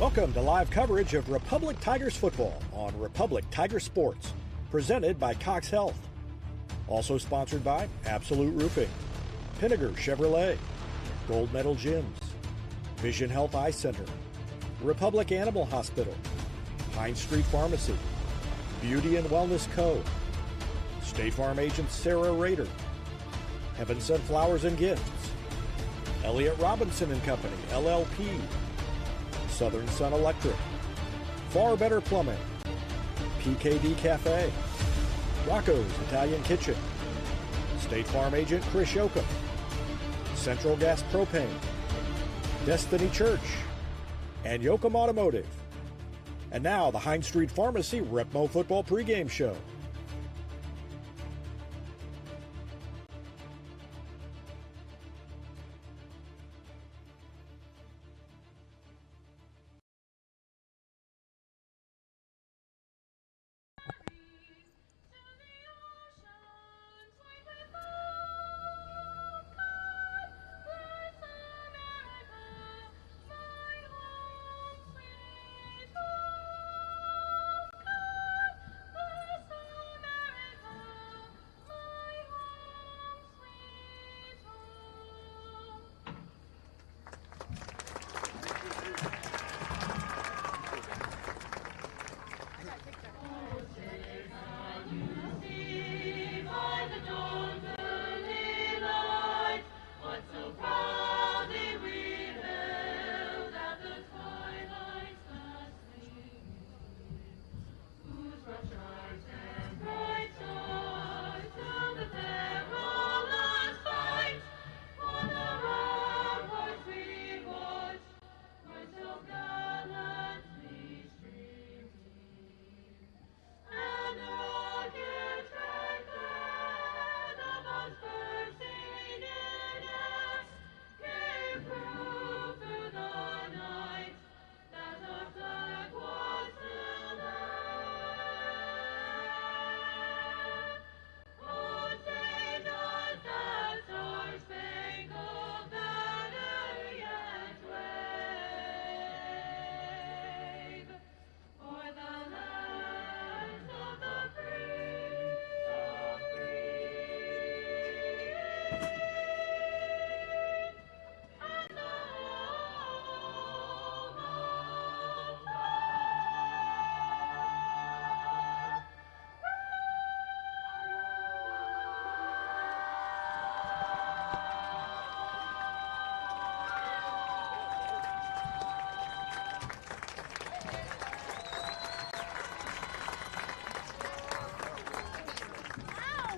Welcome to live coverage of Republic Tigers football on Republic Tiger Sports, presented by Cox Health. Also sponsored by Absolute Roofing, Pinnager Chevrolet, Gold Medal Gyms, Vision Health Eye Center, Republic Animal Hospital, Pine Street Pharmacy, Beauty and Wellness Co., State Farm agent Sarah Rader, Heaven Sent Flowers and Gifts, Elliott Robinson and Company, LLP, Southern Sun Electric, Far Better Plumbing, PKD Cafe, Rocco's Italian Kitchen, State Farm agent Chris Yoakum, Central Gas Propane, Destiny Church, and Yoakum Automotive. And now the Hines Street Pharmacy Repmo Football pregame show.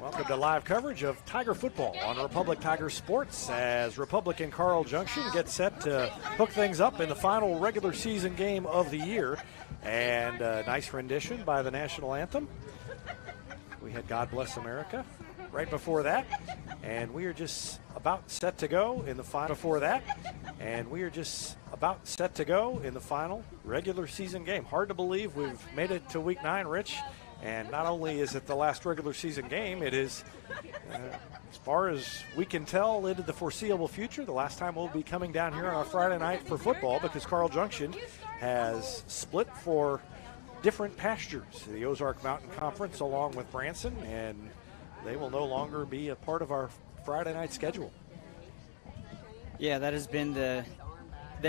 Welcome to live coverage of Tiger football on Republic Tiger Sports as Republic and Carl Junction get set to hook things up in the final regular season game of the year. And a nice rendition by the national anthem. We had God Bless America right before that. And we are just about set to go in the final regular season game. Hard to believe we've made it to week 9, Rich. And not only is it the last regular season game, it is, as far as we can tell, into the foreseeable future, the last time we'll be coming down here on a Friday night for football, because Carl Junction has split for different pastures, the Ozark Mountain Conference along with Branson, and they will no longer be a part of our Friday night schedule. Yeah, that has been the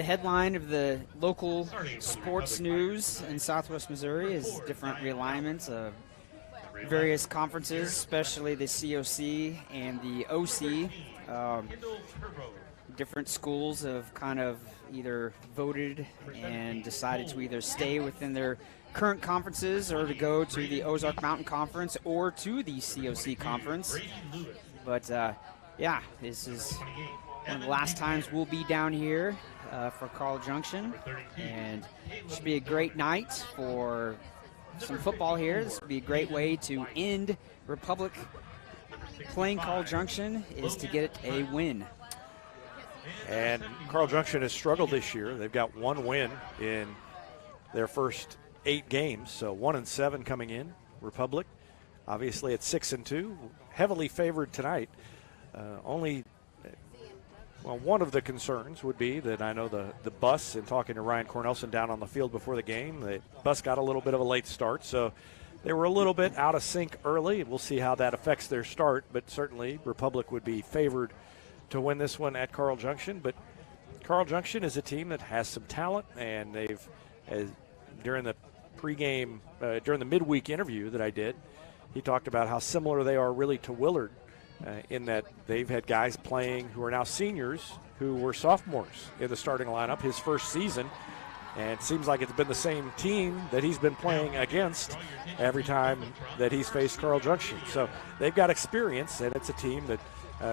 headline of the local sports news in Southwest Missouri is different realignments of various conferences, especially the COC and the OC. Different schools have kind of either voted and decided to either stay within their current conferences or to go to the Ozark Mountain Conference or to the COC Conference. But, yeah, this is one of the last times we'll be down here for Carl Junction, and it should be a great night for some football here. This would be a great way to end Republic playing Carl Junction, is to get a win. And Carl Junction has struggled this year. They've got one win in their first 8 games, so 1-7 coming in. Republic, obviously at 6-2, heavily favored tonight. Only Well, one of the concerns would be that I know the bus, and talking to Ryan Cornelson down on the field before the game, the bus got a little bit of a late start, so they were a little bit out of sync early. We'll see how that affects their start, but certainly Republic would be favored to win this one at Carl Junction. But Carl Junction is a team that has some talent, and during the pregame, during the midweek interview that I did, he talked about how similar they are really to Willard. In that they've had guys playing who are now seniors who were sophomores in the starting lineup his first season. And it seems like it's been the same team that he's been playing against every time that he's faced Carl Junction. So they've got experience, and it's a team that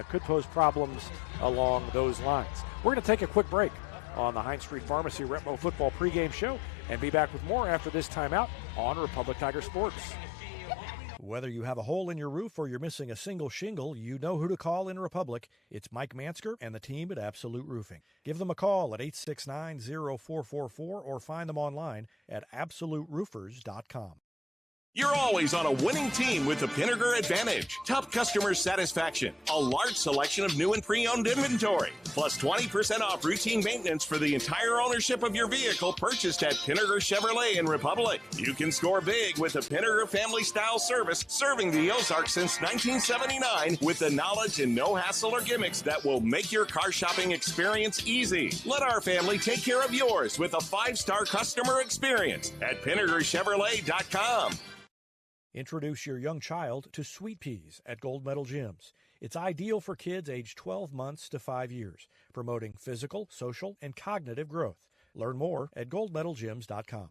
could pose problems along those lines. We're going to take a quick break on the Heinz Street Pharmacy Retmo Football pregame show and be back with more after this timeout on Republic Tiger Sports. Whether you have a hole in your roof or you're missing a single shingle, you know who to call in Republic. It's Mike Mansker and the team at Absolute Roofing. Give them a call at 869-0444 or find them online at absoluteroofers.com. You're always on a winning team with the Pinnaker Advantage. Top customer satisfaction, a large selection of new and pre-owned inventory, plus 20% off routine maintenance for the entire ownership of your vehicle purchased at Pinnaker Chevrolet in Republic. You can score big with the Pinnaker family-style service serving the Ozarks since 1979 with the knowledge and no hassle or gimmicks that will make your car shopping experience easy. Let our family take care of yours with a 5-star customer experience at PinnakerChevrolet.com. Introduce your young child to Sweet Peas at Gold Medal Gyms. It's ideal for kids aged 12 months to 5 years, promoting physical, social, and cognitive growth. Learn more at goldmedalgyms.com.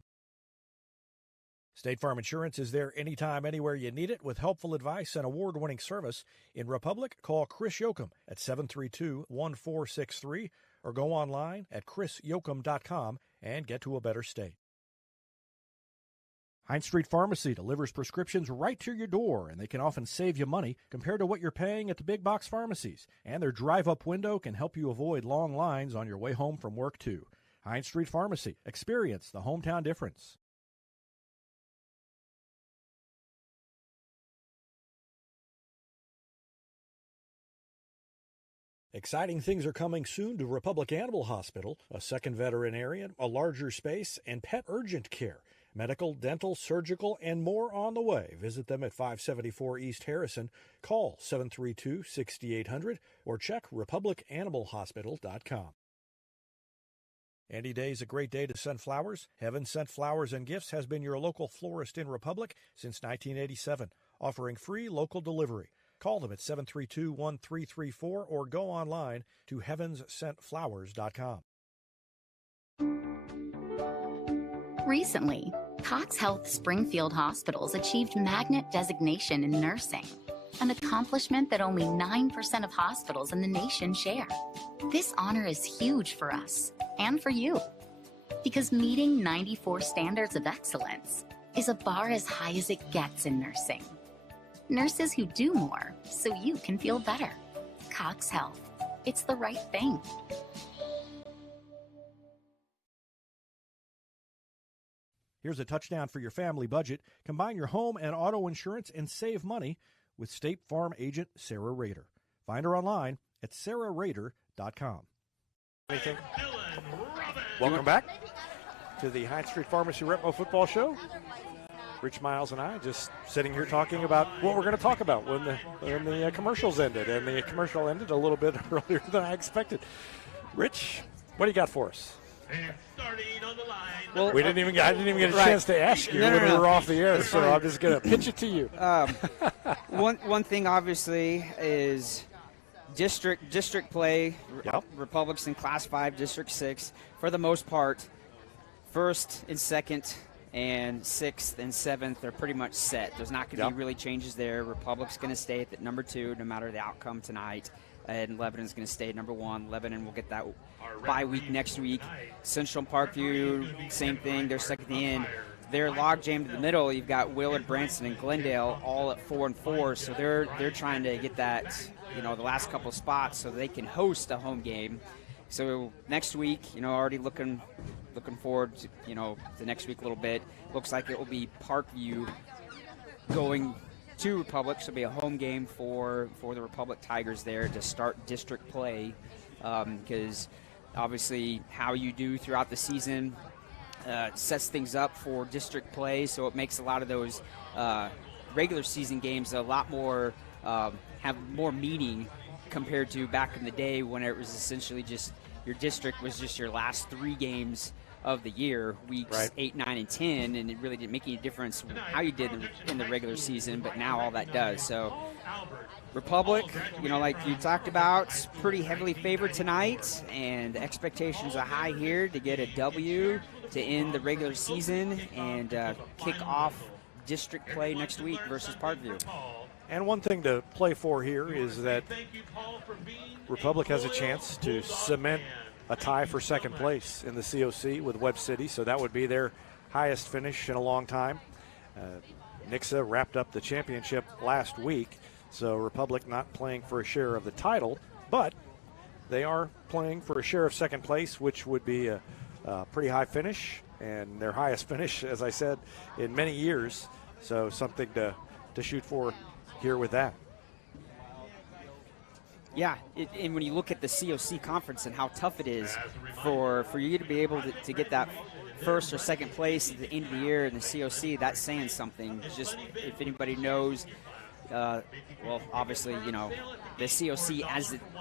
State Farm Insurance is there anytime, anywhere you need it with helpful advice and award-winning service. In Republic, call Chris Yoakum at 732-1463 or go online at chrisyoakum.com and get to a better state. Heinz Street Pharmacy delivers prescriptions right to your door, and they can often save you money compared to what you're paying at the big box pharmacies. And their drive-up window can help you avoid long lines on your way home from work, too. Heinz Street Pharmacy. Experience the hometown difference. Exciting things are coming soon to Republic Animal Hospital, a second veterinarian, a larger space, and pet urgent care. Medical, dental, surgical, and more on the way. Visit them at 574 East Harrison. Call 732-6800 or check republicanimalhospital.com. Any day is a great day to send flowers. Heaven Sent Flowers and Gifts has been your local florist in Republic since 1987, offering free local delivery. Call them at 732-1334 or go online to heavenssentflowers.com. Recently, Cox Health Springfield Hospitals achieved magnet designation in nursing, an accomplishment that only 9% of hospitals in the nation share. This honor is huge for us and for you, because meeting 94 standards of excellence is a bar as high as it gets in nursing. Nurses who do more so you can feel better. Cox Health. It's the right thing. Here's a touchdown for your family budget. Combine your home and auto insurance and save money with State Farm agent Sarah Rader. Find her online at sarahrader.com. Anything? Welcome back to the Heinz Street Pharmacy Retmo Football Show. Rich Miles and I just sitting here talking about what we're going to talk about when the commercials ended, and the commercial ended a little bit earlier than I expected. Rich, what do you got for us? Well, I didn't even get a chance to ask you when we were off the air, so I'm just going to pitch it to you. One thing, obviously, is district play. Yep. Republic's in Class 5, District 6. For the most part, first and second and sixth and seventh are pretty much set. There's not going to be really changes there. Republic's going to stay at number 2 no matter the outcome tonight. And Lebanon's going to stay at number 1. Lebanon will get that bye week next week. Central and Parkview, same thing. They're stuck at the end. They're log jammed in the middle. You've got Willard, Branson, and Glendale all at 4 and 4. So they're trying to get that, the last couple of spots so they can host a home game. So next week, already looking forward to, the next week a little bit. Looks like it will be Parkview going to Republic, so it'll be a home game for the Republic Tigers there to start district play because obviously how you do throughout the season sets things up for district play, so it makes a lot of those regular season games a lot more have more meaning compared to back in the day when it was essentially just your district was just your last 3 games of the year, weeks 8, 9, and 10, and it really didn't make any difference how you did in the regular season, but now all that does. So Republic, like you talked about, pretty heavily favored tonight, and the expectations are high here to get a W to end the regular season and kick off district play next week versus Parkview. And one thing to play for here is that Republic has a chance to cement a tie for second place in the COC with Webb City, so that would be their highest finish in a long time. Nixa wrapped up the championship last week, so Republic not playing for a share of the title, but they are playing for a share of second place, which would be a pretty high finish, and their highest finish, as I said, in many years, so something to shoot for here with that. Yeah, and when you look at the COC conference and how tough it is for you to be able to get that first or second place at the end of the year in the COC, that's saying something. Just if anybody knows, well, obviously, the COC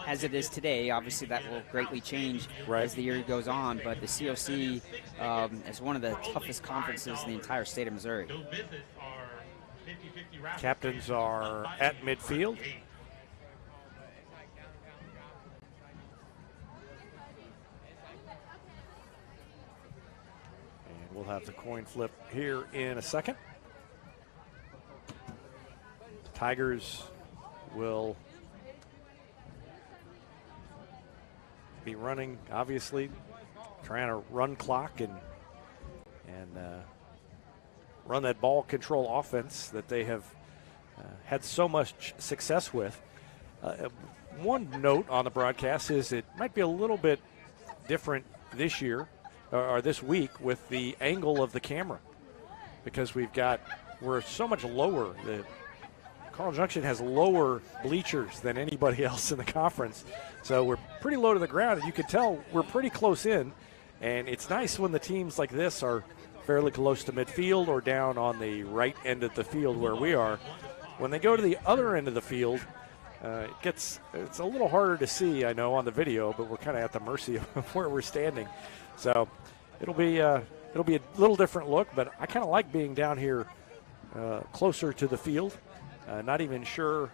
as it is today, obviously that will greatly change as the year goes on, but the COC is one of the toughest conferences in the entire state of Missouri. Captains are at midfield. We'll have the coin flip here in a second. Tigers will be running, obviously, trying to run clock and run that ball control offense that they have had so much success with. One note on the broadcast is it might be a little bit different this year or this week with the angle of the camera, because we're so much lower. The Carl Junction has lower bleachers than anybody else in the conference, so we're pretty low to the ground, and you can tell we're pretty close in, and it's nice when the teams like this are fairly close to midfield or down on the right end of the field where we are. When they go to the other end of the field, it's a little harder to see, I know, on the video, but we're kind of at the mercy of where we're standing. So it'll be a little different look, but I kind of like being down here closer to the field. Not even sure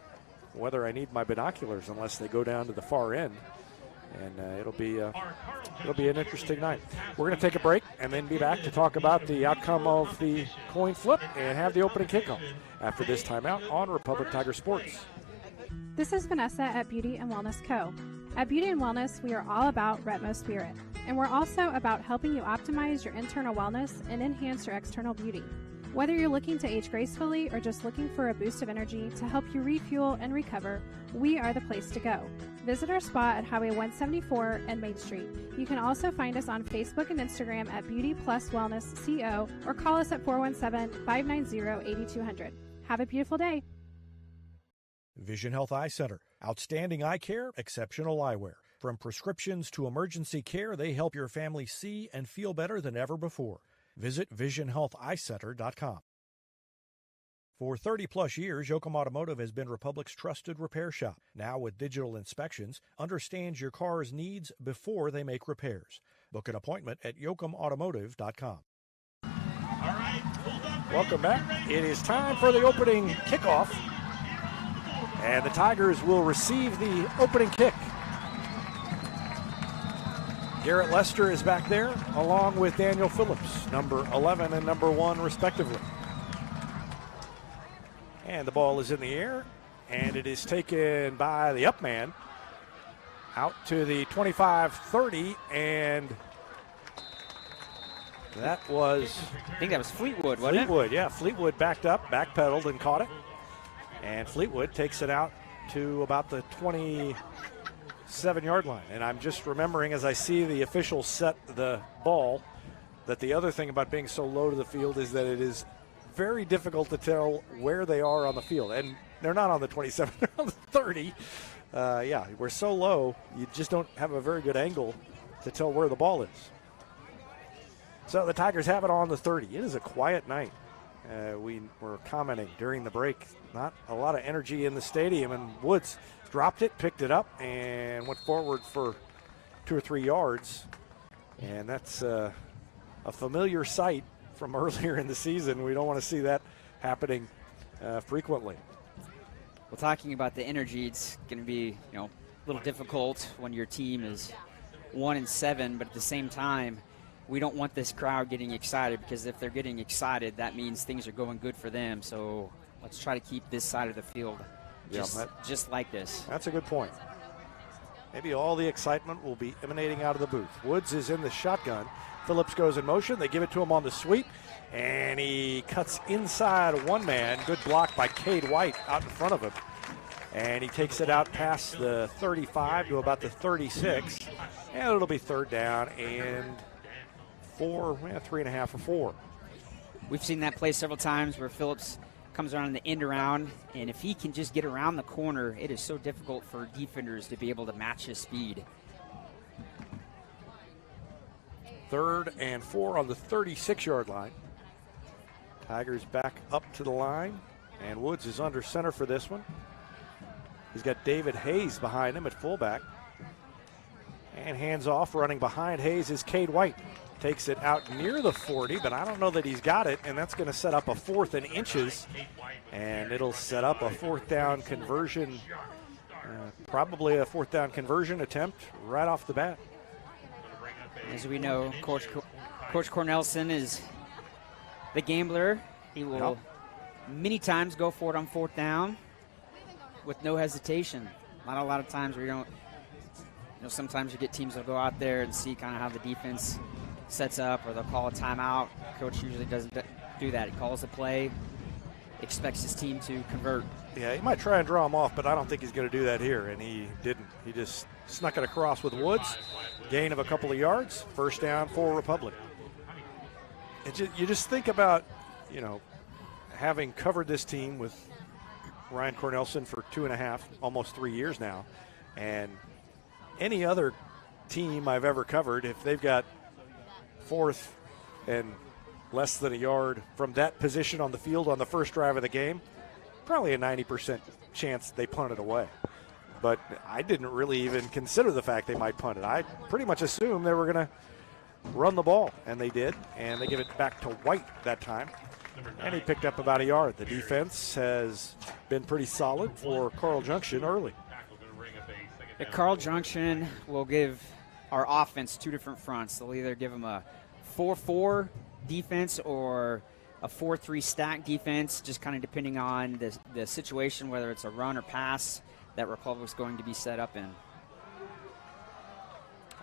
whether I need my binoculars unless they go down to the far end, and it'll be an interesting night. We're going to take a break and then be back to talk about the outcome of the coin flip and have the opening kickoff after this timeout on Republic Tiger Sports. This is Vanessa at Beauty and Wellness Co. At Beauty and Wellness, we are all about Retmo Spirit, and we're also about helping you optimize your internal wellness and enhance your external beauty. Whether you're looking to age gracefully or just looking for a boost of energy to help you refuel and recover, we are the place to go. Visit our spot at Highway 174 and Main Street. You can also find us on Facebook and Instagram at Beauty Plus Wellness CO or call us at 417-590-8200. Have a beautiful day. Vision Health Eye Center. Outstanding eye care, exceptional eyewear. From prescriptions to emergency care, they help your family see and feel better than ever before. Visit visionhealtheyecenter.com. For 30-plus years, Yoakum Automotive has been Republic's trusted repair shop. Now with digital inspections, understands your car's needs before they make repairs. Book an appointment at yoakumautomotive.com. Welcome back. It is time for the opening kickoff, and the Tigers will receive the opening kick. Garrett Lester is back there, along with Daniel Phillips, number 11 and number 1, respectively. And the ball is in the air, and it is taken by the up man out to the 25-30, and that was... I think that was Fleetwood, wasn't it? Fleetwood, yeah. Fleetwood backed up, backpedaled, and caught it. And Fleetwood takes it out to about the 27-yard line. And I'm just remembering as I see the officials set the ball that the other thing about being so low to the field is that it is very difficult to tell where they are on the field. And they're not on the 27, they're on the 30. yeah, we're so low, you just don't have a very good angle to tell where the ball is. So the Tigers have it on the 30. It is a quiet night. We were commenting during the break, not a lot of energy in the stadium, and Woods dropped it, picked it up, and went forward for 2 or 3 yards. And that's a familiar sight from earlier in the season. We don't want to see that happening frequently. Well, talking about the energy, it's going to be, a little difficult when your team is 1-7, but at the same time, we don't want this crowd getting excited, because if they're getting excited, that means things are going good for them. So let's try to keep this side of the field just like this. That's a good point. Maybe all the excitement will be emanating out of the booth. Woods is in the shotgun. Phillips goes in motion. They give it to him on the sweep, and he cuts inside one man. Good block by Cade White out in front of him. And he takes it out past the 35 to about the 36. And it'll be third down and 3.5 or 4. We've seen that play several times where Phillips comes around in the end around, and if he can just get around the corner, it is so difficult for defenders to be able to match his speed. 3rd and 4 on the 36-yard line. Tigers back up to the line, and Woods is under center for this one. He's got David Hayes behind him at fullback. And hands off, running behind Hayes is Cade White. Takes it out near the 40, but I don't know that he's got it, and that's going to set up a 4th and inches, and it'll set up a 4th down conversion, probably a 4th down conversion attempt right off the bat. As we know, Coach Cornelson is the gambler. He will many times go for it on 4th down with no hesitation. Not a lot of times where you don't, sometimes you get teams that go out there and see kind of how the defense sets up, or they'll call a timeout. Coach usually doesn't do that. He calls a play, expects his team to convert. Yeah, he might try and draw him off, but I don't think he's going to do that here, and he didn't. He just snuck it across with Woods. Gain of a couple of yards. First down for Republic. You just think about, having covered this team with Ryan Cornelson for 2.5, almost 3 years now, and any other team I've ever covered, if they've got 4th and less than a yard from that position on the field on the first drive of the game, probably a 90% chance they punt it away. But I didn't really even consider the fact they might punt it. I pretty much assumed they were going to run the ball, and they did, and they give it back to White that time, and he picked up about a yard. The defense has been pretty solid for Carl Junction early. The Carl Junction will give our offense 2 different fronts. They'll either give them a 4-4 defense or a 4-3 stack defense, just kind of depending on the situation, whether it's a run or pass that Republic's going to be set up in.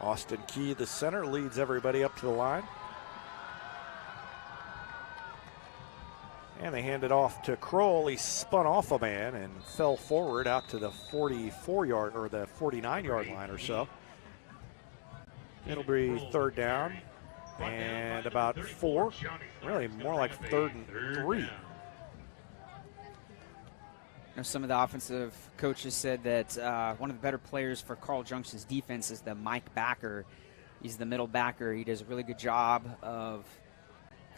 Austin Key, the center, leads everybody up to the line. And they hand it off to Kroll. He spun off a man and fell forward out to the 44-yard or the 49-yard line or so. It'll be 3rd down and about 4. Really more like 3rd and 3. Some of the offensive coaches said that one of the better players for Carl Junction's defense is the Mike backer. He's the middle backer. He does a really good job of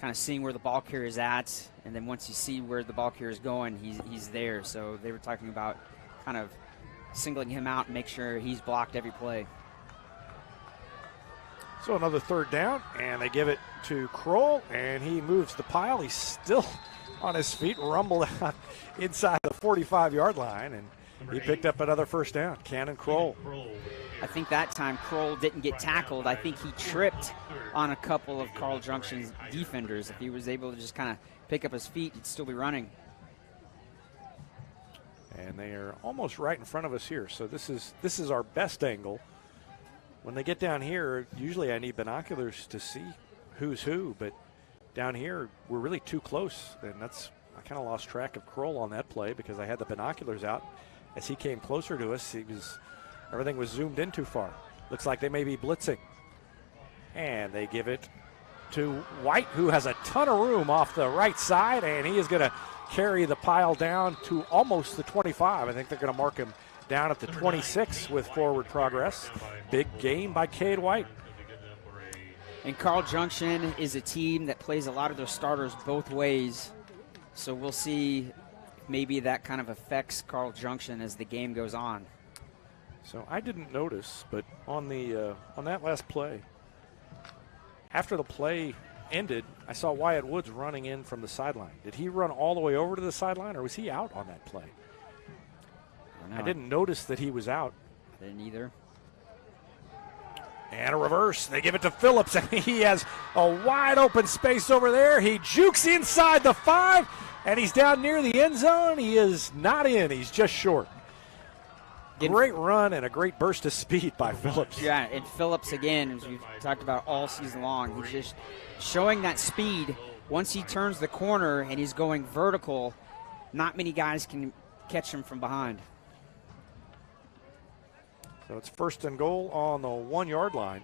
kind of seeing where the ball carrier is at, and then once you see where the ball carrier is going, he's there. So they were talking about kind of singling him out and make sure he's blocked every play. So another 3rd down, and they give it to Kroll, and he moves the pile. He's still on his feet, rumbled out inside the 45-yard line, and he picked up another 1st down. Cannon Kroll. I think that time Kroll didn't get tackled. I think he tripped on a couple of Carl Junction's defenders. If he was able to just kind of pick up his feet, he'd still be running. And they are almost right in front of us here. So this is our best angle. When they get down here, usually I need binoculars to see who's who, but down here we're really too close, and I kind of lost track of Kroll on that play because I had the binoculars out. As he came closer to us, everything was zoomed in too far. Looks like they may be blitzing. And they give it to White, who has a ton of room off the right side, and he is going to carry the pile down to almost the 25. I think they're going to mark him down at the 26 with forward progress. Big gain by Cade White. And Carl Junction is a team that plays a lot of their starters both ways. So we'll see maybe that kind of affects Carl Junction as the game goes on. So I didn't notice, but on that last play, after the play ended, I saw Wyatt Woods running in from the sideline. Did he run all the way over to the sideline, or was he out on that play? I didn't notice that he was out. I didn't either. And a reverse. They give it to Phillips, and he has a wide open space over there. He jukes inside the 5, and he's down near the end zone. He is not in. He's just short. Great run and a great burst of speed by Phillips. Yeah, and Phillips, again, as we've talked about all season long, he's just showing that speed. Once he turns the corner and he's going vertical, not many guys can catch him from behind. So it's 1st and goal on the 1-yard line.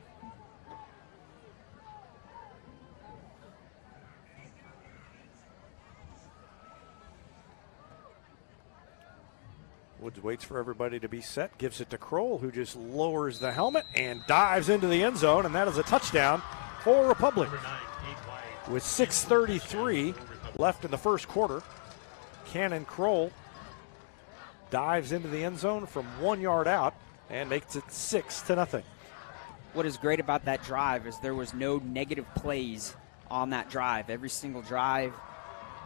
Woods waits for everybody to be set, gives it to Kroll, who just lowers the helmet and dives into the end zone, and that is a touchdown for Republic. With 6:33 left in the first quarter, Cannon Kroll dives into the end zone from 1 yard out and makes it 6-0. What is great about that drive is there was no negative plays on that drive. Every single drive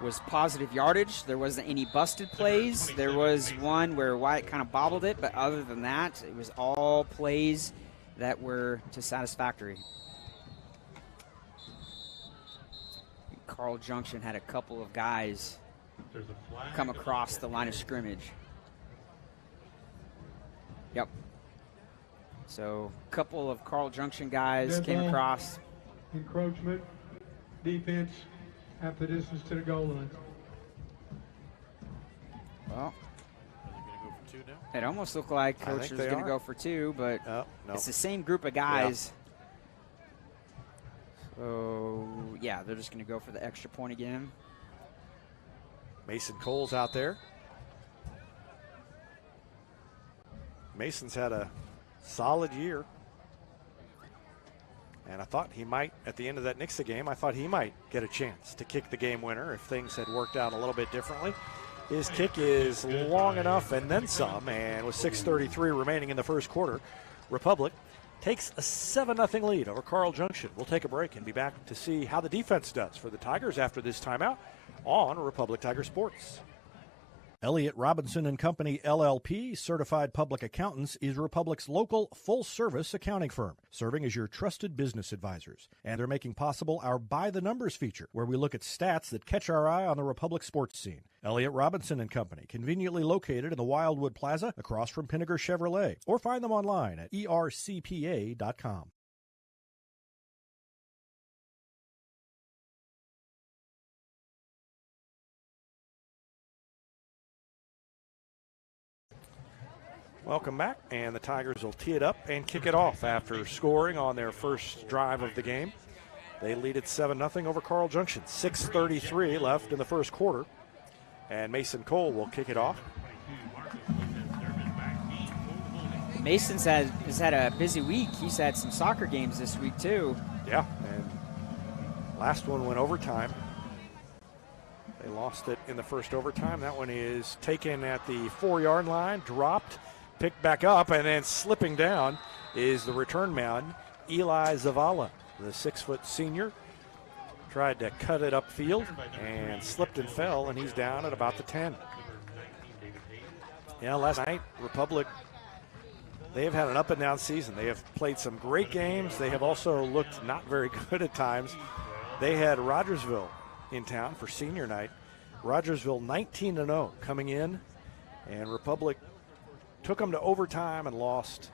was positive yardage. There wasn't any busted plays. There was one where Wyatt kind of bobbled it, but other than that, it was all plays that were to satisfactory. Carl Junction had a couple of guys come across the line of scrimmage. Yep. So a couple of Carl Junction guys came across. Encroachment, defense, half the distance to the goal line. Well, it almost looked like Coach was going to go for 2, but it's the same group of guys. Yeah. So, yeah, they're just going to go for the extra point again. Mason Cole's out there. Mason's had a solid year. And I thought he might, at the end of that Nixa game, I thought he might get a chance to kick the game winner if things had worked out a little bit differently. His kick is long enough and then some, and with 6:33 remaining in the first quarter, Republic takes a 7-0 lead over Carl Junction. We'll take a break and be back to see how the defense does for the Tigers after this timeout on Republic Tiger Sports. Elliott Robinson and Company, LLP, Certified Public Accountants, is Republic's local full-service accounting firm, serving as your trusted business advisors. And they're making possible our By the Numbers feature, where we look at stats that catch our eye on the Republic sports scene. Elliott Robinson and Company, conveniently located in the Wildwood Plaza across from Pinnaker Chevrolet, or find them online at ercpa.com. Welcome back, and the Tigers will tee it up and kick it off after scoring on their first drive of the game. They lead it 7-0 over Carl Junction. 6:33 left in the first quarter, and Mason Cole will kick it off. Mason's has had a busy week. He's had some soccer games this week, too. Yeah, and last one went overtime. They lost it in the first overtime. That one is taken at the 4-yard line, dropped, picked back up, and then slipping down is the return man, Eli Zavala, the 6-foot senior. Tried to cut it upfield and slipped and fell, and he's down at about the 10. Yeah, last night, Republic, they have had an up-and-down season. They have played some great games. They have also looked not very good at times. They had Rogersville in town for senior night. Rogersville 19-0 coming in, and Republic took them to overtime and lost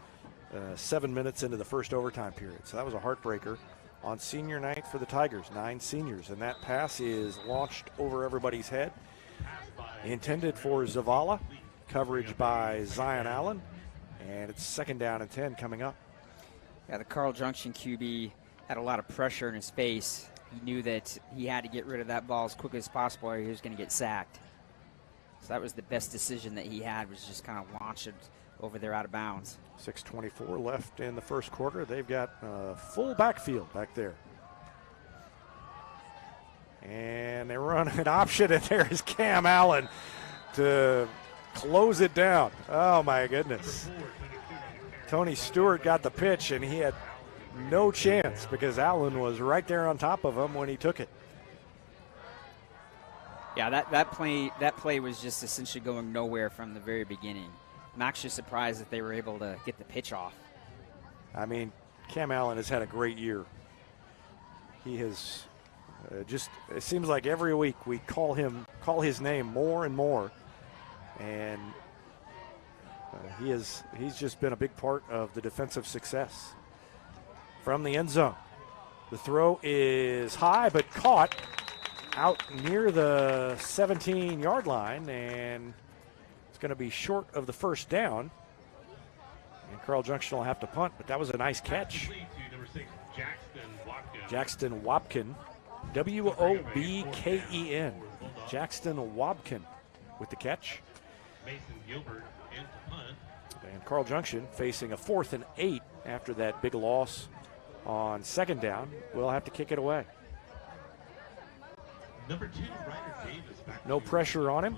7 minutes into the first overtime period. So that was a heartbreaker on senior night for the Tigers, 9 seniors. And that pass is launched over everybody's head. Intended for Zavala, coverage by Zion Allen, and it's 2nd down and 10 coming up. Yeah, the Carl Junction QB had a lot of pressure in his face. He knew that he had to get rid of that ball as quickly as possible or he was going to get sacked. So that was the best decision that he had, was just kind of over there out of bounds. 6:24 left in the first quarter. They've got full backfield back there. And they run an option, and there is Cam Allen to close it down. Oh, my goodness. Tony Stewart got the pitch, and he had no chance because Allen was right there on top of him when he took it. Yeah, that play was just essentially going nowhere from the very beginning. I'm actually surprised that they were able to get the pitch off. I mean, Cam Allen has had a great year. He has it seems like every week we call his name more and more, and he's just been a big part of the defensive success. From the end zone, the throw is high but caught out near the 17-yard line, and it's going to be short of the first down. And Carl Junction will have to punt, but that was a nice catch. Jackson Wobkin, W-O-B-K-E-N. Jackson Wobkin with the catch. And Carl Junction facing a 4th and 8 after that big loss on second down. We'll have to kick it away. No pressure on him,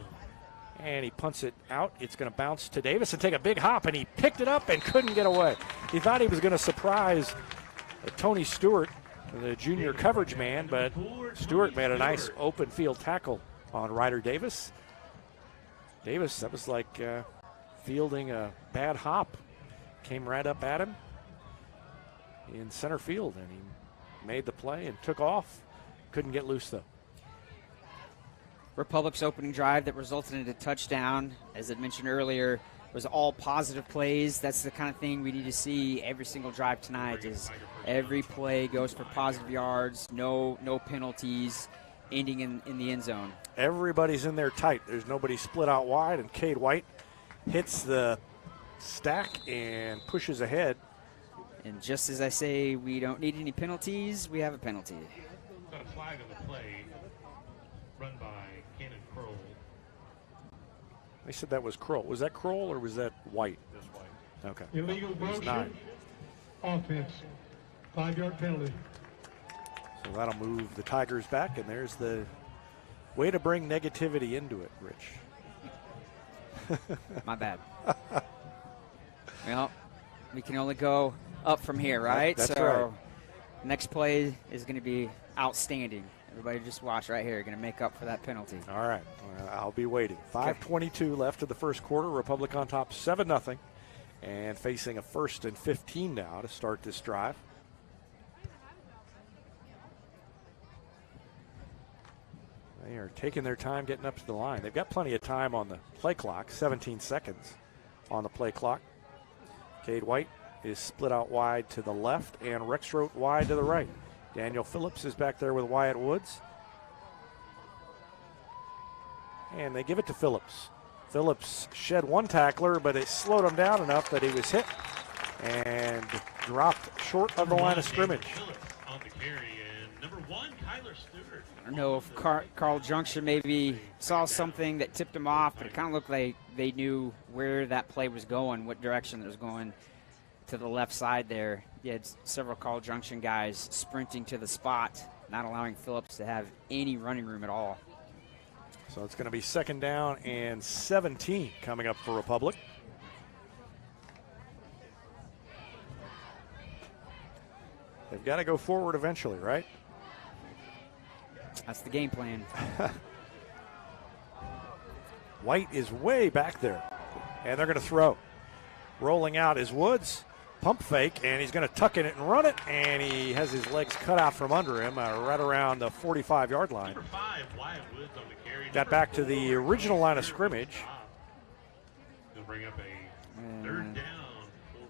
and he punts it out. It's going to bounce to Davis and take a big hop, and he picked it up and couldn't get away. He thought he was going to surprise Tony Stewart, the junior coverage man, but Stewart made a nice open field tackle on Ryder Davis. Davis, that was like fielding a bad hop. Came right up at him in center field, and he made the play and took off. Couldn't get loose, though. Republic's opening drive that resulted in a touchdown, as I mentioned earlier, was all positive plays. That's the kind of thing we need to see every single drive tonight, is every play goes for positive yards, no penalties, ending in the end zone. Everybody's in there tight. There's nobody split out wide, and Cade White hits the stack and pushes ahead. And just as I say we don't need any penalties, we have a penalty. Got a flag on the play run by Cannon Kroll. They said that was Kroll. Was that Kroll or was that White? That's White. Okay. Illegal motion. Offense. 5-yard penalty. So that'll move the Tigers back, and there's the way to bring negativity into it, Rich. My bad. Well, we can only go up from here, right? That's so right. Next play is going to be outstanding. Everybody just watch right here. Going to make up for that penalty. All right. I'll be waiting. 5:22 left in the first quarter. Republic on top 7-0. And facing a 1st and 15 now to start this drive. They are taking their time getting up to the line. They've got plenty of time on the play clock, 17 seconds on the play clock. Cade White is split out wide to the left, and Rex Rote wide to the right. Daniel Phillips is back there with Wyatt Woods. And they give it to Phillips. Phillips shed one tackler, but it slowed him down enough that he was hit and dropped short of the line of scrimmage. On the carry, and number 1, Kyler Stewart. I don't know if Carl Junction maybe saw something that tipped him off, but it kind of looked like they knew where that play was going, what direction it was going. To the left side there, you had several Carl Junction guys sprinting to the spot, not allowing Phillips to have any running room at all. So it's going to be 2nd down and 17 coming up for Republic. They've got to go forward eventually, right? That's the game plan. White is way back there, and they're going to throw. Rolling out is Woods. Pump fake, and he's going to tuck in it and run it, and he has his legs cut out from under him right around the 45-yard line. Number 5, Wyatt Woods on the carry. Got back to the original line of scrimmage. He'll bring up a 3rd down for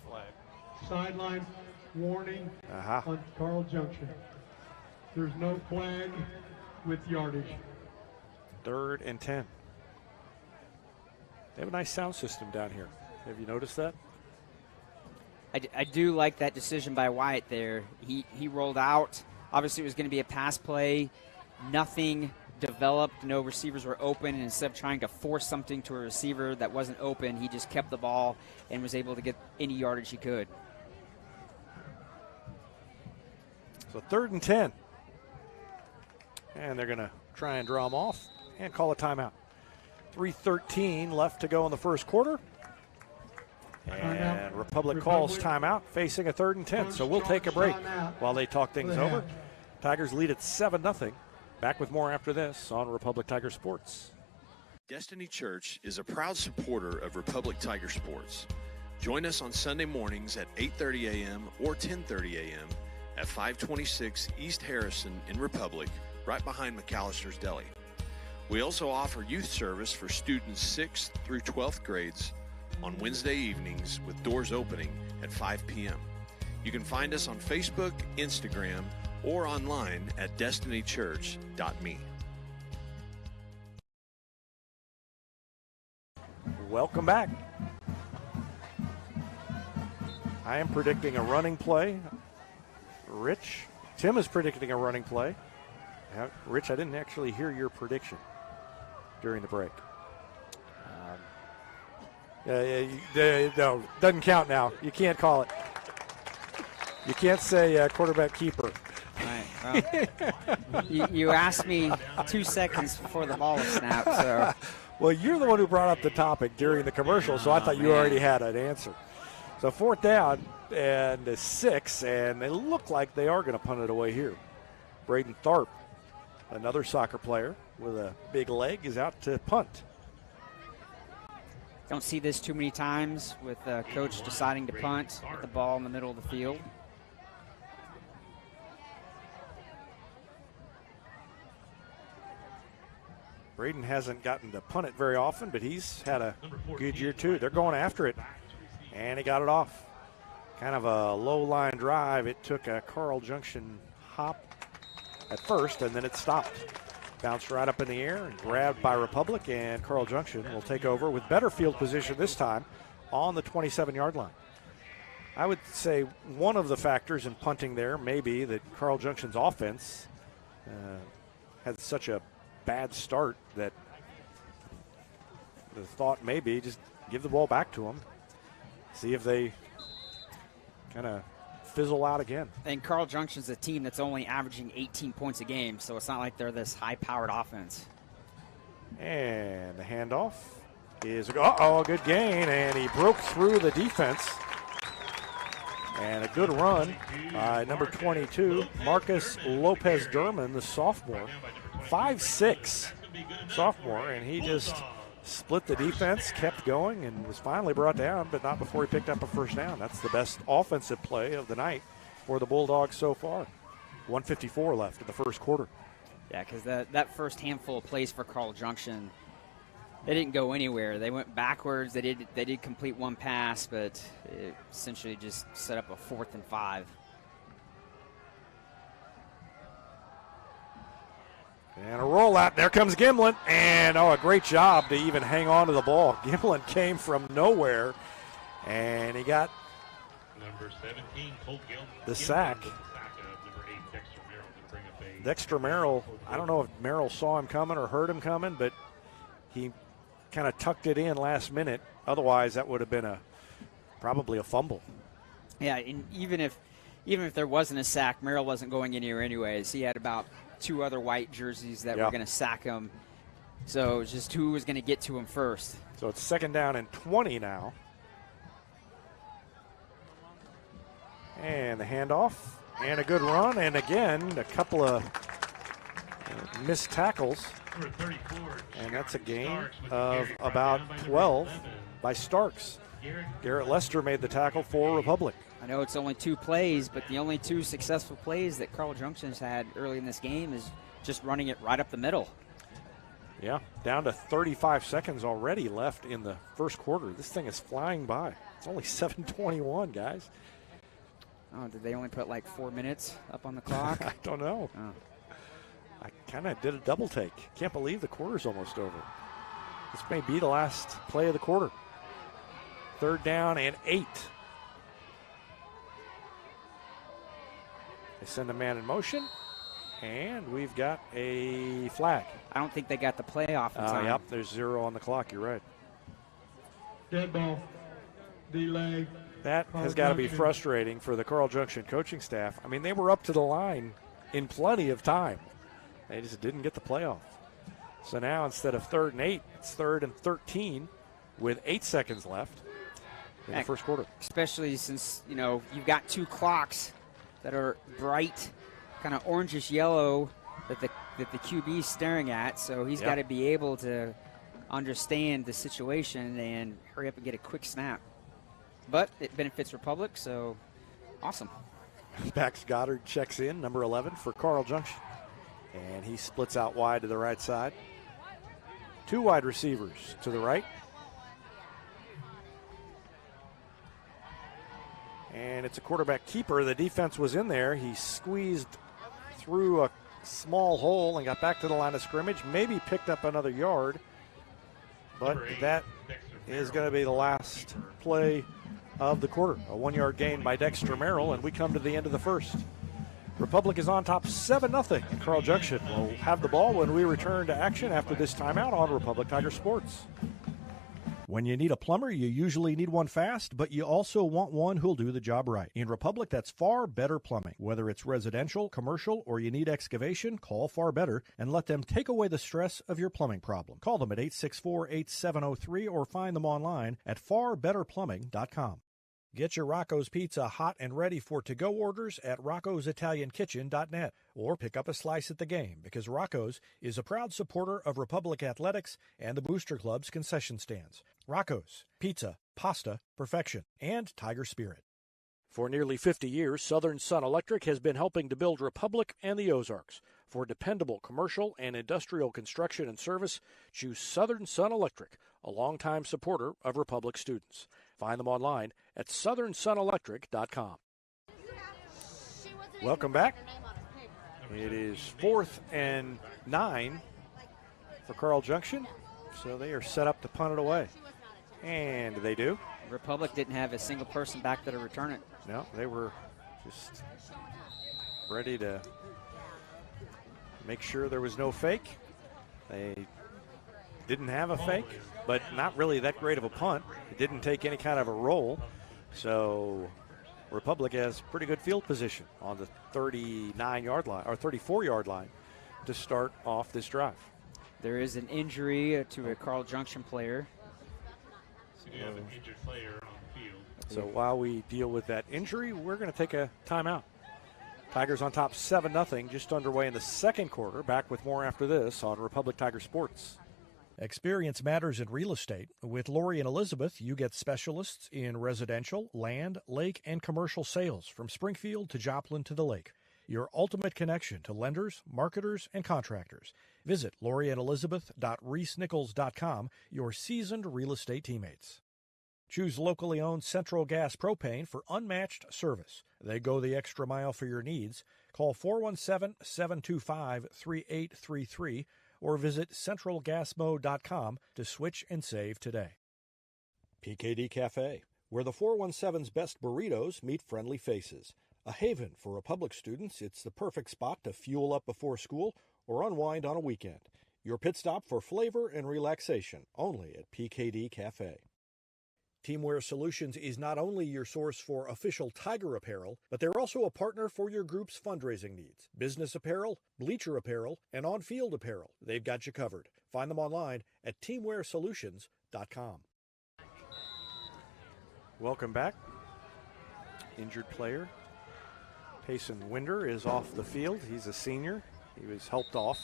Republic. Sideline warning Uh-huh. on Carl Junction. There's no flag with yardage. 3rd and 10. They have a nice sound system down here. Have you noticed that? I do like that decision by Wyatt there. He rolled out. Obviously, it was going to be a pass play. Nothing developed, no receivers were open, and instead of trying to force something to a receiver that wasn't open, he just kept the ball and was able to get any yardage he could. So 3rd and 10. And they're going to try and draw them off and call a timeout. 3:13 left to go in the first quarter. And Republic calls timeout, facing a 3rd and 10. So we'll take a break while they talk things over. Tigers lead at 7-0. Back with more after this on Republic Tiger Sports. Destiny Church is a proud supporter of Republic Tiger Sports. Join us on Sunday mornings at 8:30 a.m. or 10:30 a.m. at 526 East Harrison in Republic, right behind McAllister's Deli. We also offer youth service for students 6th through 12th grades on Wednesday evenings with doors opening at 5 p.m. You can find us on Facebook, Instagram, or online at destinychurch.me. Welcome back. I am predicting a running play. Rich, Tim is predicting a running play. Rich, I didn't actually hear your prediction during the break. No, doesn't count now. You can't call it. You can't say quarterback keeper. Right, well, you asked me 2 seconds before the ball was snapped. So. Well, you're the one who brought up the topic during the commercial, so I thought you already had an answer. So 4th down and 6, and they look like they are going to punt it away here. Braden Tharp, another soccer player with a big leg, is out to punt. Don't see this too many times with coach deciding to punt with the ball in the middle of the field. Braden hasn't gotten to punt it very often, but he's had a good year too. They're going after it, and he got it off. Kind of a low-line drive. It took a Carl Junction hop at first, and then it stopped. Bounced right up in the air and grabbed by Republic, and Carl Junction will take over with better field position this time on the 27-yard line. I would say one of the factors in punting there may be that Carl Junction's offense had such a bad start that the thought may be just give the ball back to them, see if they kind of fizzle out again. And Carl Junction's a team that's only averaging 18 points a game, so it's not like they're this high-powered offense. And the handoff is a good gain, and he broke through the defense. And a good run by number 22, Marcus Lopez-Durman, the sophomore. 5'6", sophomore, and he just split the defense, kept going, and was finally brought down, but not before he picked up a first down. That's the best offensive play of the night for the Bulldogs so far. 1:54 left in the first quarter. Yeah, because that first handful of plays for Carl Junction, they didn't go anywhere. They went backwards. They did complete one pass, but it essentially just set up a 4th and 5. And a rollout. There comes Gimlin. And, a great job to even hang on to the ball. Gimlin came from nowhere, and he got number 17, the sack. Dexter Merrill, I don't know if Merrill saw him coming or heard him coming, but he kind of tucked it in last minute. Otherwise, that would have been probably a fumble. Yeah, and even if there wasn't a sack, Merrill wasn't going anywhere anyways. He had about 2 other white jerseys that were going to sack him. So it was just who was going to get to him first. So it's 2nd down and 20 now. And the handoff and a good run. And again, a couple of missed tackles. And that's a gain of about 12 by Starks. Garrett Lester made the tackle for Republic. I know it's only 2 plays, but the only 2 successful plays that Carl Junction's had early in this game is just running it right up the middle. Yeah, down to 35 seconds already left in the first quarter. This thing is flying by. It's only 7:21, guys. Oh, did they only put like 4 minutes up on the clock? I don't know. Oh. I kind of did a double take. Can't believe the quarter's almost over. This may be the last play of the quarter. 3rd down and 8. They send a man in motion, And we've got a flag. I don't think they got the play off in time. Yep, there's 0 on the clock. You're right. Dead ball. Delay. That has got to be frustrating for the Carl Junction coaching staff. I mean, they were up to the line in plenty of time. They just didn't get the play off. So now instead of 3rd and 8, it's 3rd and 13 with 8 seconds left in the first quarter. Especially since, you've got 2 clocks that are bright, kind of orangish yellow that the QB is staring at. So he's got to be able to understand the situation and hurry up and get a quick snap. But it benefits Republic, so awesome. Max Goddard checks in, number 11 for Carl Junction. And he splits out wide to the right side. 2 wide receivers to the right. And it's a quarterback keeper. The defense was in there. He squeezed through a small hole and got back to the line of scrimmage. Maybe picked up another yard. But that is going to be the last play of the quarter. A 1-yard gain by Dexter Merrill, and we come to the end of the first. Republic is on top 7-0. Carl Junction will have the ball when we return to action after this timeout on Republic Tiger Sports. When you need a plumber, you usually need one fast, but you also want one who'll do the job right. In Republic, that's Far Better Plumbing. Whether it's residential, commercial, or you need excavation, call Far Better and let them take away the stress of your plumbing problem. Call them at 864-8703 or find them online at farbetterplumbing.com. Get your Rocco's Pizza hot and ready for to-go orders at roccositaliankitchen.net or pick up a slice at the game because Rocco's is a proud supporter of Republic Athletics and the Booster Club's concession stands. Rocco's, pizza, pasta, perfection, and Tiger Spirit. For nearly 50 years, Southern Sun Electric has been helping to build Republic and the Ozarks. For dependable commercial and industrial construction and service, choose Southern Sun Electric, a longtime supporter of Republic students. Find them online at southernsunelectric.com. Welcome back. It is 4th and 9 for Carl Junction, so they are set up to punt it away. And they do. Republic didn't have a single person back there to return it. No, they were just ready to make sure there was no fake. They didn't have a fake, but not really that great of a punt. It didn't take any kind of a roll. So Republic has pretty good field position on the 39-yard line or 34-yard line to start off this drive. There is an injury to a Carl Junction player. So you have an injured player on the field. So while we deal with that injury, we're going to take a timeout. Tigers on top 7-0, just underway in the second quarter. Back with more after this on Republic Tiger Sports. Experience matters in real estate. With Lori and Elizabeth, you get specialists in residential, land, lake, and commercial sales from Springfield to Joplin to the lake. Your ultimate connection to lenders, marketers, and contractors. Visit loriandelizabeth.reesnichols.com, your seasoned real estate teammates. Choose locally owned Central Gas Propane for unmatched service. They go the extra mile for your needs. Call 417-725-3833 or visit centralgasmo.com to switch and save today. PKD Cafe, where the 417's best burritos meet friendly faces. A haven for Republic students, it's the perfect spot to fuel up before school or unwind on a weekend. Your pit stop for flavor and relaxation, only at PKD Cafe. Teamwear Solutions is not only your source for official Tiger apparel, but they're also a partner for your group's fundraising needs. Business apparel, bleacher apparel, and on-field apparel. They've got you covered. Find them online at teamwearsolutions.com. Welcome back. Injured player. Payson Winder is off the field. He's a senior. He was helped off.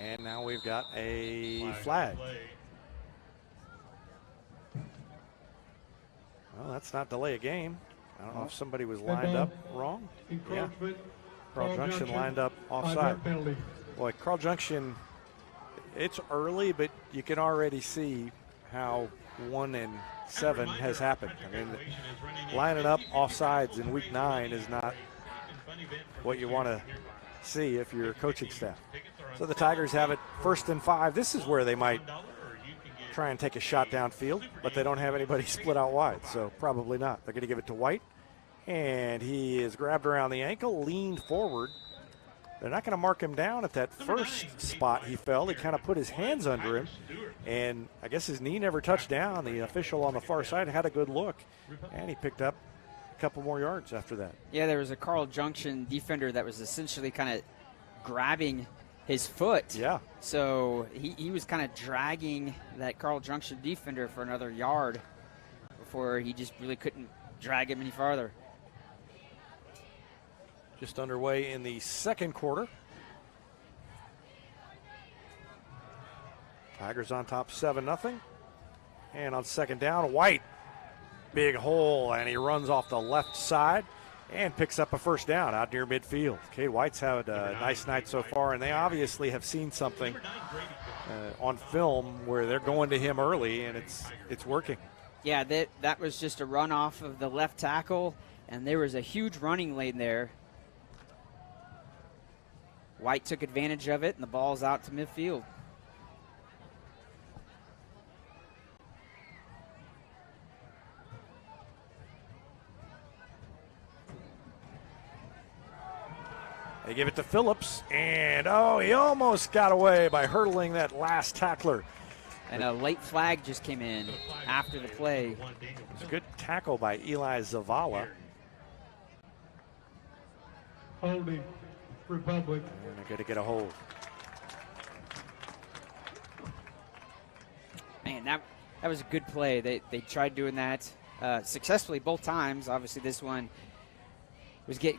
And now we've got a flag. Well, that's not delay a game. I don't know if somebody was lined up wrong. Yeah. Carl Junction lined up offside. Boy, Carl Junction, it's early, but you can already see how 1 and 7 has happened. I mean, lining up offsides in week 9 is not what you want to see if you're coaching staff. So the Tigers have it 1st and 5. This is where they might try and take a shot downfield, but they don't have anybody split out wide, so probably not. They're going to give it to White, and he is grabbed around the ankle, leaned forward, they're not going to mark him down at that first spot he fell. He kind of put his hands under him, and I guess his knee never touched down. The official on the far side had a good look, and he picked up a couple more yards after that. Yeah, there was a Carl Junction defender that was essentially kind of grabbing his foot. Yeah. So he was kind of dragging that Carl Junction defender for another yard before he just really couldn't drag him any farther. Just underway in the second quarter. Tigers on top 7-0. And on second down, White, big hole, and he runs off the left side and picks up a first down out near midfield. Cade White's had a nice night so far, and they obviously have seen something on film where they're going to him early, and it's working. Yeah, that was just a run off of the left tackle, and there was a huge running lane there. White took advantage of it, and the ball's out to midfield. They give it to Phillips, and he almost got away by hurdling that last tackler. And a late flag just came in after the play. It's a good tackle by Eli Zavala. Holding Republic. And they're going to get a hold. Man, that was a good play. They tried doing that successfully both times. Obviously, this one was get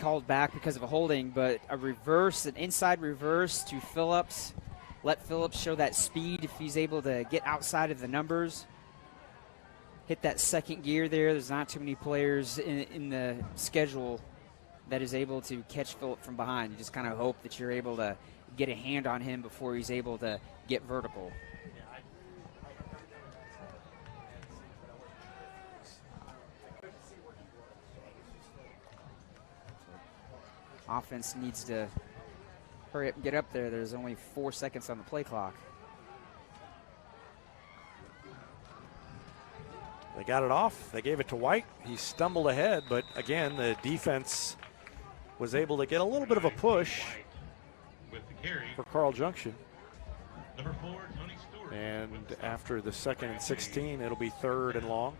called back because of a holding, but an inside reverse to Phillips. Let Phillips show that speed if he's able to get outside of the numbers. Hit that second gear there. There's not too many players in the schedule that is able to catch Phillips from behind. You just kind of hope that you're able to get a hand on him before he's able to get vertical. Offense needs to hurry up and get up there. There's only 4 seconds on the play clock. They got it off. They gave it to White. He stumbled ahead, but again, the defense was able to get a little bit of a push for Carl Junction. Number 4, Tony Stewart. And after the 2nd and 16, it'll be 3rd and long.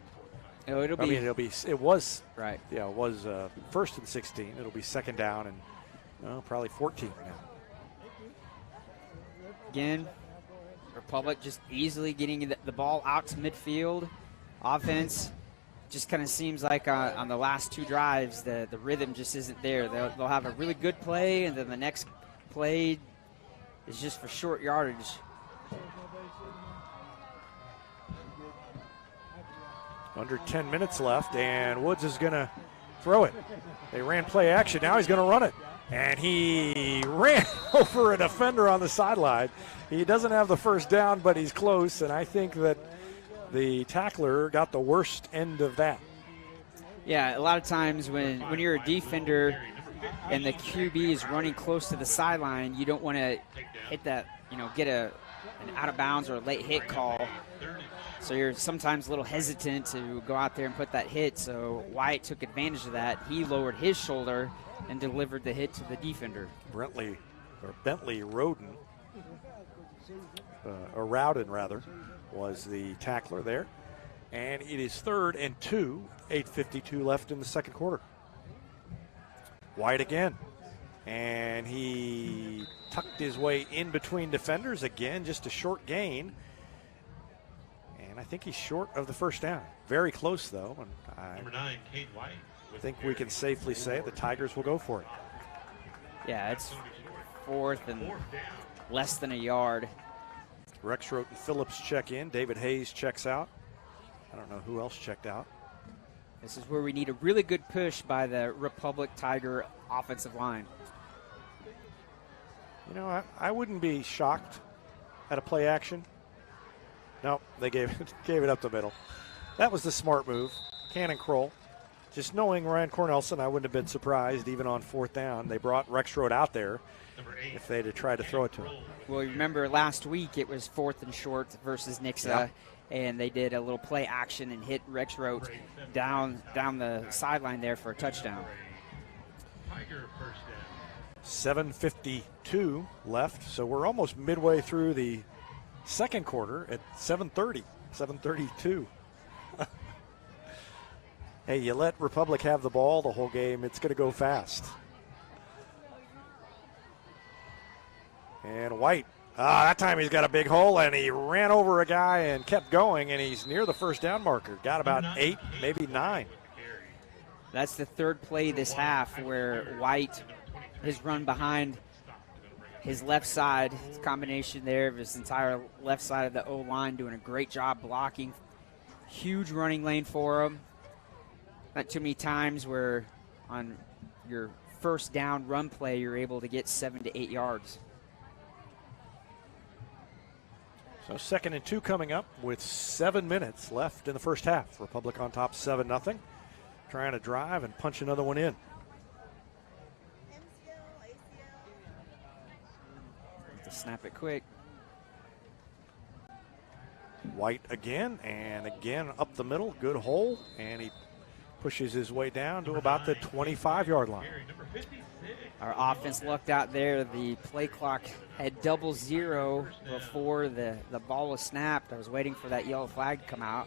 Oh, it was right. Yeah, it was 1st and 16. It'll be 2nd down and probably 14 now. Again, Republic just easily getting the ball out to midfield. Offense just kind of seems like on the last 2 drives, the rhythm just isn't there. They'll have a really good play, and then the next play is just for short yardage. Under 10 minutes left, and Woods is going to throw it. They ran play action. Now he's going to run it. And he ran over a defender on the sideline. He doesn't have the first down, but he's close, and I think that the tackler got the worst end of that. Yeah, a lot of times when you're a defender and the QB is running close to the sideline, you don't want to hit that, get an out of bounds or a late hit call. So you're sometimes a little hesitant to go out there and put that hit. So White took advantage of that. He lowered his shoulder and delivered the hit to the defender. Bentley Roden, or Rowden rather, was the tackler there. And it is 3rd and 2, 8:52 left in the second quarter. White again. And he tucked his way in between defenders again, just a short gain. And I think he's short of the first down. Very close, though. And Number 9, Cade White. I think we can safely say the Tigers will go for it. Yeah, it's 4th and less than a yard. Rexroth and Phillips check in. David Hayes checks out. I don't know who else checked out. This is where we need a really good push by the Republic Tiger offensive line. I wouldn't be shocked at a play action. No, they gave it up the middle. That was the smart move. Cannon Kroll. Just knowing Ryan Cornelson, I wouldn't have been surprised even on 4th down. They brought Rexroth out there if they'd have tried to throw it to him. Well, you remember last week it was 4th and short versus Nixa, and they did a little play action and hit Rexroth down the sideline there for a touchdown. 7:52 left, so we're almost midway through the second quarter at 7:32. Hey, you let Republic have the ball the whole game, it's going to go fast. And White, that time he's got a big hole, and he ran over a guy and kept going, and he's near the first down marker. Got about 8, maybe 9. That's the third play this half where White has run behind his left side. His combination there of his entire left side of the O-line, doing a great job blocking. Huge running lane for him. Not too many times where on your first down run play you're able to get 7 to 8 yards. So 2nd and 2 coming up with 7 minutes left in the first half. Republic on top 7-0. Trying to drive and punch another one in. To snap it quick. White again and again up the middle. Good hole. And he pushes his way down to about the 25-yard line. Our offense lucked out there. The play clock had 00 before the ball was snapped. I was waiting for that yellow flag to come out.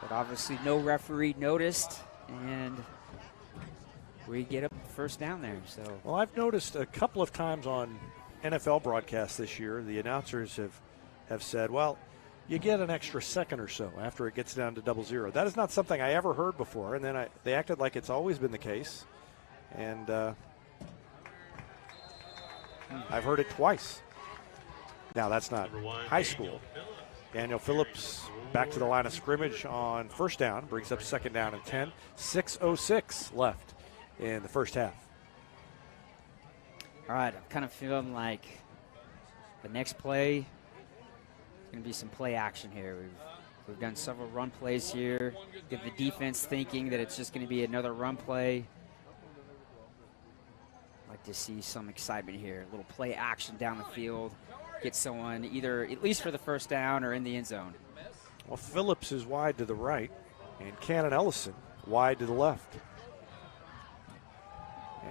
But obviously no referee noticed, and we get a first down there. So, well, I've noticed a couple of times on NFL broadcasts this year, the announcers have said, well, you get an extra second or so after it gets down to 00. That is not something I ever heard before, and then they acted like it's always been the case. And I've heard it twice. Now, that's not high school. Daniel Phillips back to the line of scrimmage on first down, brings up 2nd down and 10. 6:06 left in the first half. All right, I'm kind of feeling like the next play is going to be some play action here. We've done several run plays here. Get the defense thinking that it's just going to be another run play. Like to see some excitement here. A little play action down the field. Get someone either at least for the first down or in the end zone. Well, Phillips is wide to the right, and Cannon Ellison wide to the left.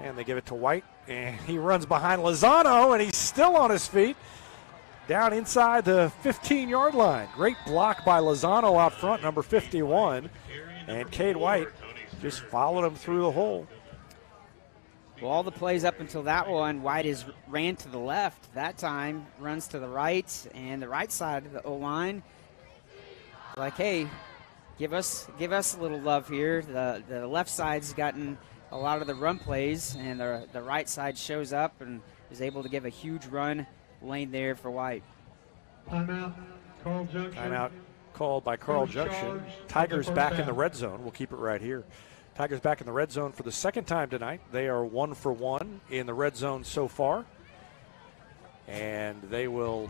And they give it to White, and he runs behind Lozano, and he's still on his feet down inside the 15-yard line. Great block by Lozano out front, number 51, and Cade White just followed him through the hole. Well, all the plays up until that one, White ran to the left. That time runs to the right, and the right side of the O-line, like, hey, give us a little love here. The left side's gotten a lot of the run plays, and the right side shows up and is able to give a huge run lane there for White. Timeout, Carl Junction. Timeout called by Carl Junction. Tigers back in the red zone. We'll keep it right here. Tigers back in the red zone for the second time tonight. They are 1 for 1 in the red zone so far. And they will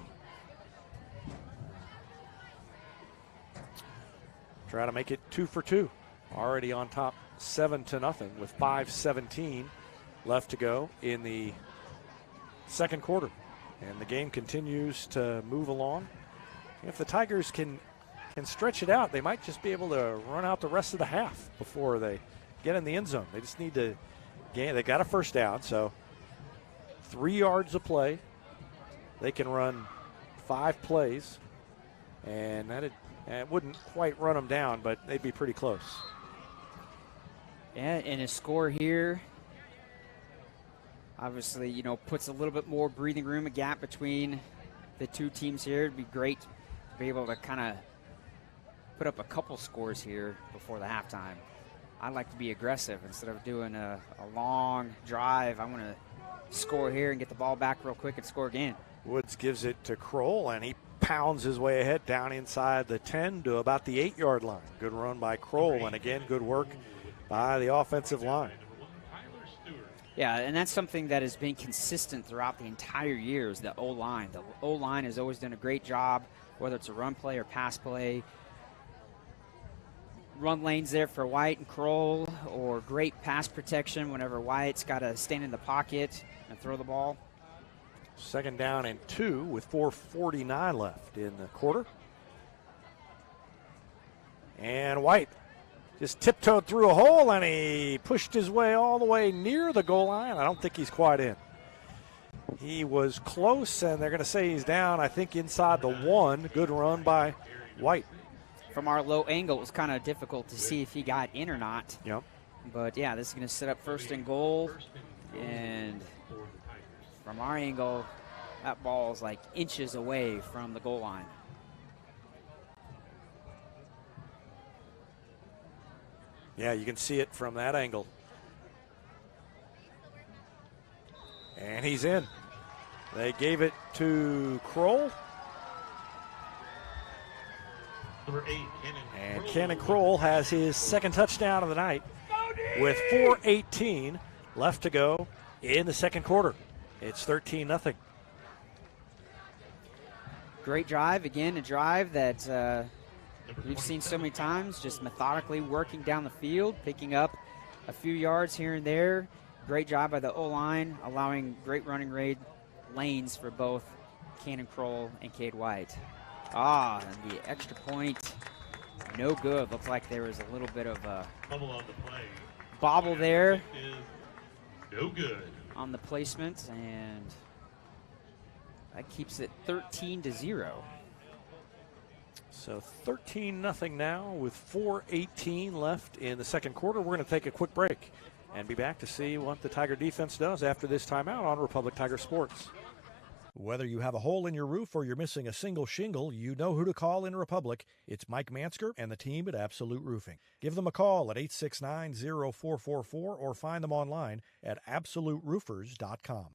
try to make it 2 for 2. Already on top 7-0 with 5:17 left to go in the second quarter. And the game continues to move along. If the Tigers can stretch it out, they might just be able to run out the rest of the half before they get in the end zone. They just need to gain. They got a first down, so 3 yards of play. They can run 5 plays, and it wouldn't quite run them down, but they'd be pretty close. Yeah, and a score here, obviously, puts a little bit more breathing room, a gap between the two teams here. It'd be great to be able to kind of put up a couple scores here before the halftime. I'd like to be aggressive instead of doing a long drive. I want to score here and get the ball back real quick and score again. Woods gives it to Kroll, and he pounds his way ahead down inside the 10 to about the 8-yard line. Good run by Kroll, and again, good work by the offensive line. Yeah, and that's something that has been consistent throughout the entire year is the O-line. The O-line has always done a great job, whether it's a run play or pass play. Run lanes there for White and Kroll, or great pass protection whenever White's got to stand in the pocket and throw the ball. 2nd down and 2 with 4:49 left in the quarter. And White just tiptoed through a hole, and he pushed his way all the way near the goal line. I don't think he's quite in. He was close, and they're going to say he's down, I think, inside the 1. Good run by White. From our low angle, it was kind of difficult to see if he got in or not. Yep. But, yeah, this is going to set up first and goal. And from our angle, that ball is like inches away from the goal line. Yeah, you can see it from that angle. And he's in. They gave it to Kroll. Number 8, And Cannon Kroll has his second touchdown of the night with 4:18 left to go in the second quarter. It's 13-0. Great drive. Again, a drive that we've seen so many times, just methodically working down the field, picking up a few yards here and there. Great job by the O-line, allowing great running lanes for both Cannon Kroll and Cade White. And the extra point, no good. Looks like there was a little bit of a bobble there. No good on the placement, and that keeps it 13-0. So 13-0 now with 4:18 left in the second quarter. We're going to take a quick break and be back to see what the Tiger defense does after this timeout on Republic Tiger Sports. Whether you have a hole in your roof or you're missing a single shingle, you know who to call in Republic. It's Mike Mansker and the team at Absolute Roofing. Give them a call at 869-0444 or find them online at absoluteroofers.com.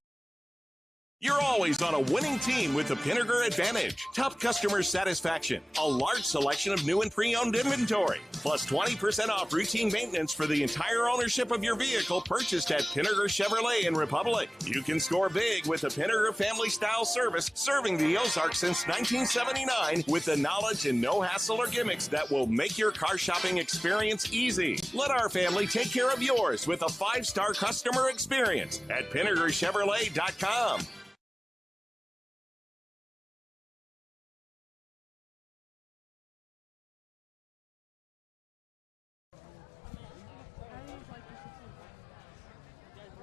You're always on a winning team with the Pinnaker Advantage. Top customer satisfaction, a large selection of new and pre-owned inventory, plus 20% off routine maintenance for the entire ownership of your vehicle purchased at Pinnaker Chevrolet in Republic. You can score big with the Pinnaker family-style service serving the Ozarks since 1979 with the knowledge and no hassle or gimmicks that will make your car shopping experience easy. Let our family take care of yours with a 5-star customer experience at PinnakerChevrolet.com.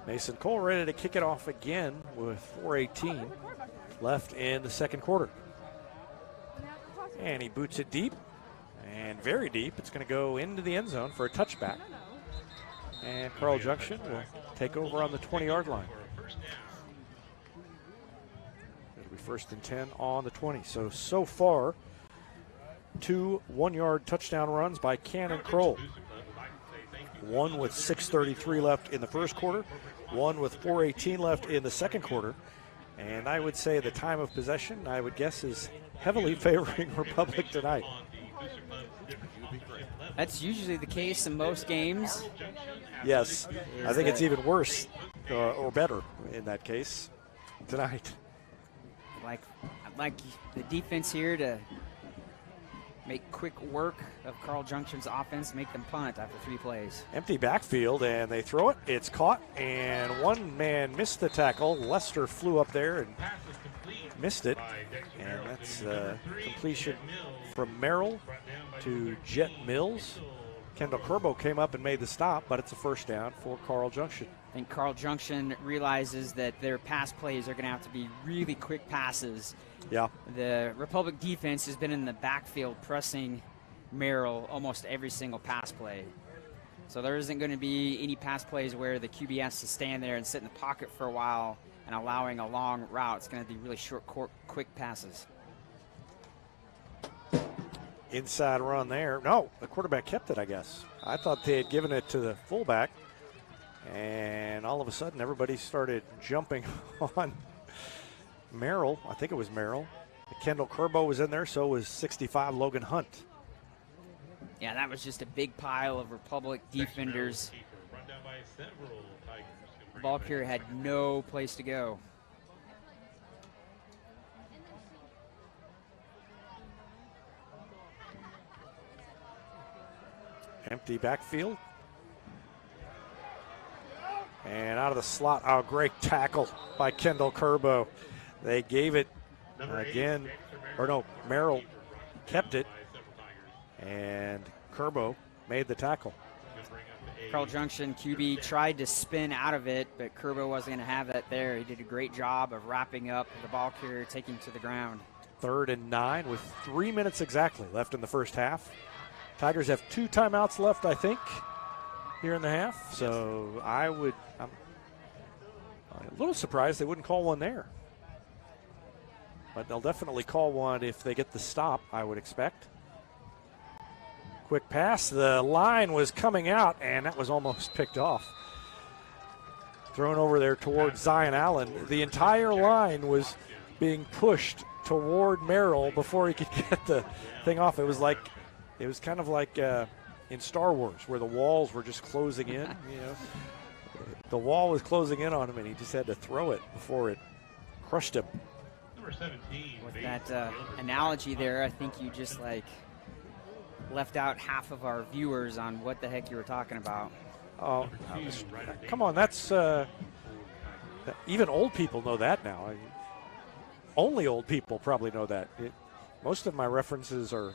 Mason Cole ready to kick it off again with 4:18 left in the second quarter. And he boots it deep, and very deep. It's going to go into the end zone for a touchback. And Carl Junction will take over on the 20-yard line. It'll be 1st and 10 on the 20. So far, 2 one-yard touchdown runs by Cannon Kroll. One with 6:33 left in the first quarter, one with 4:18 left in the second quarter. And I would say the time of possession, I would guess, is heavily favoring Republic tonight. That's usually the case in most games. Yes, I think it's even worse or better in that case tonight. I'd like the defense here to make quick work of Carl Junction's offense, make them punt after 3 plays. Empty backfield, and they throw it. It's caught, and one man missed the tackle. Lester flew up there and missed it. And that's completion from Merrill to Jet Mills. Kendall Kerbo came up and made the stop, but it's a first down for Carl Junction. I think Carl Junction realizes that their pass plays are going to have to be really quick passes. Yeah. The Republic defense has been in the backfield pressing Merrill almost every single pass play. So there isn't going to be any pass plays where the QB has to stand there and sit in the pocket for a while and allowing a long route. It's going to be really short, quick passes. Inside run there. No, the quarterback kept it, I guess. I thought they had given it to the fullback. And all of a sudden, everybody started jumping on Merrill. I think it was Merrill. Kendall Kerbo was in there, so was 65 Logan Hunt. Yeah, that was just a big pile of Republic defenders. The ball carrier had no place to go. Empty backfield. And out of the slot, great tackle by Kendall Kerbo. They gave it again, Merrill kept it, and Kerbo made the tackle. Carl Junction QB tried to spin out of it, but Kerbo wasn't going to have that there. He did a great job of wrapping up the ball carrier, taking to the ground. 3rd and 9 with 3 minutes exactly left in the first half. Tigers have 2 timeouts left, I think, here in the half. So I'm a little surprised they wouldn't call one there. But they'll definitely call one if they get the stop, I would expect. Quick pass. The line was coming out, and that was almost picked off. Thrown over there towards Zion Allen. The entire line was being pushed toward Merrill before he could get the thing off. It was kind of like in Star Wars, where the walls were just closing in. You know, the wall was closing in on him, and he just had to throw it before it crushed him. Number 17. With that analogy there, I think you just left out half of our viewers on what the heck you were talking about. Oh, come on, that's even old people know that now. Only old people probably know that. Most of my references are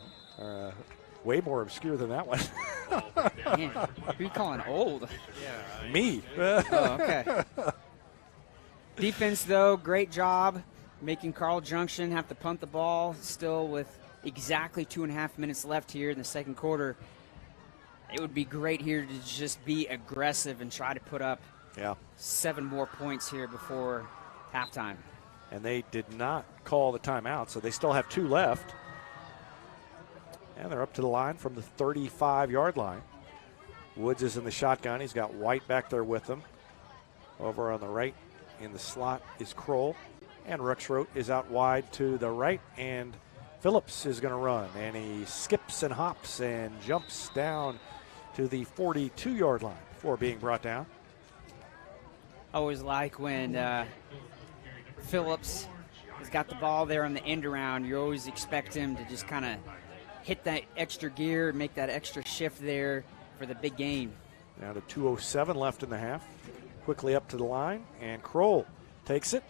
way more obscure than that one. Man, who are you calling old? Me. Oh, okay. Defense, though, great job making Carl Junction have to punt the ball still with exactly 2.5 minutes left here in the second quarter. It would be great here to just be aggressive and try to put up 7 more points here before halftime. And they did not call the timeout, so they still have 2 left. And they're up to the line from the 35-yard line. Woods is in the shotgun. He's got White back there with him. Over on the right in the slot is Kroll. And Rexroth is out wide to the right, and Phillips is going to run, and he skips and hops and jumps down to the 42-yard line before being brought down. Always like when Phillips has got the ball there on the end around, you always expect him to just kind of hit that extra gear, make that extra shift there for the big game. Now to 2:07 left in the half. Quickly up to the line, and Kroll takes it.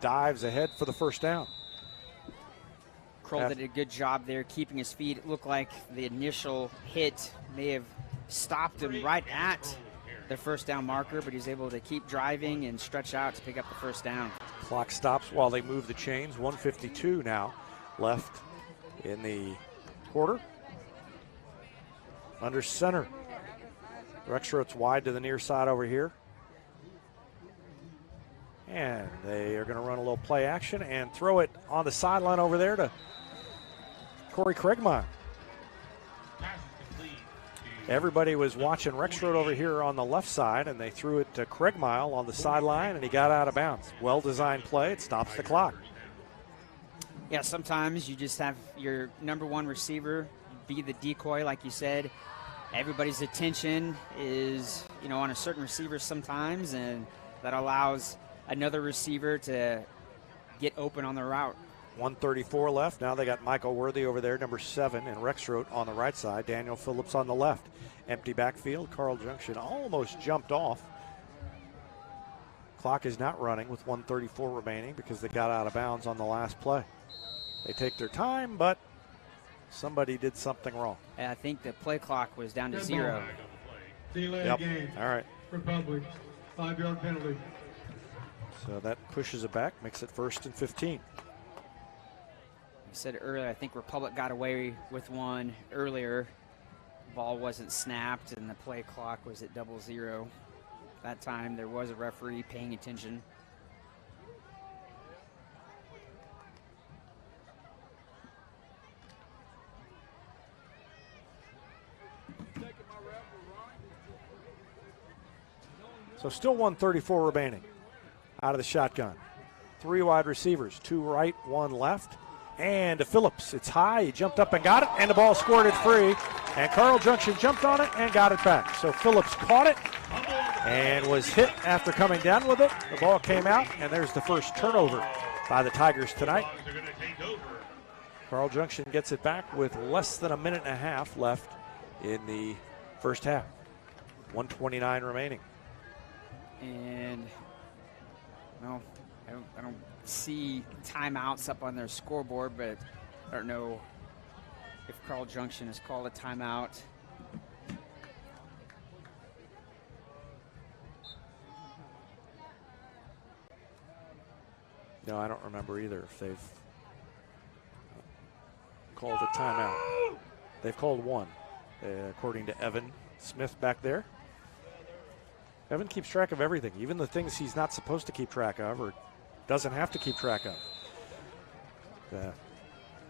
Dives ahead for the first down. Kroll did a good job there keeping his feet. It looked like the initial hit may have stopped him right at the first down marker, but he's able to keep driving and stretch out to pick up the first down. Clock stops while they move the chains. 1:52 now left in the quarter. Under center. Rexroth's wide to the near side over here. And they are going to run a little play action and throw it on the sideline over there to Corey Craigmile. Everybody was watching Rexroth over here on the left side, and they threw it to Craigmile on the sideline, and he got out of bounds. Well-designed play. It stops the clock. Yeah, sometimes you just have your number one receiver be the decoy, like you said. Everybody's attention is, on a certain receiver sometimes, and that allows another receiver to get open on the route. 1:34 left. Now they got Michael Worthy over there, number 7, and Rexroth on the right side. Daniel Phillips on the left. Empty backfield. Carl Junction almost jumped off. Clock is not running with 1:34 remaining because they got out of bounds on the last play. They take their time, but somebody did something wrong. And I think the play clock was down to 0. Delay Yep. game. All right. Republic, 5-yard penalty. So that pushes it back, makes it 1st and 15. I said earlier, I think Republic got away with one earlier. Ball wasn't snapped, and the play clock was at 00. That time, there was a referee paying attention. So still 1:34 remaining out of the shotgun. 3 wide receivers, 2 right, 1 left. And to Phillips, it's high, he jumped up and got it, and the ball squirted free. And Carl Junction jumped on it and got it back. So Phillips caught it and was hit after coming down with it. The ball came out, and there's the first turnover by the Tigers tonight. Carl Junction gets it back with less than a minute and a half left in the first half. 1:29 remaining. And, well, I don't see timeouts up on their scoreboard, but I don't know if Carl Junction has called a timeout. No, I don't remember either if they've called a timeout. They've called one, according to Evan Smith back there. Evan keeps track of everything, even the things he's not supposed to keep track of or doesn't have to keep track of. The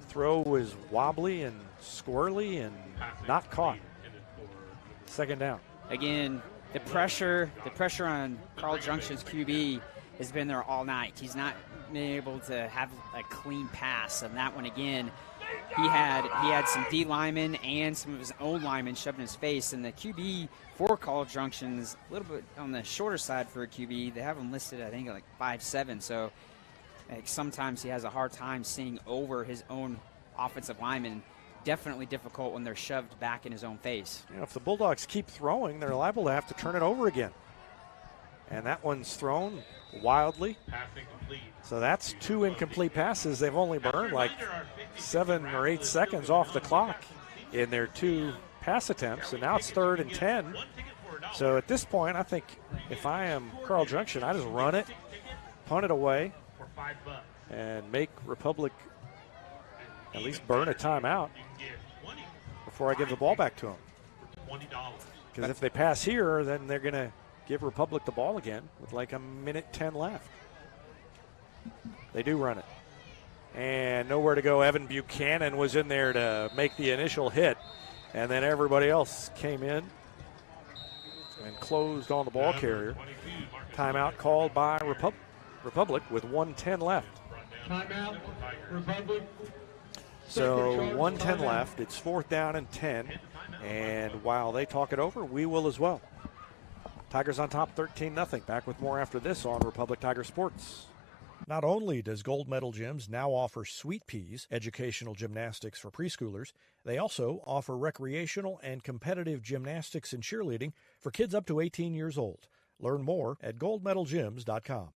throw was wobbly and squirrely and not caught. Second down. Again, the pressure on Carl Junction's QB has been there all night. He's not been able to have a clean pass, and that one again, he had some D linemen and some of his own linemen shoved in his face, and the QB for Carl Junction is a little bit on the shorter side for a QB. They have him listed, I think, like 5'7", so sometimes he has a hard time seeing over his own offensive lineman. Definitely difficult when they're shoved back in his own face. You know, if the Bulldogs keep throwing, they're liable to have to turn it over again. And that one's thrown wildly. So that's 2 incomplete passes. They've only burned like 7 or 8 seconds off the clock in their 2 pass attempts, and now it's 3rd and 10. So at this point, I think if I am Carl Junction, I just run it, punt it away, and make Republic at least burn a timeout before I give the ball back to them. Because if they pass here, then they're going to give Republic the ball again with like 1:10 left. They do run it. And nowhere to go. Evan Buchanan was in there to make the initial hit. And then everybody else came in and closed on the ball carrier. Timeout called by Republic with 1:10 left. Timeout, Republic. So 1:10 left. It's 4th down and 10. And while they talk it over, we will as well. Tigers on top 13-0. Back with more after this on Republic Tiger Sports. Not only does Gold Medal Gyms now offer Sweet Peas, educational gymnastics for preschoolers, they also offer recreational and competitive gymnastics and cheerleading for kids up to 18 years old. Learn more at goldmedalgyms.com.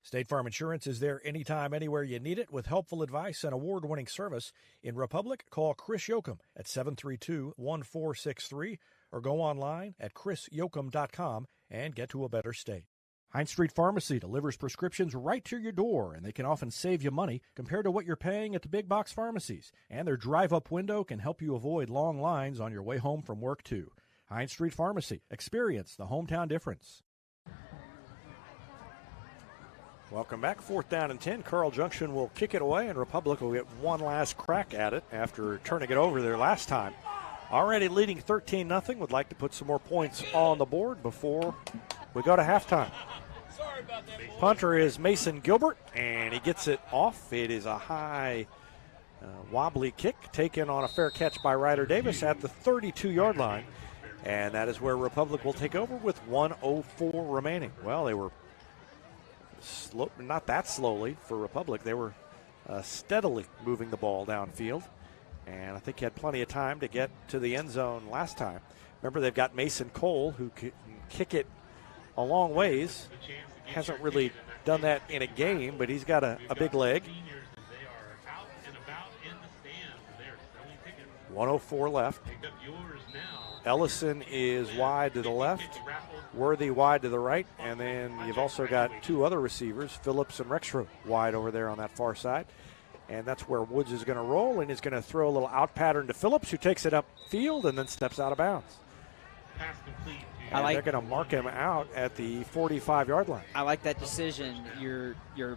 State Farm Insurance is there anytime, anywhere you need it with helpful advice and award-winning service. In Republic, call Chris Yoakum at 732-1463 or go online at chrisyoakum.com and get to a better state. Heinz Street Pharmacy delivers prescriptions right to your door, and they can often save you money compared to what you're paying at the big box pharmacies. And their drive-up window can help you avoid long lines on your way home from work, too. Heinz Street Pharmacy. Experience the hometown difference. Welcome back. 4th down and 10. Carl Junction will kick it away, and Republic will get one last crack at it after turning it over their last time. Already leading 13-0. Would like to put some more points on the board before we go to halftime. Punter is Mason Gilbert, and he gets it off. It is a high, wobbly kick taken on a fair catch by Ryder Davis at the 32-yard line. And that is where Republic will take over with 1:04 remaining. Well, they were not that slowly for Republic. They were steadily moving the ball downfield. And I think he had plenty of time to get to the end zone last time. Remember, they've got Mason Cole, who can kick it a long ways. Hasn't really done that in a game, but he's got a big leg. 1:04 left. Ellison is wide to the left, Worthy wide to the right, and then you've also got 2 other receivers, Phillips and Rexroth, wide over there on that far side. And that's where Woods is going to roll, and he's going to throw a little out pattern to Phillips, who takes it upfield and then steps out of bounds. And they're going to mark him out at the 45-yard line. I like that decision. Your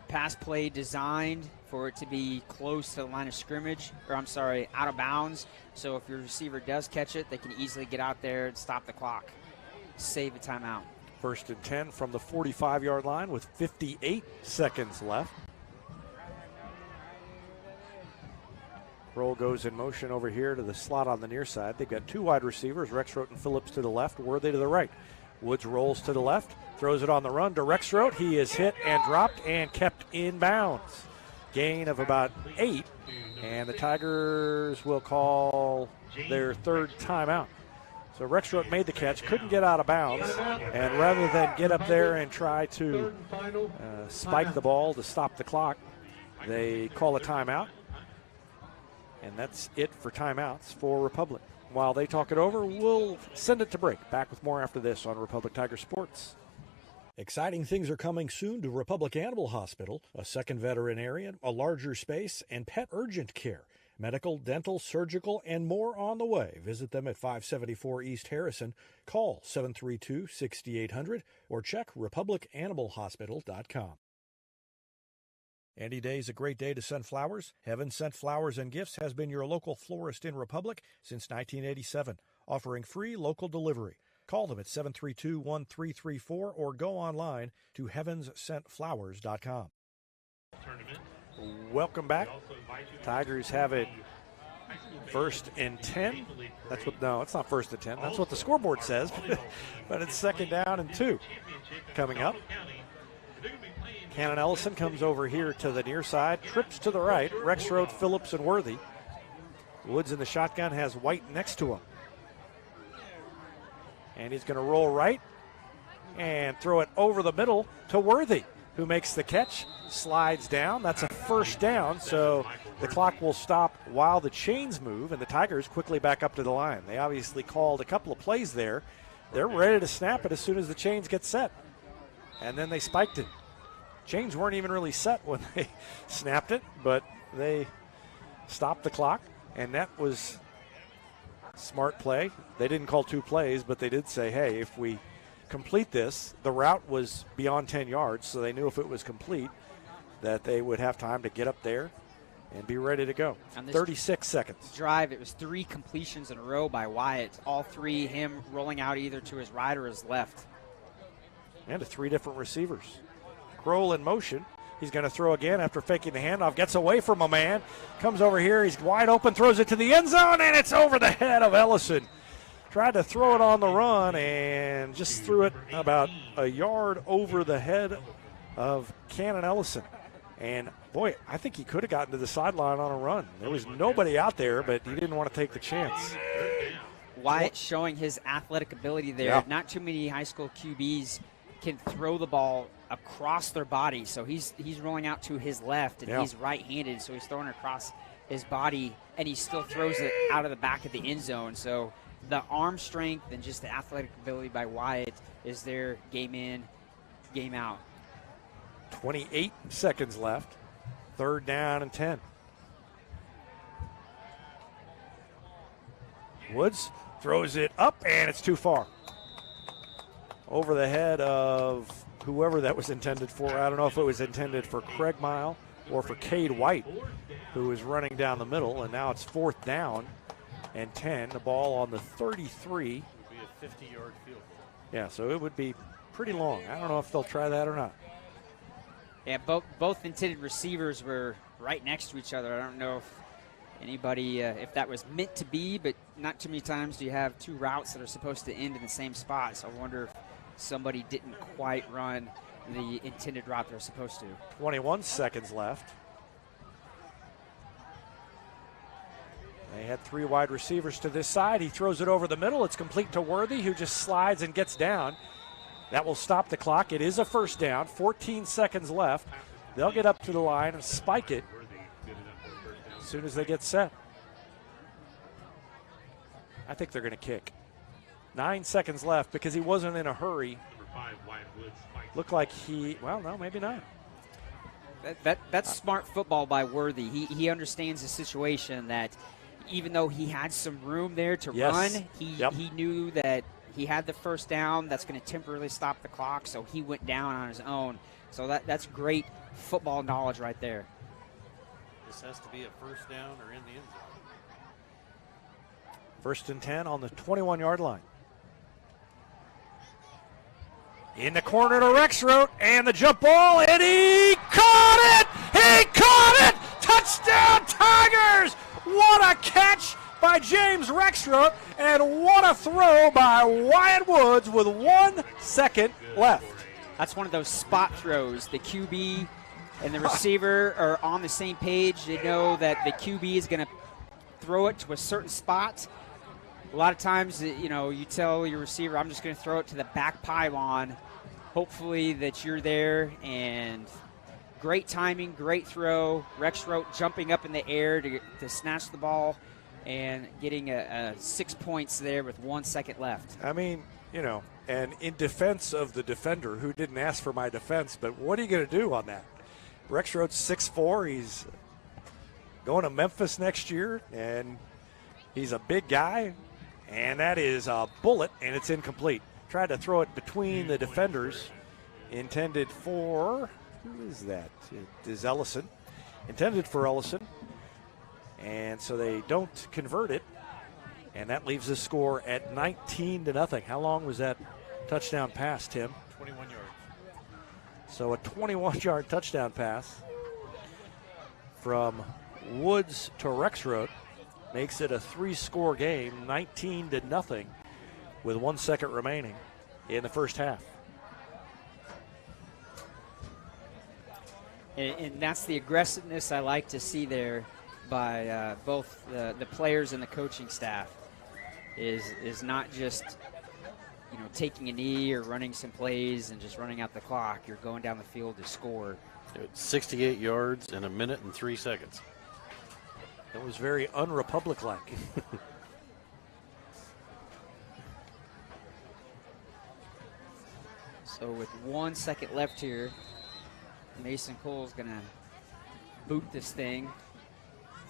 pass play designed for it to be close to the line of scrimmage, out of bounds. So if your receiver does catch it, they can easily get out there and stop the clock. Save a timeout. 1st and 10 from the 45-yard line with 58 seconds left. Roll goes in motion over here to the slot on the near side. They've got 2 wide receivers, Rexroth and Phillips to the left, Worthy to the right. Woods rolls to the left, throws it on the run to Rexroth. He is hit and dropped and kept in bounds. Gain of about 8, and the Tigers will call their 3rd timeout. So Rexroth made the catch, couldn't get out of bounds, and rather than get up there and try to spike the ball to stop the clock, they call a timeout. And that's it for timeouts for Republic. While they talk it over, we'll send it to break. Back with more after this on Republic Tiger Sports. Exciting things are coming soon to Republic Animal Hospital, a second veterinarian, a larger space, and pet urgent care. Medical, dental, surgical, and more on the way. Visit them at 574 East Harrison. Call 732-6800 or check republicanimalhospital.com. Any day is a great day to send flowers. Heaven Sent Flowers and Gifts has been your local florist in Republic since 1987, offering free local delivery. Call them at 732-1334 or go online to heavenssentflowers.com. Welcome back. Tigers have it 1st and 10. No, it's not 1st and 10. That's what the scoreboard says, but it's 2nd down and 2 coming up. Cannon Ellison comes over here to the near side, trips to the right. Rexroad, Phillips, and Worthy. Woods in the shotgun has White next to him. And he's going to roll right and throw it over the middle to Worthy, who makes the catch, slides down. That's a 1st down, so the clock will stop while the chains move, and the Tigers quickly back up to the line. They obviously called a couple of plays there. They're ready to snap it as soon as the chains get set. And then they spiked it. Chains weren't even really set when they snapped it, but they stopped the clock, and that was smart play. They didn't call 2 plays, but they did say, hey, if we complete this, the route was beyond 10 yards, so they knew if it was complete that they would have time to get up there and be ready to go. 36 seconds. Drive, it was 3 completions in a row by Wyatt, all 3 him rolling out either to his right or his left. And to 3 different receivers. Kroll in motion. He's going to throw again after faking the handoff. Gets away from a man. Comes over here. He's wide open. Throws it to the end zone, and it's over the head of Ellison. Tried to throw it on the run and just threw it about a yard over the head of Cannon Ellison. And, boy, I think he could have gotten to the sideline on a run. There was nobody out there, but he didn't want to take the chance. Wyatt showing his athletic ability there. Yeah. Not too many high school QBs can throw the ball across their body. So he's rolling out to his left, and he's right-handed, so he's throwing it across his body, and he still throws it out of the back of the end zone. So the arm strength and just the athletic ability by Wyatt is there game in, game out. 28 seconds left. 3rd down and 10. Woods throws it up, and it's too far. Over the head of whoever that was intended for. I don't know if it was intended for Craig Mile or for Cade White, who was running down the middle, and now it's 4th down and 10. The ball on the 33. It would be a 50-yard field goal. Yeah, so it would be pretty long. I don't know if they'll try that or not. Yeah, both intended receivers were right next to each other. I don't know if anybody, if that was meant to be, but not too many times do you have 2 routes that are supposed to end in the same spot. So I wonder if somebody didn't quite run the intended route they're supposed to. 21 seconds left. They had 3 wide receivers to this side. He throws it over the middle. It's complete to Worthy, who just slides and gets down. That will stop the clock. It is a 1st down. 14 seconds left. They'll get up to the line and spike it as soon as they get set. I think they're going to kick. 9 seconds left because he wasn't in a hurry. Looked like no, maybe not. That's smart football by Worthy. He understands the situation that even though he had some room there to run, he knew that he had the 1st down. That's going to temporarily stop the clock, so he went down on his own. So that's great football knowledge right there. This has to be a 1st down or in the end zone. 1st and 10 on the 21-yard line. In the corner to Rexroad, and the jump ball, and he caught it! He caught it! Touchdown Tigers! What a catch by James Rexroad, and what a throw by Wyatt Woods with 1 second left. That's one of those spot throws. The QB and the receiver are on the same page. They know that the QB is going to throw it to a certain spot. A lot of times, you tell your receiver, I'm just going to throw it to the back pylon. Hopefully that you're there, and great timing, great throw. Rexroad jumping up in the air to snatch the ball and getting 6 points there with 1 second left. I mean, you know, and in defense of the defender who didn't ask for my defense, but what are you going to do on that? Rexroad's 6'4". He's going to Memphis next year, and he's a big guy, and that is a bullet, and it's incomplete. Tried to throw it between the defenders, intended for, who is that? It is Ellison. Intended for Ellison, and so they don't convert it, and that leaves the score at 19-0. How long was that touchdown pass, Tim? 21 yards. So a 21-yard touchdown pass from Woods to Rexroad makes it a 3-score game, 19-0, with 1 second remaining in the first half. And that's the aggressiveness I like to see there by both the players and the coaching staff is not just, you know, taking a knee or running some plays and just running out the clock. You're going down the field to score. 68 yards in 1 minute and 3 seconds. That was very un-Republic-like. So with 1 second left here, Mason Cole's going to boot this thing.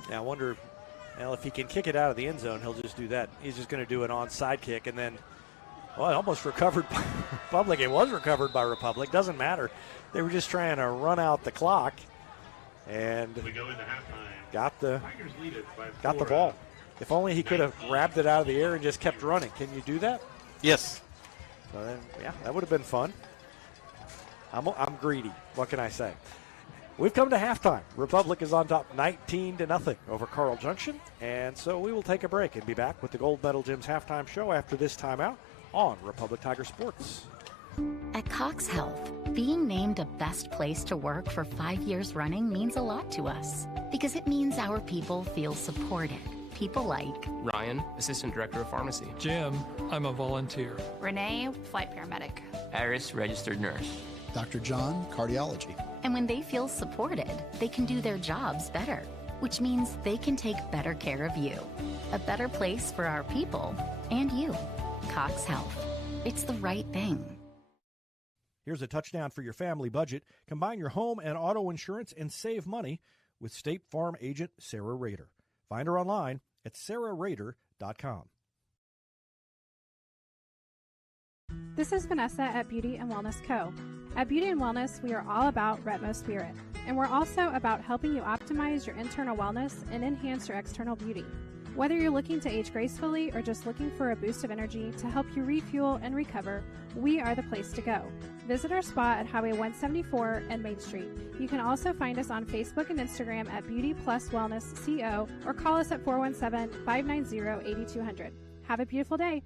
Yeah, I wonder, well, if he can kick it out of the end zone, he'll just do that. He's just going to do an onside kick, and then, well, it almost recovered by Republic. It was recovered by Republic. Doesn't matter. They were just trying to run out the clock, and We go into halftime. got the Tigers lead it by got the 4. ball. If only he could have grabbed it out of the air and just kept running. Can you do that? Yes. So then, yeah, that would have been fun. I'm greedy. What can I say? We've come to halftime. Republic is on top 19-0 over Carl Junction. And so we will take a break and be back with the Gold Medal Gym's halftime show after this timeout on Republic Tiger Sports. At Cox Health, being named a best place to work for 5 years running means a lot to us because it means our people feel supported. People like Ryan, Assistant Director of Pharmacy. Jim, I'm a volunteer. Renee, Flight Paramedic. Iris, Registered Nurse. Dr. John, Cardiology. And when they feel supported, they can do their jobs better, which means they can take better care of you. A better place for our people and you. Cox Health. It's the right thing. Here's a touchdown for your family budget. Combine your home and auto insurance and save money with State Farm agent Sarah Rader. Find her online at sarahrader.com. This is Vanessa at Beauty and Wellness Co. At Beauty and Wellness, we are all about Retmo Spirit, and we're also about helping you optimize your internal wellness and enhance your external beauty. Whether you're looking to age gracefully or just looking for a boost of energy to help you refuel and recover, we are the place to go. Visit our spa at Highway 174 and Main Street. You can also find us on Facebook and Instagram at Beauty Plus Wellness CO or call us at 417-590-8200. Have a beautiful day.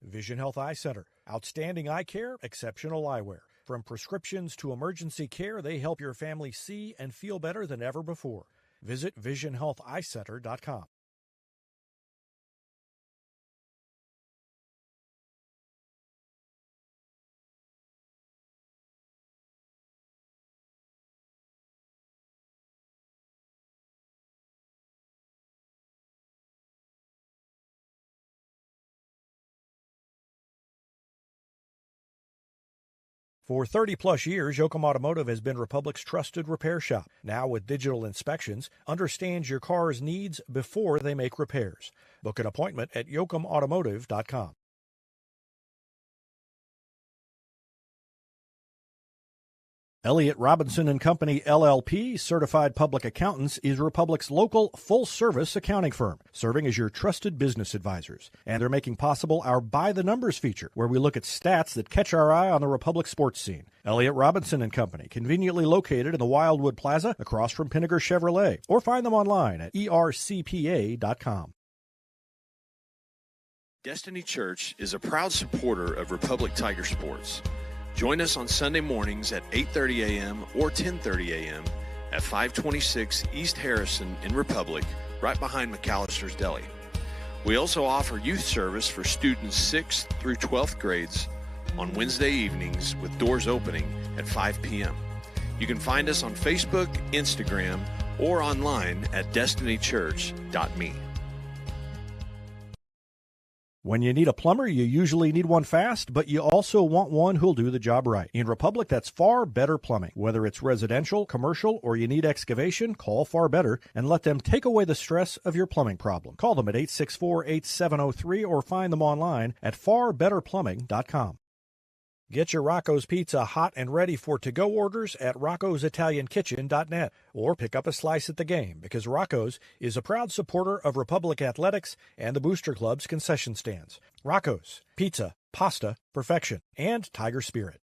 Vision Health Eye Center. Outstanding eye care, exceptional eyewear. From prescriptions to emergency care, they help your family see and feel better than ever before. Visit visionhealtheyecenter.com. For 30-plus years, Yoakum Automotive has been Republic's trusted repair shop. Now with digital inspections, understands your car's needs before they make repairs. Book an appointment at yoakumautomotive.com. Elliott Robinson & Company, LLP, Certified Public Accountants, is Republic's local full-service accounting firm, serving as your trusted business advisors. And they're making possible our By the Numbers feature, where we look at stats that catch our eye on the Republic sports scene. Elliott Robinson & Company, conveniently located in the Wildwood Plaza across from Pinnaker Chevrolet, or find them online at ercpa.com. Destiny Church is a proud supporter of Republic Tiger Sports. Join us on Sunday mornings at 8:30 a.m. or 10:30 a.m. at 526 East Harrison in Republic, right behind McAllister's Deli. We also offer youth service for students 6th through 12th grades on Wednesday evenings with doors opening at 5 p.m. You can find us on Facebook, Instagram, or online at destinychurch.me. When you need a plumber, you usually need one fast, but you also want one who'll do the job right. In Republic, that's Far Better Plumbing. Whether it's residential, commercial, or you need excavation, call Far Better and let them take away the stress of your plumbing problem. Call them at 864-8703 or find them online at farbetterplumbing.com. Get your Rocco's Pizza hot and ready for to-go orders at roccositaliankitchen.net or pick up a slice at the game because Rocco's is a proud supporter of Republic Athletics and the Booster Club's concession stands. Rocco's, pizza, pasta, perfection, and Tiger Spirit.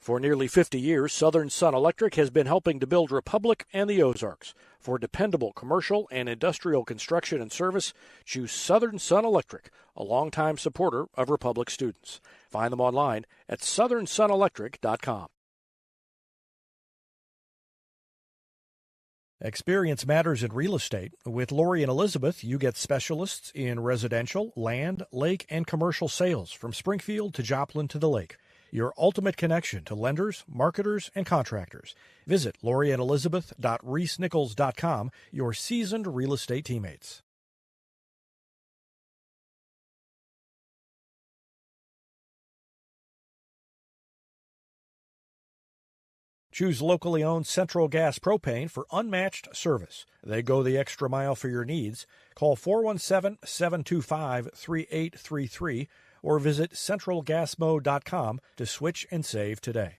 For nearly 50 years, Southern Sun Electric has been helping to build Republic and the Ozarks. For dependable commercial and industrial construction and service, choose Southern Sun Electric, a longtime supporter of Republic students. Find them online at southernsunelectric.com. Experience matters in real estate. With Lori and Elizabeth, you get specialists in residential, land, lake, and commercial sales from Springfield to Joplin to the lake. Your ultimate connection to lenders, marketers, and contractors. Visit loriandelizabeth.reesnichols.com, your seasoned real estate teammates. Choose locally owned Central Gas Propane for unmatched service. They go the extra mile for your needs. Call 417-725-3833 or visit centralgasmo.com to switch and save today.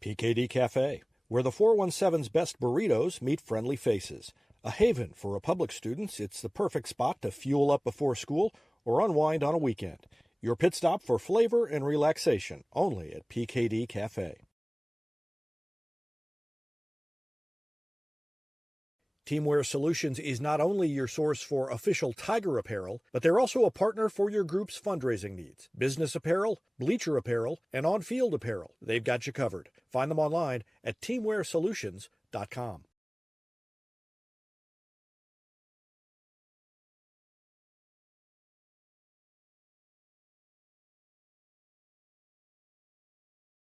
PKD Cafe, where the 417's best burritos meet friendly faces. A haven for Republic students, it's the perfect spot to fuel up before school or unwind on a weekend. Your pit stop for flavor and relaxation, only at PKD Cafe. Teamwear Solutions is not only your source for official Tiger apparel, but they're also a partner for your group's fundraising needs. Business apparel, bleacher apparel, and on-field apparel. They've got you covered. Find them online at teamwearsolutions.com.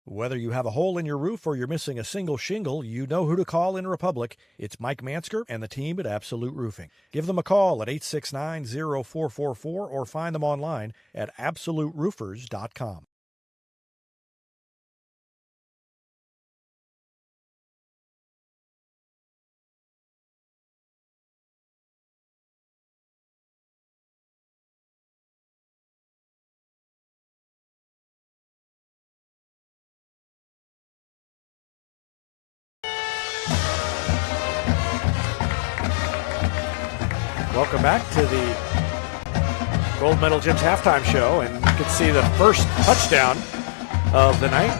Whether you have a hole in your roof or you're missing a single shingle, you know who to call in Republic. It's Mike Mansker and the team at Absolute Roofing. Give them a call at 869-0444 or find them online at absoluteroofers.com. Welcome back to the Gold Medal Gym's halftime show, and you can see the first touchdown of the night.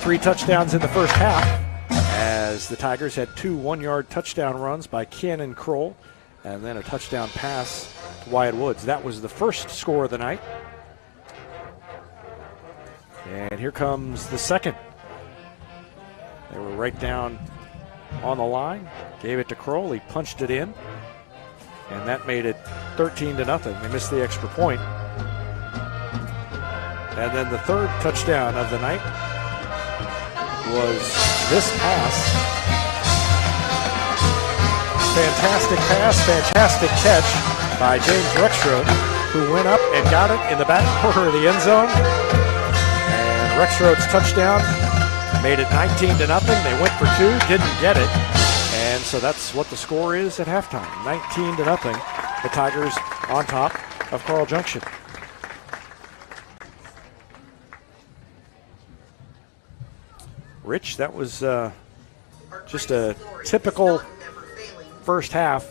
3 touchdowns in the first half as the Tigers had 2 one-yard touchdown runs by Cannon Kroll and then a touchdown pass to Wyatt Woods. That was the first score of the night. And here comes the second. They were right down on the line, gave it to Kroll, he punched it in. And that made it 13-0. They missed the extra point. And then the third touchdown of the night was this pass. Fantastic catch by James Rexroad, who went up and got it in the back corner of the end zone. And Rexroad's touchdown made it 19-0. They went for 2, didn't get it. And so that's what the score is at halftime, 19-0. The Tigers on top of Carl Junction. Rich, that was just a typical first half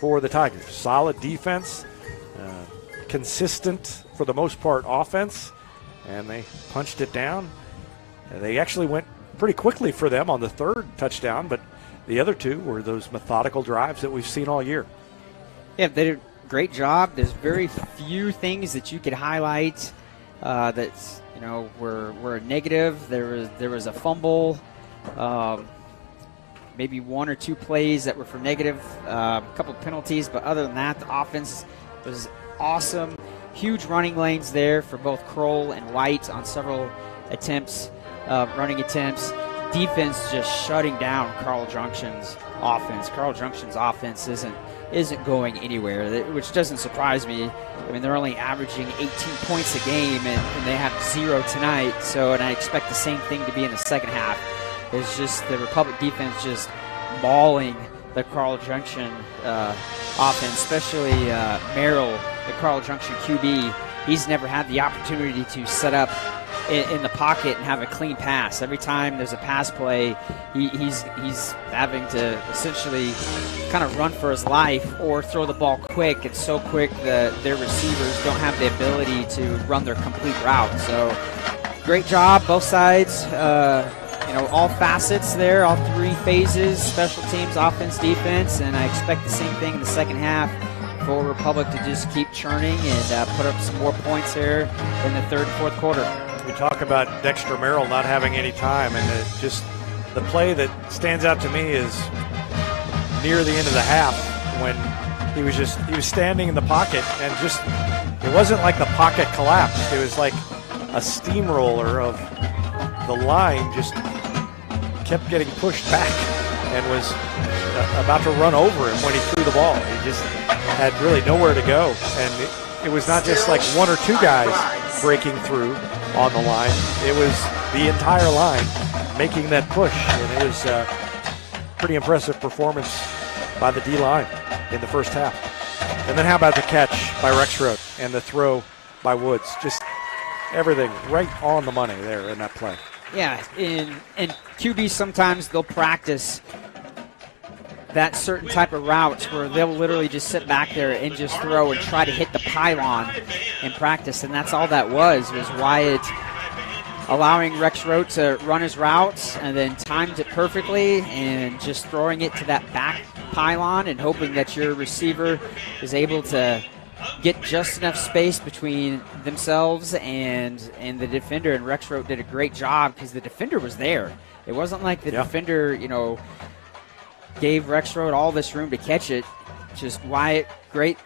for the Tigers. Solid defense, consistent for the most part offense, and they punched it down. They actually went pretty quickly for them on the third touchdown, but the other 2 were those methodical drives that we've seen all year. Yeah, they did a great job. There's very few things that you could highlight that's, were a negative. There was a fumble. maybe 1 or 2 plays that were for negative, a couple of penalties, but other than that, the offense was awesome. Huge running lanes there for both Kroll and White on several attempts, running attempts. Defense just shutting down Carl Junction's offense. Carl Junction's offense isn't going anywhere, which doesn't surprise me. I mean, they're only averaging 18 points a game, and they have 0 tonight. So, and I expect the same thing to be in the second half. It's just the Republic defense just mauling the Carl Junction offense, especially Merrill, the Carl Junction QB. He's never had the opportunity to set up in the pocket and have a clean pass. Every time there's a pass play, he's having to essentially kind of run for his life or throw the ball quick. It's so quick that their receivers don't have the ability to run their complete route. So great job, both sides. All facets there, all 3 phases, special teams, offense, defense, and I expect the same thing in the second half for Republic to just keep churning and put up some more points here in the third and fourth quarter. We talk about Dexter Merrill not having any time, and just the play that stands out to me is near the end of the half when he was standing in the pocket, and just it wasn't like the pocket collapsed. It was like a steamroller of the line just kept getting pushed back and was about to run over him when he threw the ball. He just had really nowhere to go, and it was not just like 1 or 2 guys breaking through on the line. It was the entire line making that push, and it was a pretty impressive performance by the D-line in the first half. And then how about the catch by Rexroth and the throw by Woods? Just everything right on the money there in that play. Yeah, and QBs sometimes they'll practice that certain type of routes where they'll literally just sit back there and just throw and try to hit the pylon in practice, and that's all that was Wyatt allowing Rex Rote to run his routes and then timed it perfectly and just throwing it to that back pylon and hoping that your receiver is able to get just enough space between themselves and the defender, and Rex Rote did a great job because the defender was there. It wasn't like the defender, gave Rex Rote all this room to catch it. Just Wyatt, great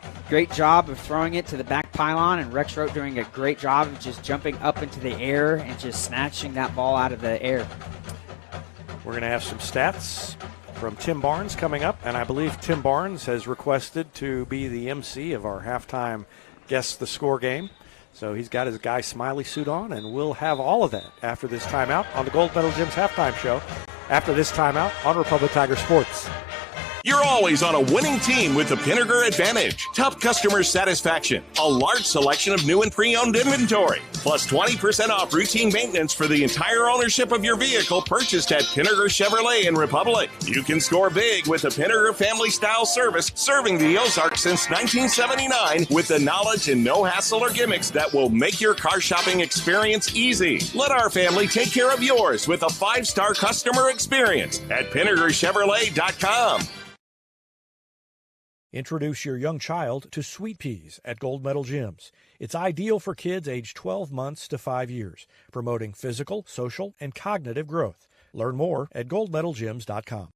job of throwing it to the back pylon, and Rex Rote doing a great job of just jumping up into the air and just snatching that ball out of the air. We're going to have some stats from Tim Barnes coming up, and I believe Tim Barnes has requested to be the MC of our halftime Guess the Score game. So he's got his Guy Smiley suit on, and we'll have all of that after this timeout on the Gold Medal Gym's halftime show. After this timeout on Republic Tiger Sports. You're always on a winning team with the Pinnaker Advantage. Top customer satisfaction, a large selection of new and pre-owned inventory, plus 20% off routine maintenance for the entire ownership of your vehicle purchased at Pinnaker Chevrolet in Republic. You can score big with the Pinnaker family-style service serving the Ozarks since 1979 with the knowledge and no hassle or gimmicks that will make your car shopping experience easy. Let our family take care of yours with a 5-star customer experience at PinnakerChevrolet.com. Introduce your young child to Sweet Peas at Gold Medal Gyms. It's ideal for kids aged 12 months to 5 years, promoting physical, social, and cognitive growth. Learn more at goldmedalgyms.com.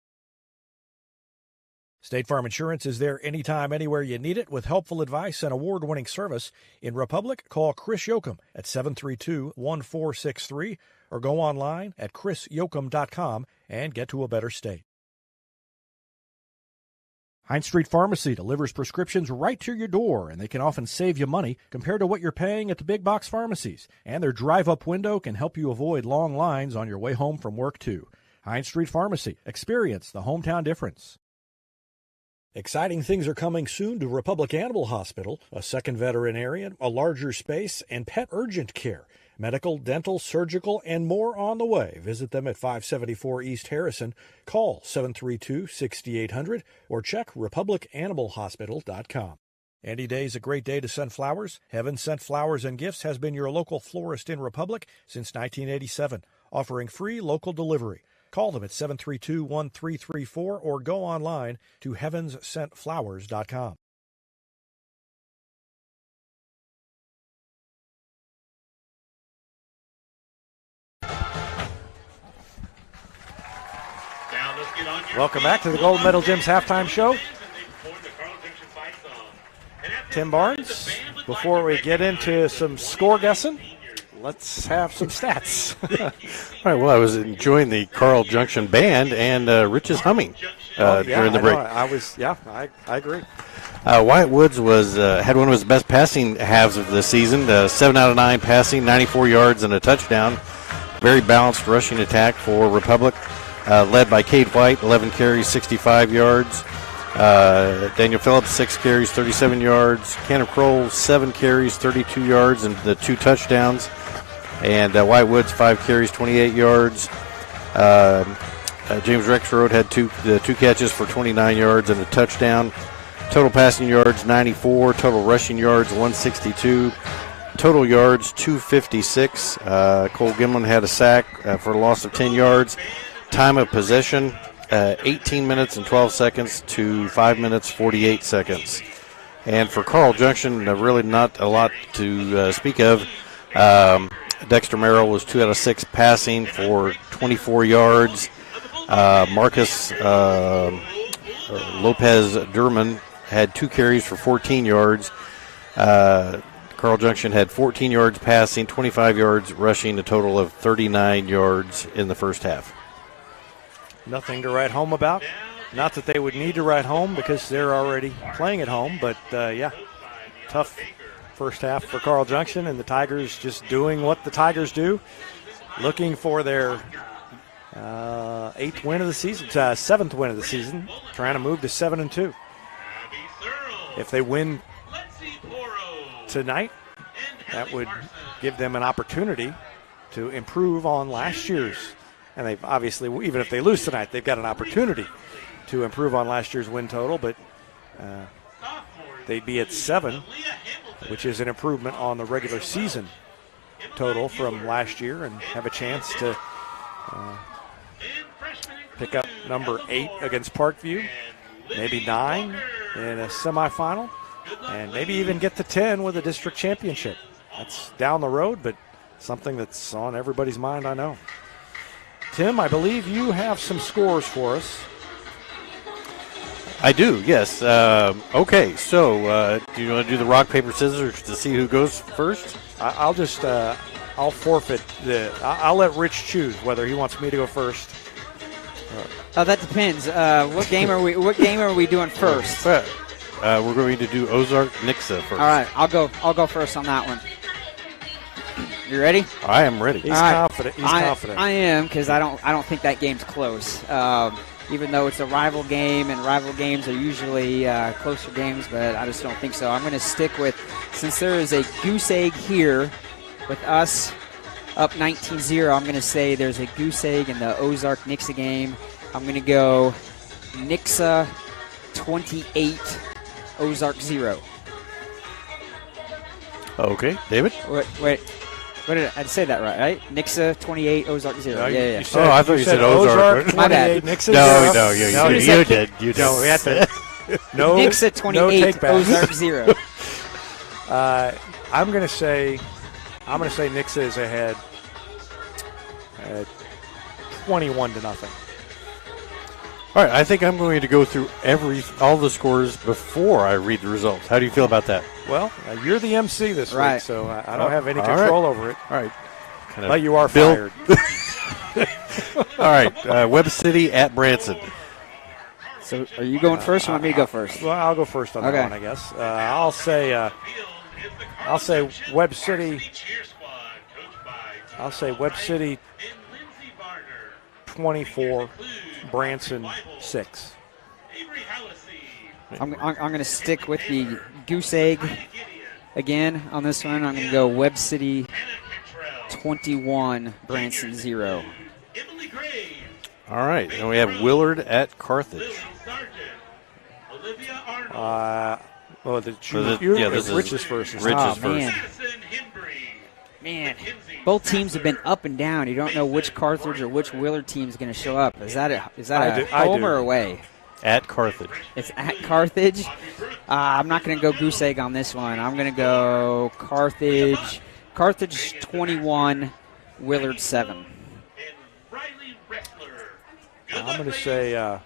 State Farm Insurance is there anytime, anywhere you need it with helpful advice and award-winning service. In Republic, call Chris Yoakum at 732-1463 or go online at chrisyoakum.com and get to a better state. Heinz Street Pharmacy delivers prescriptions right to your door, and they can often save you money compared to what you're paying at the big box pharmacies. And their drive-up window can help you avoid long lines on your way home from work, too. Heinz Street Pharmacy. Experience the hometown difference. Exciting things are coming soon to Republic Animal Hospital, a second veterinarian, a larger space, and pet urgent care. Medical, dental, surgical, and more on the way. Visit them at 574 East Harrison. Call 732-6800 or check republicanimalhospital.com. Any day is a great day to send flowers. Heaven Sent Flowers and Gifts has been your local florist in Republic since 1987, offering free local delivery. Call them at 732-1334 or go online to heavenssentflowers.com. Welcome back to the Gold Medal Gym's halftime show. Tim Barnes, before we get into some score guessing, let's have some stats. All right, well, I was enjoying the Carl Junction band, and Rich is humming during the break. I agree. Wyatt Woods had one of his best passing halves of the season, 7 out of 9 passing, 94 yards and a touchdown. Very balanced rushing attack for Republic, led by Cade White, 11 carries, 65 yards. Daniel Phillips, 6 carries, 37 yards. Cannon Kroll, 7 carries, 32 yards, and the 2 touchdowns. And Wyatt Woods, 5 carries, 28 yards. James Rexroad had two catches for 29 yards and a touchdown. Total passing yards, 94. Total rushing yards, 162. Total yards, 256. Cole Gimlin had a sack for a loss of 10 yards. Time of possession, 18 minutes and 12 seconds to 5 minutes, 48 seconds. And for Carl Junction, really not a lot to speak of. Dexter Merrill was 2 out of 6 passing for 24 yards. Marcus Lopez Durman had 2 carries for 14 yards. Carl Junction had 14 yards passing, 25 yards rushing, a total of 39 yards in the first half. Nothing to write home about. Not that they would need to write home because they're already playing at home, but tough first half for Carl Junction, and the Tigers just doing what the Tigers do, looking for their 7th win of the season, trying to move to 7-2. If they win tonight, that would give them an opportunity to improve on last year's. And they've obviously, even if they lose tonight, they've got an opportunity to improve on last year's win total, but they'd be at 7, which is an improvement on the regular season total from last year, and have a chance to pick up number 8 against Parkview, maybe 9 in a semifinal, and maybe even get to 10 with a district championship. That's down the road, but something that's on everybody's mind, I know. Tim, I believe you have some scores for us. I do, yes. Okay, so do you want to do the rock, paper, scissors to see who goes first? I'll forfeit I'll let Rich choose whether he wants me to go first. That depends. What game are we doing first? We're going to do Ozark Nixa first. All right, I'll go first on that one. You ready? I am ready. He's confident. Confident. I am, because I don't think that game's close. Even though it's a rival game, and rival games are usually closer games, but I just don't think so. I'm going to stick with, since there is a goose egg here with us up 19-0, I'm going to say there's a goose egg in the Ozark Nixa game. I'm going to go Nixa 28, Ozark 0. Okay, David? Wait. What did I say that right? Nixa 28, Ozark 0. No, yeah. I thought you said Ozark. My bad. Nixa no, you did. No, we had to. No, Nixa 28, no Ozark 0. I'm going to say Nixa is ahead 21-0. All right, I think I'm going to go through all the scores before I read the results. How do you feel about that? Well, you're the MC this week, so I don't have any all control over it. All right. But you are fired. All right, Webb City at Branson. So are you going first or want me to go first? Well, I'll go first on that one, I guess. I'll say Webb City. I'll say Webb City 24, Branson 6. I'm going to stick with the goose egg again on this one. I'm going to go Webb City 21, Branson 0. All right, and we have Willard at Carthage. This is Rich's first. Rich's first. Man, both teams have been up and down. You don't know which Carthage or which Willard team is going to show up. Is that a home or away? At Carthage. It's at Carthage. I'm not going to go goose egg on this one. I'm going to go Carthage. Carthage 21, Willard 7. I'm going to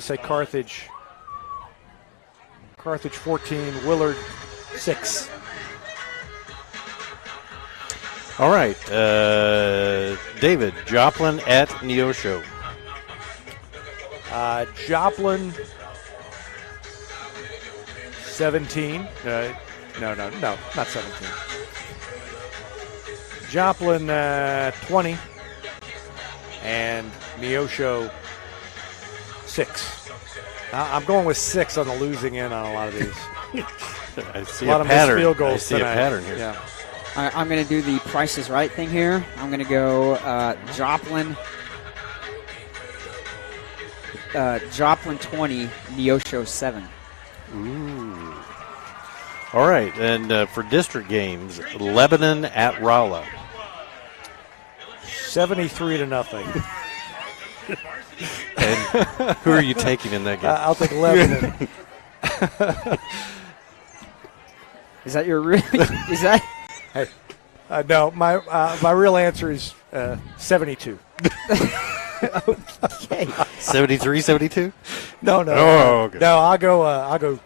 say Carthage. Carthage 14, Willard 6. All right, David, Joplin at Neosho. Joplin 17. No, not 17. Joplin 20. And Neosho 6. I'm going with 6 on the losing end on a lot of these. I see a lot a of pattern. missed field goals I see tonight. a pattern here. Yeah. I'm going to do the Price is Right thing here. I'm going to go Joplin 20, Neosho 7. Ooh. All right, and for district games, Lebanon at Rolla. 73-0. And who are you taking in that game? I'll take Lebanon. Is that your real? Is that? Hey, no, my real answer is 72. Okay. 73, 72? No. Oh, okay. No, I'll go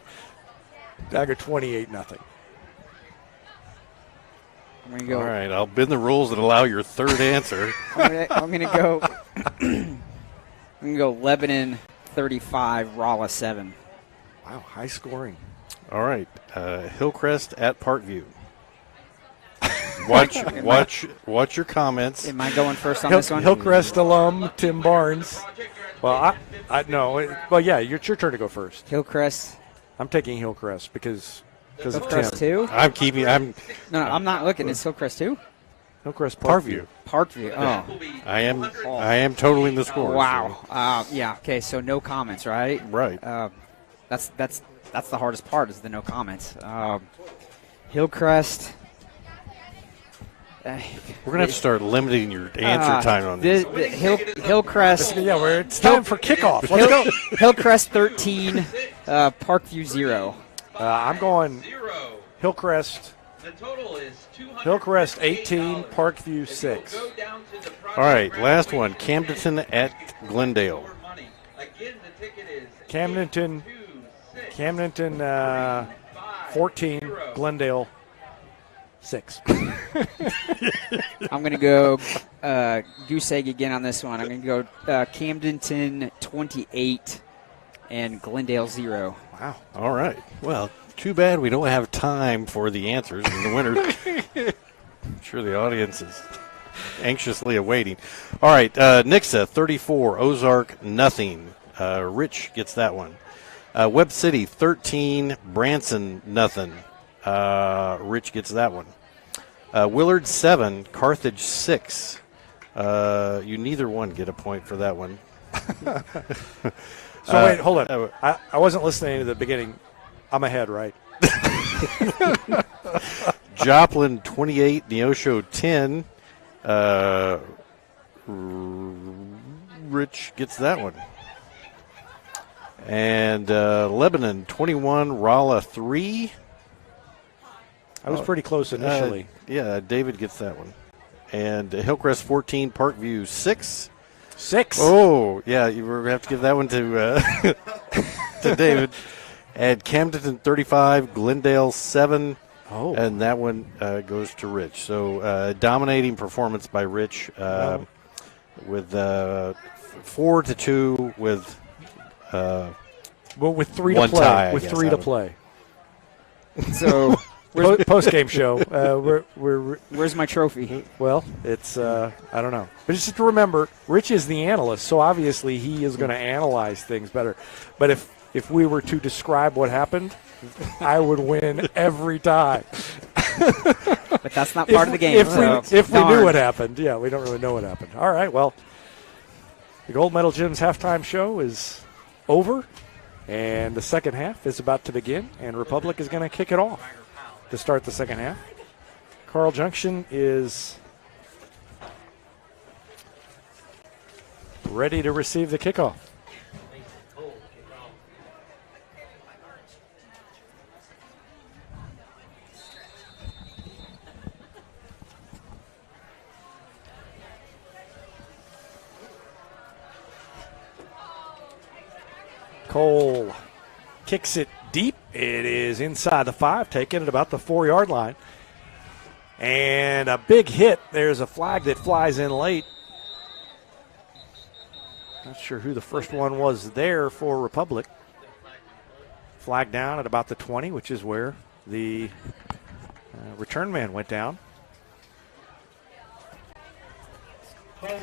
28-0. I'm gonna go. All right, I'll bend the rules and allow your third answer. I'm gonna go. I'm gonna go Lebanon 35, Rolla 7. Wow, high scoring. All right, Hillcrest at Parkview. Watch your comments. Am I going first on this one? Hillcrest alum Tim Barnes. Well, I no. Well, yeah, it's your turn to go first. Hillcrest. I'm taking Hillcrest because of Hillcrest Tim. 2. No, I'm not looking. It's Hillcrest 2. Hillcrest Parkview. Parkview. Oh. I am totaling the score. Wow. Yeah. Okay. So no comments, right? Right. That's the hardest part is the no comments. Hillcrest. We're gonna have to start limiting your answer time on this. Hillcrest. Yeah, it's time for kickoff. Let's go. Hillcrest 13, Parkview 0. I'm going Hillcrest. Hillcrest 18, Parkview 6. All right, last one. Camdenton at Glendale. Camdenton 14, Glendale 6. I'm going to go goose egg again on this one. I'm going to go Camdenton 28 and Glendale 0. Wow. All right. Well, too bad we don't have time for the answers and the winners. I'm sure the audience is anxiously awaiting. All right, Nixa 34, Ozark nothing. Rich gets that one. Webb City 13, Branson nothing. Rich gets that one. Willard 7, Carthage 6. You neither one get a point for that one. So wait, hold on. I wasn't listening to the beginning. I'm ahead, right? Joplin 28, Neosho 10. Rich gets that one. And Lebanon 21, Rolla 3. I was pretty close initially. Yeah, David gets that one. And Hillcrest 14, Parkview 6. 6. Oh, yeah, you have to give that one to to David. And Camdenton 35, Glendale 7. Oh. And that one goes to Rich. So dominating performance by Rich with 4-2 with with 3 to one play. tie, with 3 to play. So post game show. Where's my trophy? Well, it's I don't know, but just to remember, Rich is the analyst, so obviously he is going to analyze things better. But if we were to describe what happened, I would win every time. But that's not part of the game. If we knew what happened, yeah, we don't really know what happened. All right, well, the Gold Medal Gym's halftime show is over, and the second half is about to begin, and Republic is going to kick it off to start the second half. Carl Junction is ready to receive the kickoff. Cole kicks it deep. It is inside the 5, taken at about the 4-yard line. And a big hit. There's a flag that flies in late. Not sure who the first one was there for Republic. Flag down at about the 20, which is where the return man went down.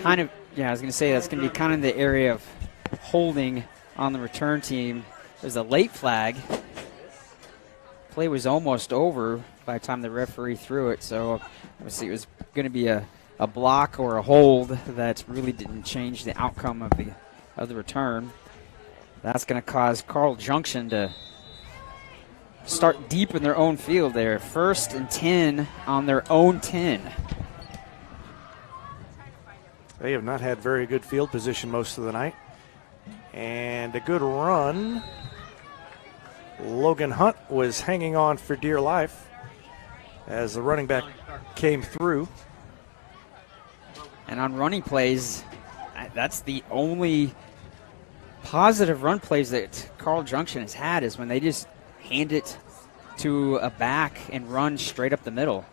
Kind of, yeah, I was going to say that's going to be kind of the area of holding on the return team. There's a late flag. Play was almost over by the time the referee threw it, so obviously it was going to be a block or a hold that really didn't change the outcome of the return. That's going to cause Carl Junction to start deep in their own field there. 1st and 10 on their own 10. They have not had very good field position most of the night. And a good run. Logan Hunt was hanging on for dear life as the running back came through. And on running plays, that's the only positive run plays that Carl Junction has had, is when they just hand it to a back and run straight up the middle.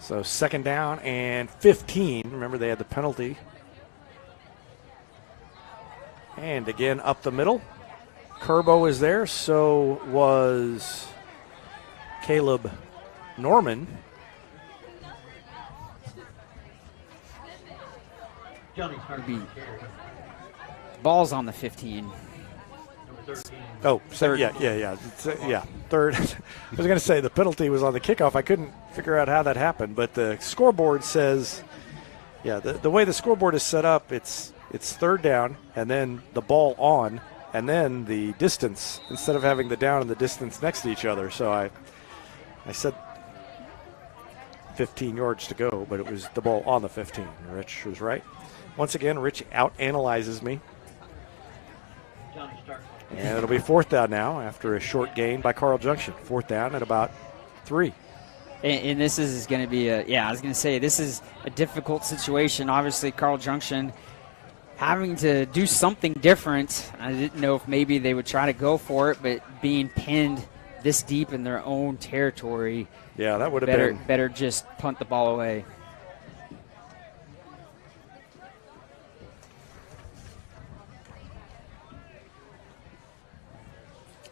So 2nd down and 15. Remember, they had the penalty. And again, up the middle. Kerbo is there, so was Caleb Norman. Ball's on the 15. Oh, so yeah. 3rd. I was going to say the penalty was on the kickoff. I couldn't figure out how that happened, but the scoreboard says, the way the scoreboard is set up, it's 3rd down, and then the ball on, and then the distance, instead of having the down and the distance next to each other. So I said 15 yards to go, but it was the ball on the 15. Rich was right. Once again, Rich out-analyzes me. And it'll be 4th down now after a short gain by Carl Junction. 4th down at about 3. And this is going to be I was going to say, this is a difficult situation. Obviously, Carl Junction having to do something different. I didn't know if maybe they would try to go for it, but being pinned this deep in their own territory, that would have been better just punt the ball away.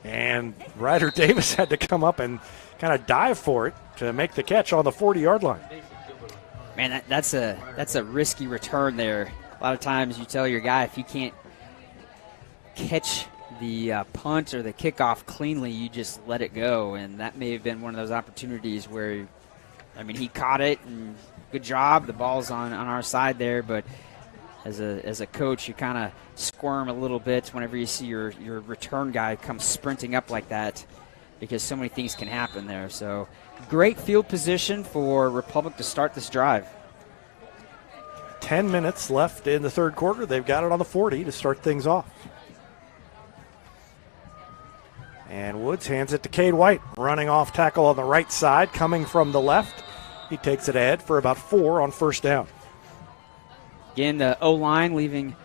And Ryder Davis had to come up and kind of dive for it to make the catch on the 40-yard line. Man, that's a risky return there. A lot of times you tell your guy, if you can't catch the punt or the kickoff cleanly, you just let it go. And that may have been one of those opportunities where, he caught it, and good job. The ball's on our side there, but as a coach, you kind of squirm a little bit whenever you see your return guy come sprinting up like that, because so many things can happen there. So great field position for Republic to start this drive. 10 minutes left in the 3rd quarter. They've got it on the 40 to start things off. And Woods hands it to Cade White, running off tackle on the right side, coming from the left. He takes it ahead for about 4 on 1st down. Again, the O-line leaving,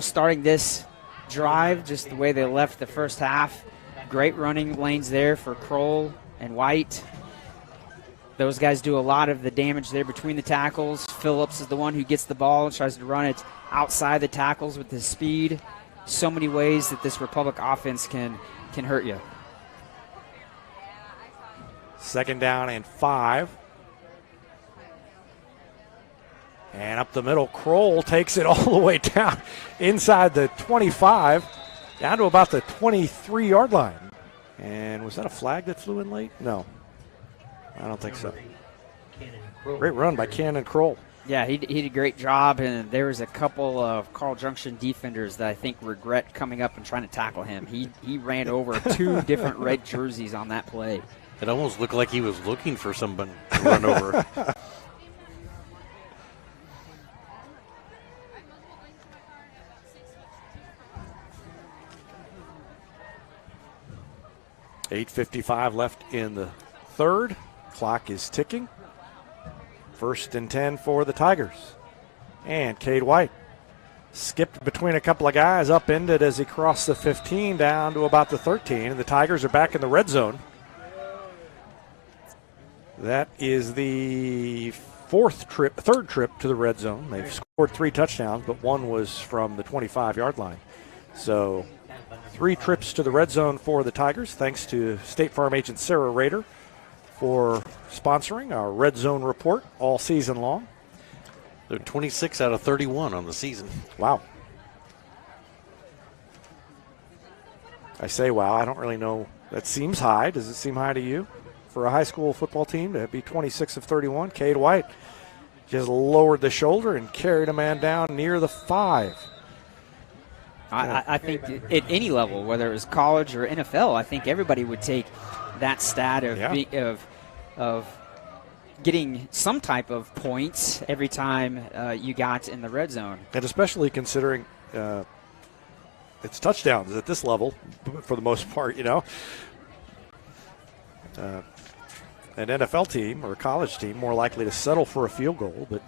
starting this drive just the way they left the first half. Great running lanes there for Kroll and White. Those guys do a lot of the damage there between the tackles. Phillips is the one who gets the ball and tries to run it outside the tackles with his speed. So many ways that this Republic offense can hurt you. 2nd down and 5. And up the middle, Kroll takes it all the way down inside the 25, down to about the 23-yard line. And was that a flag that flew in late? No, I don't think so. Great run by Cannon Kroll. Yeah, he did a great job, and there was a couple of Carl Junction defenders that I think regret coming up and trying to tackle him. He ran over 2 different red jerseys on that play. It almost looked like he was looking for someone to run over. .8:55 left in the 3rd. Clock is ticking. 1st and 10 for the Tigers. And Cade White skipped between a couple of guys, upended as he crossed the 15 down to about the 13, and the Tigers are back in the red zone. That is the third trip to the red zone. They've scored 3 touchdowns, but one was from the 25-yard line. So 3 trips to the red zone for the Tigers, thanks to State Farm agent Sarah Rader for sponsoring our Red Zone Report all season long. They're 26 out of 31 on the season. Wow. I say wow. I don't really know. That seems high. Does it seem high to you? For a high school football team to be 26 of 31, Cade White just lowered the shoulder and carried a man down near the 5. I think at any level, whether it was college or NFL, I think everybody would take that stat of getting some type of points every time you got in the red zone. And especially considering it's touchdowns at this level for the most part, you know. An NFL team or a college team more likely to settle for a field goal, but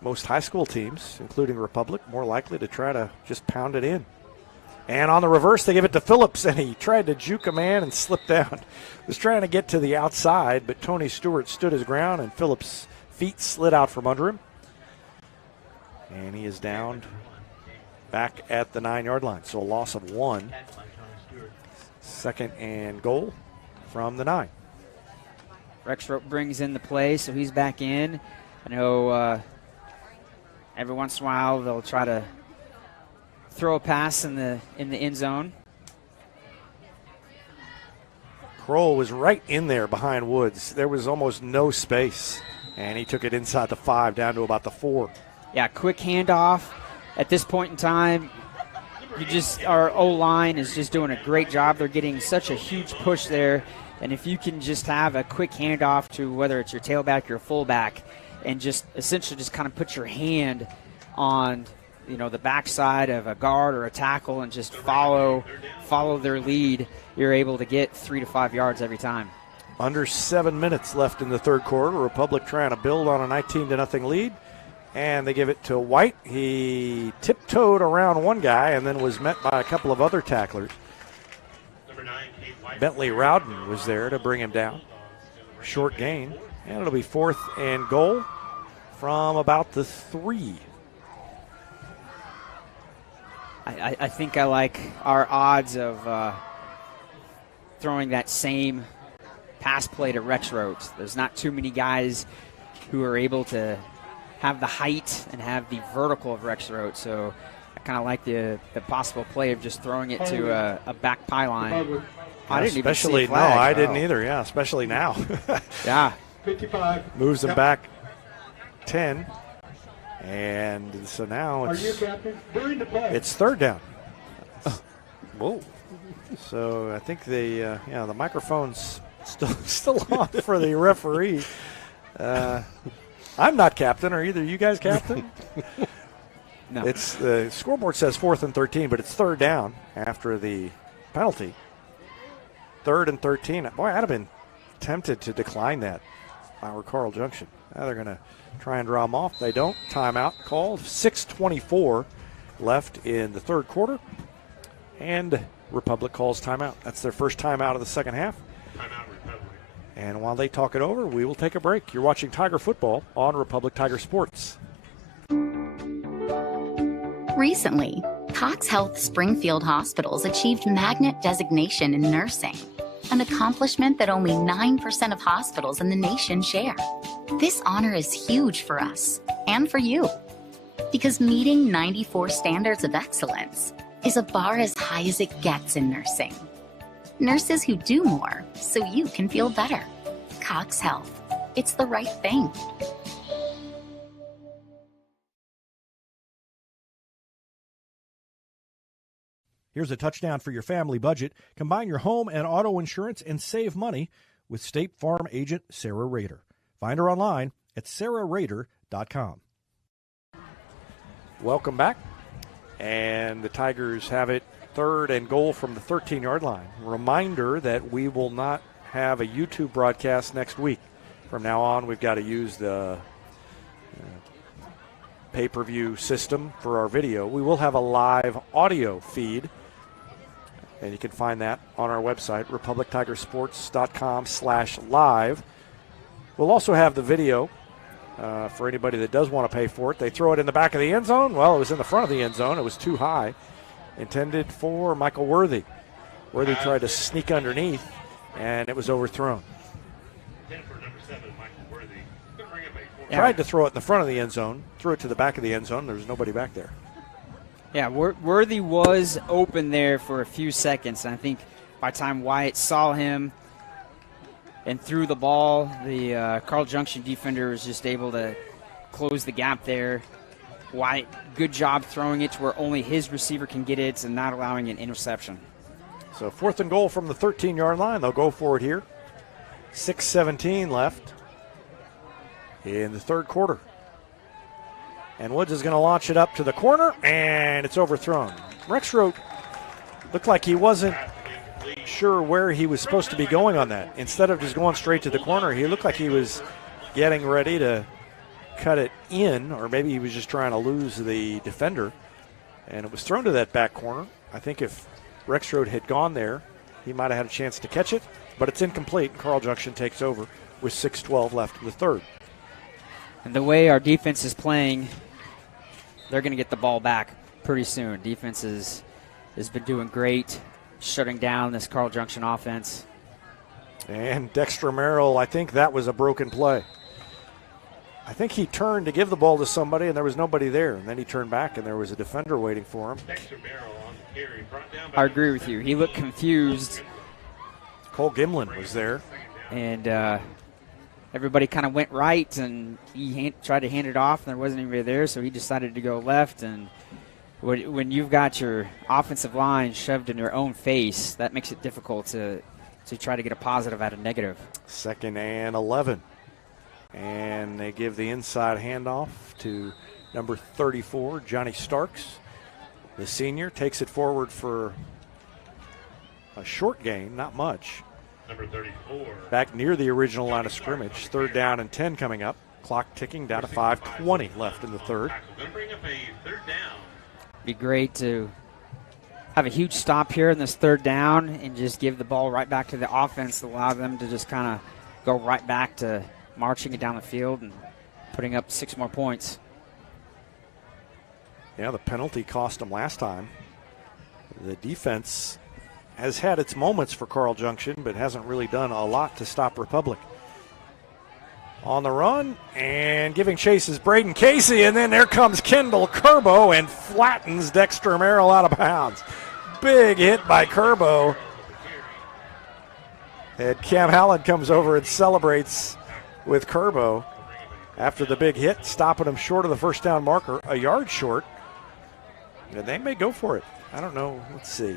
most high school teams, including Republic, more likely to try to just pound it in. And on the reverse, they give it to Phillips, and he tried to juke a man and slipped down. Was trying to get to the outside, but Tony Stewart stood his ground, and Phillips' feet slid out from under him. And he is down back at the 9-yard line. So a loss of 1. 2nd and goal from the 9. Rexroth brings in the play, so he's back in. I know every once in a while they'll try to throw a pass in the end zone. Kroll was right in there behind Woods. There was almost no space, and he took it inside the 5 down to about the 4. Yeah, quick handoff. At this point in time, our O-line is just doing a great job. They're getting such a huge push there, and if you can just have a quick handoff to whether it's your tailback or fullback, and just essentially just kind of put your hand on the backside of a guard or a tackle and just follow their lead, you're able to get 3 to 5 yards every time. Under 7 minutes left in the third quarter. Republic trying to build on a 19-0 lead, and they give it to White. He tiptoed around one guy and then was met by a couple of other tacklers. Bentley Rowden was there to bring him down. Short gain, and it'll be 4th and goal from about the 3. I think I like our odds of throwing that same pass play to Rexroth. There's not too many guys who are able to have the height and have the vertical of Rexroth, so I kind of like the possible play of just throwing it to a back pylon. I didn't even see a flag. No, I didn't either, yeah, especially now. Yeah. 55. Moves them back 10. And so now it's 3rd down. Whoa. So I think the microphone's still on for the referee. I'm not captain. Are either you guys captain? No. It's the scoreboard says 4th and 13, but it's 3rd down after the penalty. 3rd and 13. Boy, I'd have been tempted to decline that if I were Carl Junction. Now they're going to try and draw them off. They don't. Timeout called. 6:24 left in the third quarter. And Republic calls timeout. That's their first timeout of the second half. Timeout, Republic. And while they talk it over, we will take a break. You're watching Tiger Football on Republic Tiger Sports. Recently, Cox Health Springfield Hospitals achieved Magnet designation in nursing, an accomplishment that only 9% of hospitals in the nation share. This honor is huge for us and for you, because meeting 94 standards of excellence is a bar as high as it gets in nursing. Nurses who do more so you can feel better. Cox Health. It's the right thing. Here's a touchdown for your family budget. Combine your home and auto insurance and save money with State Farm agent Sarah Rader. Find her online at sarahrader.com. Welcome back. And the Tigers have it 3rd and goal from the 13-yard line. Reminder that we will not have a YouTube broadcast next week. From now on, we've got to use the pay-per-view system for our video, we will have a live audio feed. And you can find that on our website, republictigersports.com/live. We'll also have the video for anybody that does want to pay for it. They throw it in the back of the end zone. Well, it was in the front of the end zone. It was too high. Intended for Michael Worthy. Worthy tried to sneak underneath, and it was overthrown. Tried to throw it in the front of the end zone, threw it to the back of the end zone. There was nobody back there. Yeah, Worthy was open there for a few seconds, and I think by the time Wyatt saw him and threw the ball, the Carl Junction defender was just able to close the gap there. Wyatt, good job throwing it to where only his receiver can get it and not allowing an interception. So 4th and goal from the 13-yard line. They'll go for it here. 6:17 left in the third quarter. And Woods is going to launch it up to the corner, and it's overthrown. Rexroth looked like he wasn't sure where he was supposed to be going on that. Instead of just going straight to the corner, he looked like he was getting ready to cut it in, or maybe he was just trying to lose the defender. And it was thrown to that back corner. I think if Rexroth had gone there, he might have had a chance to catch it, but it's incomplete. Carl Junction takes over with 6:12 left in the third. And the way our defense is playing, they're going to get the ball back pretty soon. Defense has been doing great, shutting down this Carl Junction offense. And Dexter Merrill, I think that was a broken play. I think he turned to give the ball to somebody, and there was nobody there. And then he turned back, and there was a defender waiting for him. I agree with you. He looked confused. Cole Gimlin was there. And everybody kind of went right, and he tried to hand it off, and there wasn't anybody there, so he decided to go left. And when you've got your offensive line shoved in your own face, that makes it difficult to try to get a positive out of negative. 2nd and 11. And they give the inside handoff to number 34, Johnny Starks. The senior takes it forward for a short gain, not much. Number 34. Back near the original line of scrimmage. 3rd down and 10 coming up. Clock ticking down to 5:20 left in the third. Be great to have a huge stop here in this 3rd down and just give the ball right back to the offense to allow them to just kind of go right back to marching it down the field and putting up 6 more points. Yeah, the penalty cost them last time. The defense has had its moments for Carl Junction, but hasn't really done a lot to stop Republic. On the run, and giving chase is Braden Casey, and then there comes Kendall Kerbo and flattens Dexter Merrill out of bounds. Big hit by Kerbo. And Cam Allen comes over and celebrates with Kerbo after the big hit, stopping him short of the first down marker, a yard short. And they may go for it. I don't know. Let's see.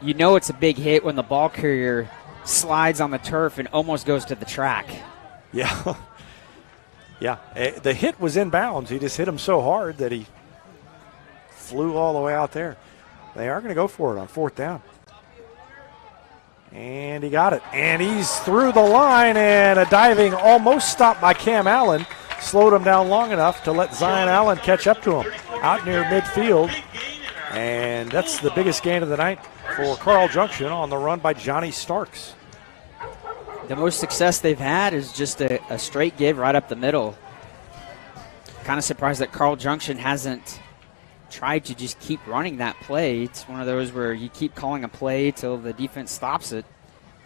You know it's a big hit when the ball carrier slides on the turf and almost goes to the track. Yeah. Yeah. The hit was in bounds. He just hit him so hard that he flew all the way out there. They are going to go for it on 4th down. And he got it. And he's through the line, and a diving almost stop by Cam Allen slowed him down long enough to let Zion Allen catch up to him out near midfield. And that's the biggest gain of the night for Carl Junction on the run by Johnny Starks. The most success they've had is just a straight give right up the middle. Kind of surprised that Carl Junction hasn't tried to just keep running that play. It's one of those where you keep calling a play till the defense stops it.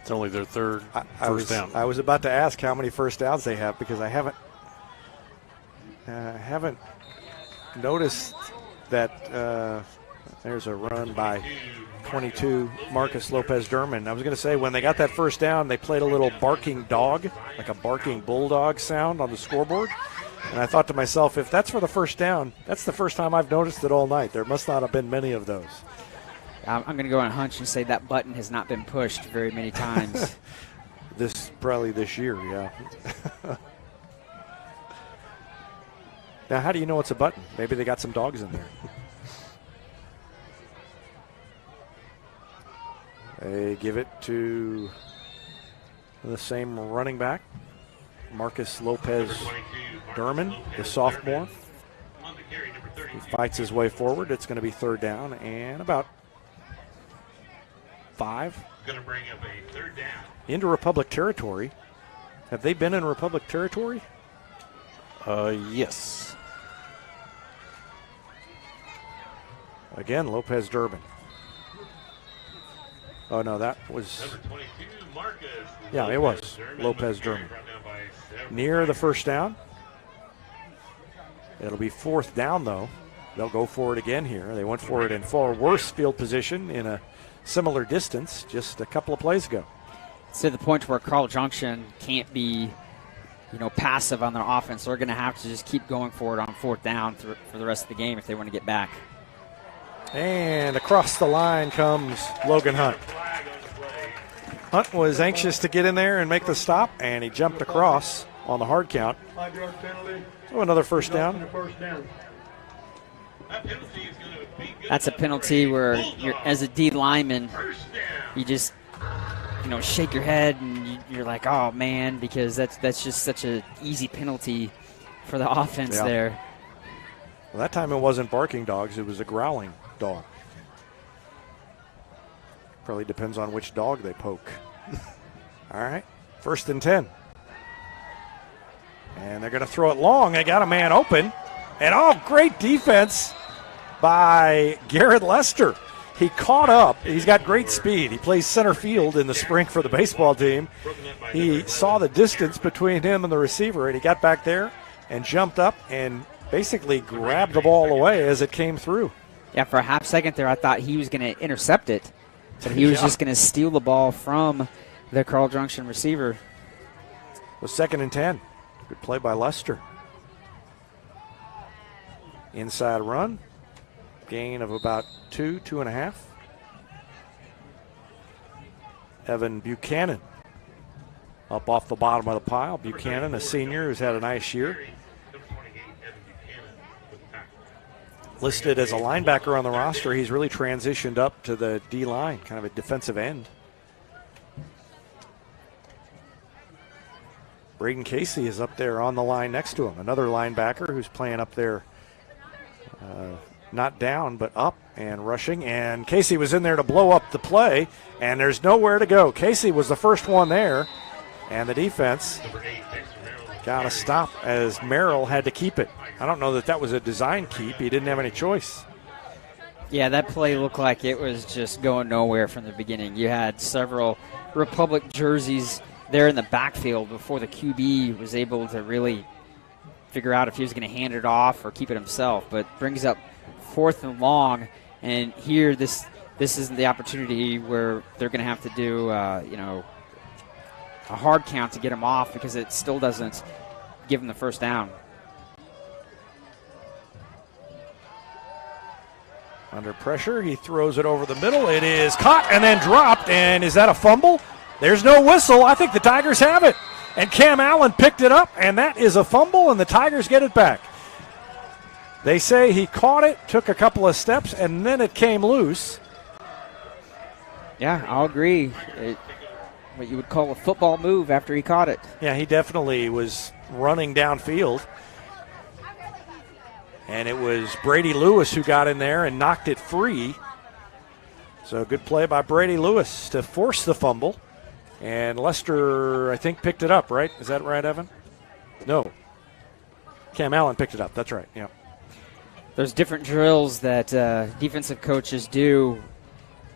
It's only their third first down. I was about to ask how many first downs they have because I haven't noticed that there's a run by 22 Marcus Lopez-Derman. I was going to say when they got that first down, they played a little barking dog, like a barking bulldog sound on the scoreboard. And I thought to myself, if that's for the first down, that's the first time I've noticed it all night. There must not have been many of those. I'm going to go on a hunch and say that button has not been pushed very many times. Probably this year, yeah. Now, how do you know it's a button? Maybe they got some dogs in there. They give it to the same running back, Marcus Lopez-Derman, the sophomore. He fights his way forward. It's going to be third down and about 5. Going to bring up a third down. Into Republic territory. Have they been in Republic territory? Yes. Again, Lopez Durbin. Oh, no, that was... Number 22, Marcus. Yeah, it was Lopez Durbin. Near the first down. It'll be fourth down, though. They'll go for it again here. They went for it in far worse field position in a similar distance just a couple of plays ago. It's to the point where Carl Junction can't be, passive on their offense. They're going to have to just keep going for it on fourth down for the rest of the game if they want to get back. And across the line comes Logan Hunt. Hunt was anxious to get in there and make the stop, and he jumped across on the hard count. So another first down. That's a penalty where as a D lineman, you just shake your head and you're like, oh man, because that's just such an easy penalty for the offense there. Well, that time it wasn't barking dogs, it was a growling dog. Probably depends on which dog they poke. All right, 1st and 10. And they're going to throw it long. They got a man open. And great defense by Garrett Lester. He caught up. He's got great speed. He plays center field in the spring for the baseball team. He saw the distance between him and the receiver, and he got back there and jumped up and basically grabbed the ball away as it came through. Yeah, for a half second there, I thought he was going to intercept it, but he was just going to steal the ball from the Carl Junction receiver. It was 2nd and 10. Good play by Lester. Inside run. Gain of about 2.5. Evan Buchanan up off the bottom of the pile. Buchanan, a senior who's had a nice year. Listed as a linebacker on the roster. He's really transitioned up to the D-line, kind of a defensive end. Braden Casey is up there on the line next to him. Another linebacker who's playing up there, not down, but up and rushing. And Casey was in there to blow up the play, and there's nowhere to go. Casey was the first one there, and the defense got a stop as Merrill had to keep it. I don't know that was a design keep. He didn't have any choice. Yeah, that play looked like it was just going nowhere from the beginning. You had several Republic jerseys there in the backfield before the QB was able to really figure out if he was going to hand it off or keep it himself. But brings up 4th and long, and here this isn't the opportunity where they're going to have to do a hard count to get him off because it still doesn't give him the first down. Under pressure, he throws it over the middle. It is caught and then dropped, and is that a fumble? There's no whistle. I think the Tigers have it. And Cam Allen picked it up, and that is a fumble, and the Tigers get it back. They say he caught it, took a couple of steps, and then it came loose. Yeah, I'll agree. What you would call a football move after he caught it. Yeah, he definitely was running downfield. And it was Brady Lewis who got in there and knocked it free. So good play by Brady Lewis to force the fumble. And Lester, I think, picked it up, right? Is that right, Evan? No. Cam Allen picked it up. That's right, yeah. There's different drills that defensive coaches do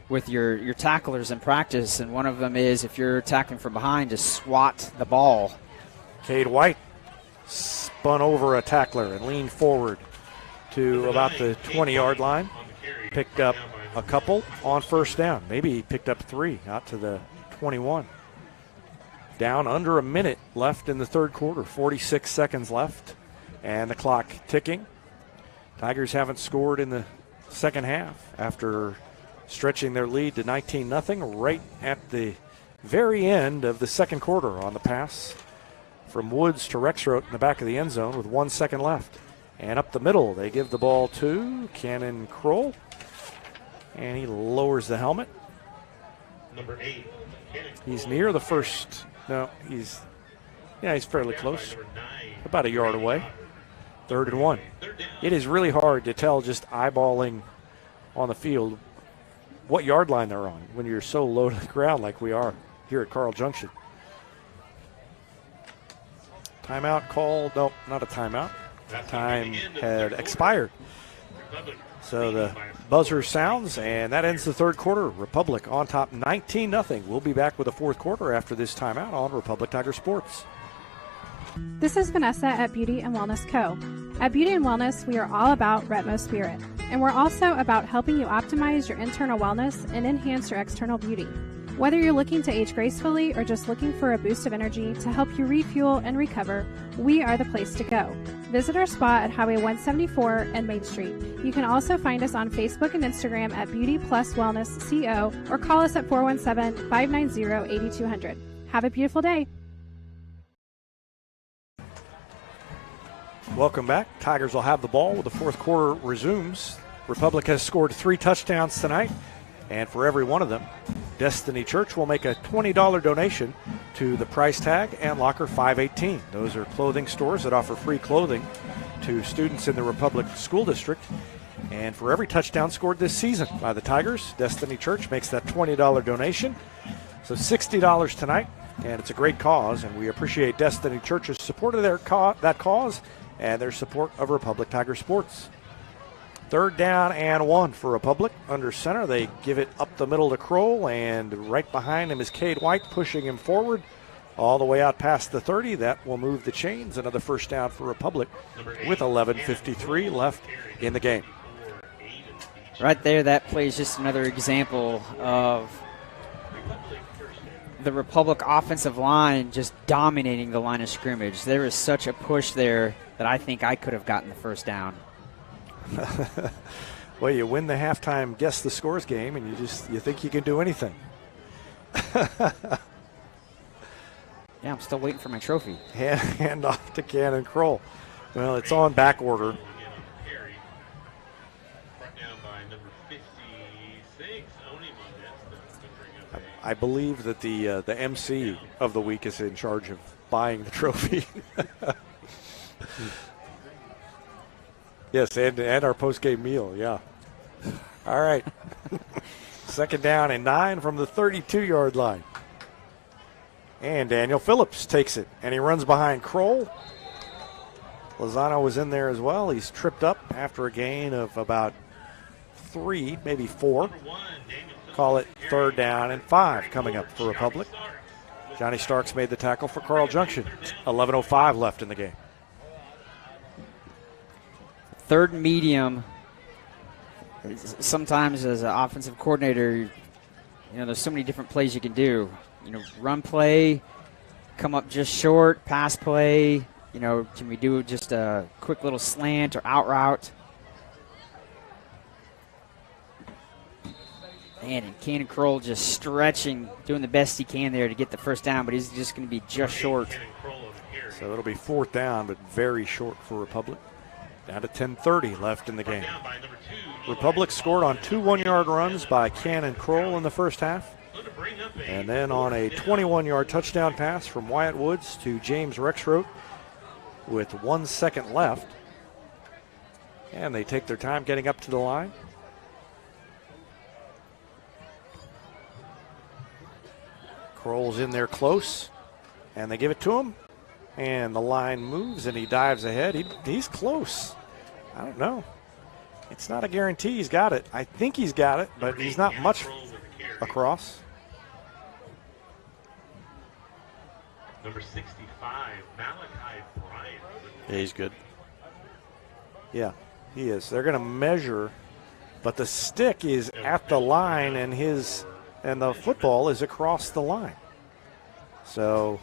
with your tacklers in practice, and one of them is if you're tackling from behind, to swat the ball. Cade White spun over a tackler and leaned forward to about the 20-yard line. Picked up a couple on first down. Maybe he picked up 3 out to the 21. Down under a minute left in the third quarter. 46 seconds left and the clock ticking. Tigers haven't scored in the second half after stretching their lead to 19-0 right at the very end of the second quarter on the pass from Woods to Rexroth in the back of the end zone with 1 second left. And up the middle, they give the ball to Cannon Kroll. And he lowers the helmet. Number 8. He's near the first. No, he's fairly close. About a yard away. 3rd and 1. It is really hard to tell just eyeballing on the field what yard line they're on when you're so low to the ground like we are here at Carl Junction. Timeout called. Nope, not a timeout. Time had expired. So the buzzer sounds, and that ends the 3rd quarter. Republic on top 19-0. We'll be back with the 4th quarter after this timeout on Republic Tiger Sports. This is Vanessa at Beauty and Wellness Co. At Beauty and Wellness, we are all about Retmo Spirit, and we're also about helping you optimize your internal wellness and enhance your external beauty. Whether you're looking to age gracefully or just looking for a boost of energy to help you refuel and recover, we are the place to go. Visit our spot at Highway 174 and Main Street. You can also find us on Facebook and Instagram at Beauty Plus Wellness CO or call us at 417-590-8200. Have a beautiful day. Welcome back. Tigers will have the ball when the 4th quarter resumes. Republic has scored 3 touchdowns tonight, and for every one of them, Destiny Church will make a $20 donation to the Price Tag and Locker 518. Those are clothing stores that offer free clothing to students in the Republic School District. And for every touchdown scored this season by the Tigers, Destiny Church makes that $20 donation. So $60 tonight, and it's a great cause, and we appreciate Destiny Church's support of that cause and their support of Republic Tiger Sports. 3rd down and 1 for Republic. Under center, they give it up the middle to Kroll, and right behind him is Cade White, pushing him forward all the way out past the 30. That will move the chains. Another 1st down for Republic with 11:53 left in the game. Right there, that play is just another example of the Republic offensive line just dominating the line of scrimmage. There is such a push there that I think I could have gotten the 1st down. Well, you win the halftime guess the scores game, and you think you can do anything. Yeah, I'm still waiting for my trophy. Hand off to Cannon Kroll. Well, it's on back order. I believe that the MC of the week is in charge of buying the trophy. Yes, and our post-game meal, yeah. All right. 2nd down and 9 from the 32-yard line. And Daniel Phillips takes it, and he runs behind Kroll. Lozano was in there as well. He's tripped up after a gain of about 3, maybe 4. Call it 3rd down and 5 coming up for Republic. Johnny Starks made the tackle for Carl Junction. 11:05 left in the game. 3rd and medium. Sometimes as an offensive coordinator, there's so many different plays you can do. Run play, come up just short, pass play. Can we do just a quick little slant or out route? Man, and Cannon Kroll just stretching, doing the best he can there to get the 1st down, but he's just going to be just short. So it'll be 4th down, but very short for Republic. Down to 10:30 left in the game. Republic scored on 2 one-yard runs by Cannon Kroll in the 1st half. And then on a 21-yard touchdown pass from Wyatt Woods to James Rexroth with 1 second left. And they take their time getting up to the line. Kroll's in there close, and they give it to him. And the line moves, and he dives ahead. He's close. I don't know. It's not a guarantee he's got it. I think he's got it, but he's not much across. Number 65, Malachi Bryant. Yeah, he's good. Yeah, he is. They're going to measure, but the stick is at the line, and the football is across the line. So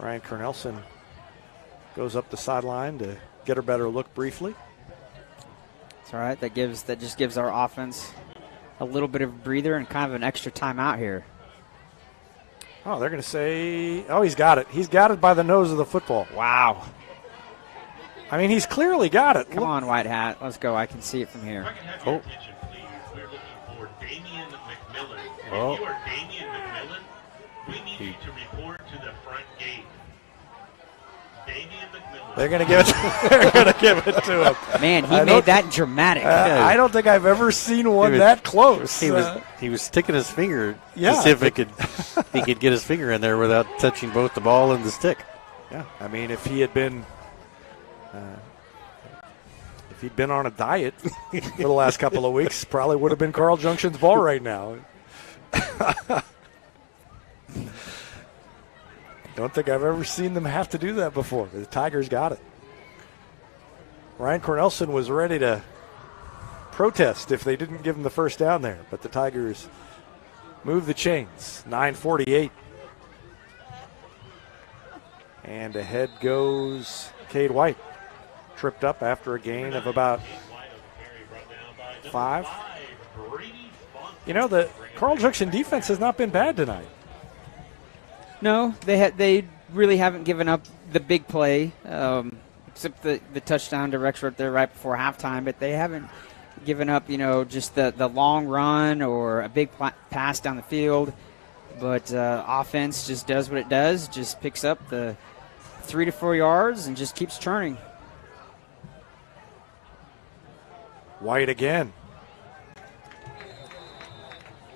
Ryan Cornelson goes up the sideline to get a better look briefly. It's all right. That just gives our offense a little bit of a breather and kind of an extra timeout here. Oh, they're going to say, oh, he's got it. He's got it by the nose of the football. Wow. I mean, he's clearly got it. Come on, White Hat. Let's go. I can see it from here. Oh. We're looking for Damian McMillan. Oh. If you are Damian McMillan, we need you to report to the front gate. They're going to give it. They're going to give it to him. Man, he made that dramatic. I don't think I've ever seen one that close. He was sticking his finger to see if he could get his finger in there without touching both the ball and the stick. Yeah, I mean, if he had been, if he'd been on a diet for the last couple of weeks, probably would have been Carl Junction's ball right now. Don't think I've ever seen them have to do that before. The Tigers got it. Ryan Cornelson was ready to protest if they didn't give him the first down there, but the Tigers move the chains. 9:48. And ahead goes Cade White. Tripped up after a gain of about 5. You know, the Carl Junction defense has not been bad tonight. No, they really haven't given up the big play, except the touchdown to Rexford there right before halftime. But they haven't given up, just the long run or a big pass down the field. But offense just does what it does, just picks up the 3 to 4 yards and just keeps churning. White again.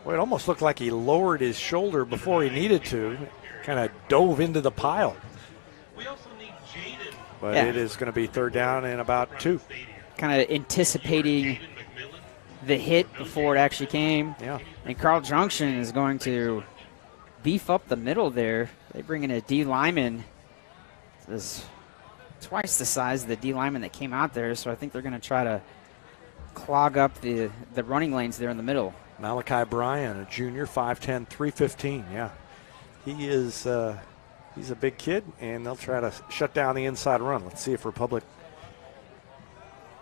Well, it almost looked like he lowered his shoulder before he needed to. Kind of dove into the pile. But it is going to be third down and about 2. Kind of anticipating the hit before it actually came. Yeah. And Carl Junction is going to beef up the middle there. They bring in a D lineman. This twice the size of the D lineman that came out there, so I think they're going to try to clog up the running lanes there in the middle. Malachi Bryan, a junior, 5'10", 315. Yeah, he is. He's a big kid, and they'll try to shut down the inside run. Let's see if Republic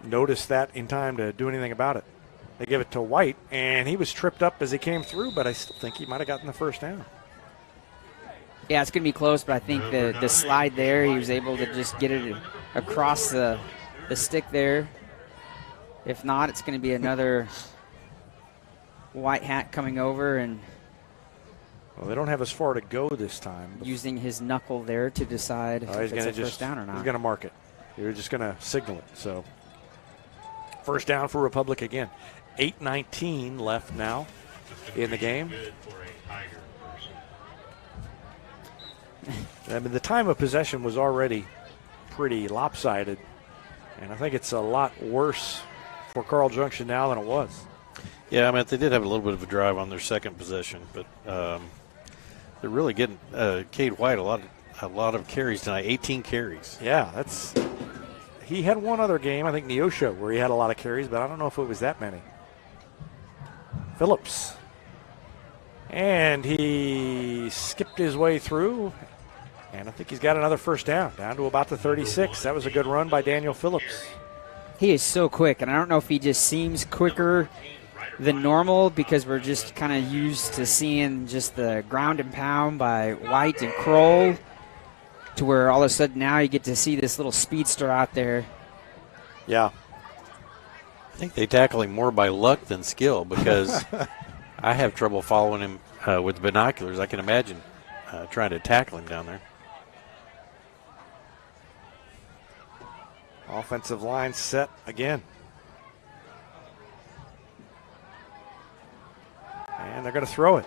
noticed that in time to do anything about it. They give it to White, and he was tripped up as he came through, but I still think he might have gotten the first down. Yeah, it's going to be close, but I think the slide there, he was able to just get it across the stick there. If not, it's going to be another white hat coming over and well, they don't have as far to go this time. Using his knuckle there to decide if it's a first down or not. He's going to mark it. You're just going to signal it. So first down for Republic again. 8:19 left now in the game. I mean, the time of possession was already pretty lopsided, and I think it's a lot worse for Carl Junction now than it was. Yeah, I mean, they did have a little bit of a drive on their second possession, but they're really getting Cade White a lot of carries tonight, 18 carries. Yeah, he had one other game, I think Neosho, where he had a lot of carries, but I don't know if it was that many. Phillips. And he skipped his way through, and I think he's got another first down to about the 36. That was a good run by Daniel Phillips. He is so quick, and I don't know if he just seems quicker than normal because we're just kind of used to seeing just the ground and pound by White and Kroll, to where all of a sudden now you get to see this little speedster out there. Yeah. I think they tackle him more by luck than skill because I have trouble following him with binoculars. I can imagine trying to tackle him down there. Offensive line set again. And they're going to throw it.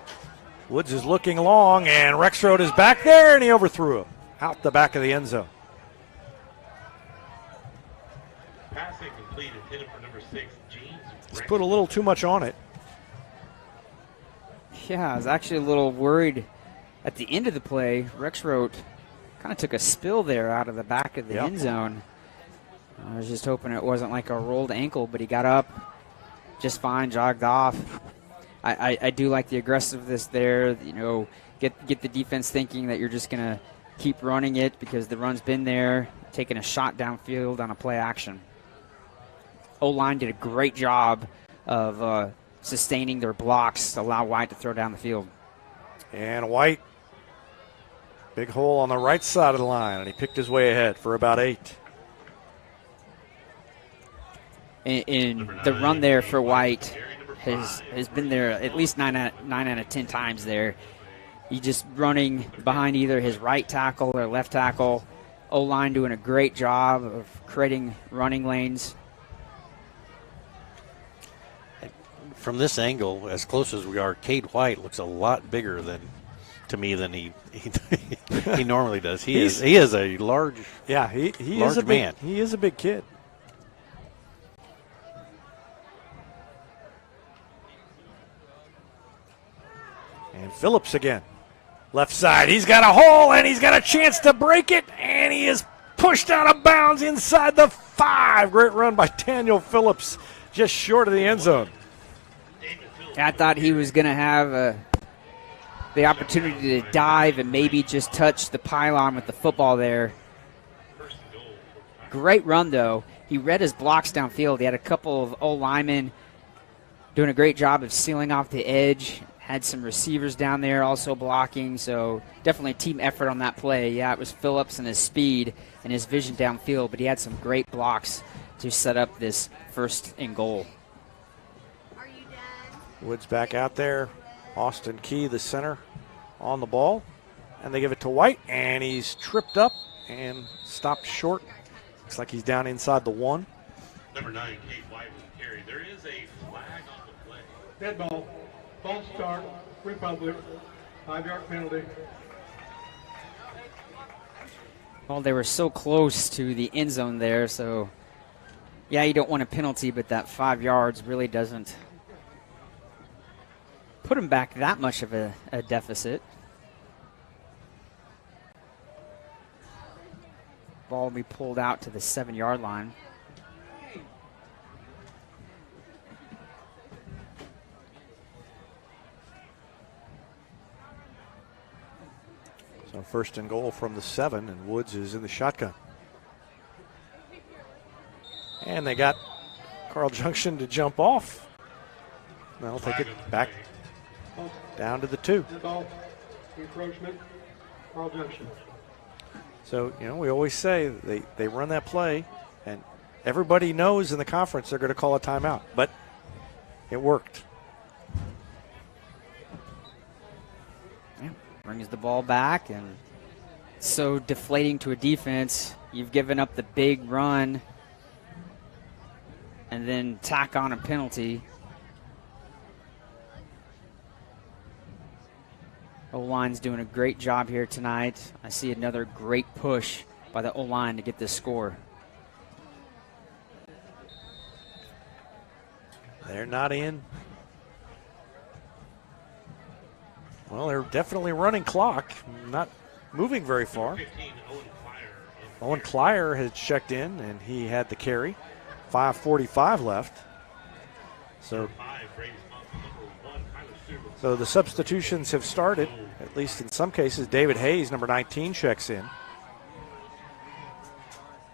Woods is looking long, and Rexroad is back there, and he overthrew him out the back of the end zone. Passing completed, hit for number 6, James. He's put a little too much on it. Yeah, I was actually a little worried at the end of the play. Rexroad kind of took a spill there out of the back of the end zone. I was just hoping it wasn't like a rolled ankle, but he got up just fine, jogged off. I do like the aggressiveness there. Get the defense thinking that you're just going to keep running it because the run's been there, taking a shot downfield on a play action. O-line did a great job of sustaining their blocks to allow White to throw down the field. And White, big hole on the right side of the line, and he picked his way ahead for about 8. In the run there for White has been there at least 9 out of 10 times there. He just running behind either his right tackle or left tackle. O-line doing a great job of creating running lanes. From this angle, as close as we are, Cade White looks a lot bigger to me than he normally does. He is a large he large is a man. He is a big kid. And Phillips again. Left side, he's got a hole, and he's got a chance to break it, and he is pushed out of bounds inside the 5. Great run by Daniel Phillips, just short of the end zone. I thought he was going to have the opportunity to dive and maybe just touch the pylon with the football there. Great run, though. He read his blocks downfield. He had a couple of O-linemen doing a great job of sealing off the edge. Had some receivers down there also blocking, so definitely a team effort on that play. Yeah, it was Phillips and his speed and his vision downfield, but he had some great blocks to set up this 1st and goal. Woods back out there. Austin Key, the center, on the ball. And they give it to White, and he's tripped up and stopped short. Looks like he's down inside the 1. Number 9, Cade White with the carry. There is a flag on the play. Dead ball. False start. Republic. 5-yard penalty. Well, they were so close to the end zone there, so yeah, you don't want a penalty, but that 5 yards really doesn't put him back that much of a deficit. Ball will be pulled out to the 7-yard line. So 1st and goal from the 7, and Woods is in the shotgun. And they got Carl Junction to jump off. They'll take it back down to the 2. Encroachment. Carl Junction. So, we always say they run that play, and everybody knows in the conference they're going to call a timeout, but it worked. Yeah, brings the ball back, and so deflating to a defense. You've given up the big run and then tack on a penalty. O-line's doing a great job here tonight. I see another great push by the O-line to get this score. They're not in. Well, they're definitely running clock, not moving very far. Owen Clyer has checked in, and he had the carry. 5:45 left. So the substitutions have started, at least in some cases. David Hayes, number 19, checks in.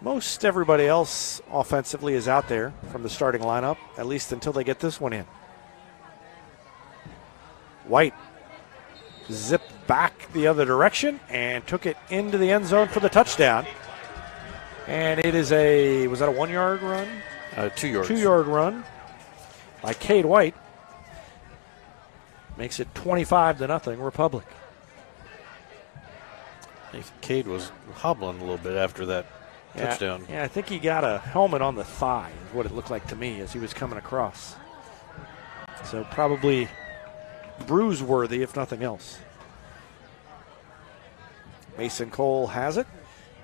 Most everybody else offensively is out there from the starting lineup, at least until they get this one in. White zipped back the other direction and took it into the end zone for the touchdown. And it is was that a 1-yard run? 2 yards. 2-yard run by Cade White. Makes it 25-0 Republic. Cade was hobbling a little bit after that touchdown. Yeah, I think he got a helmet on the thigh, is what it looked like to me as he was coming across. So probably bruise-worthy, if nothing else. Mason Cole has it,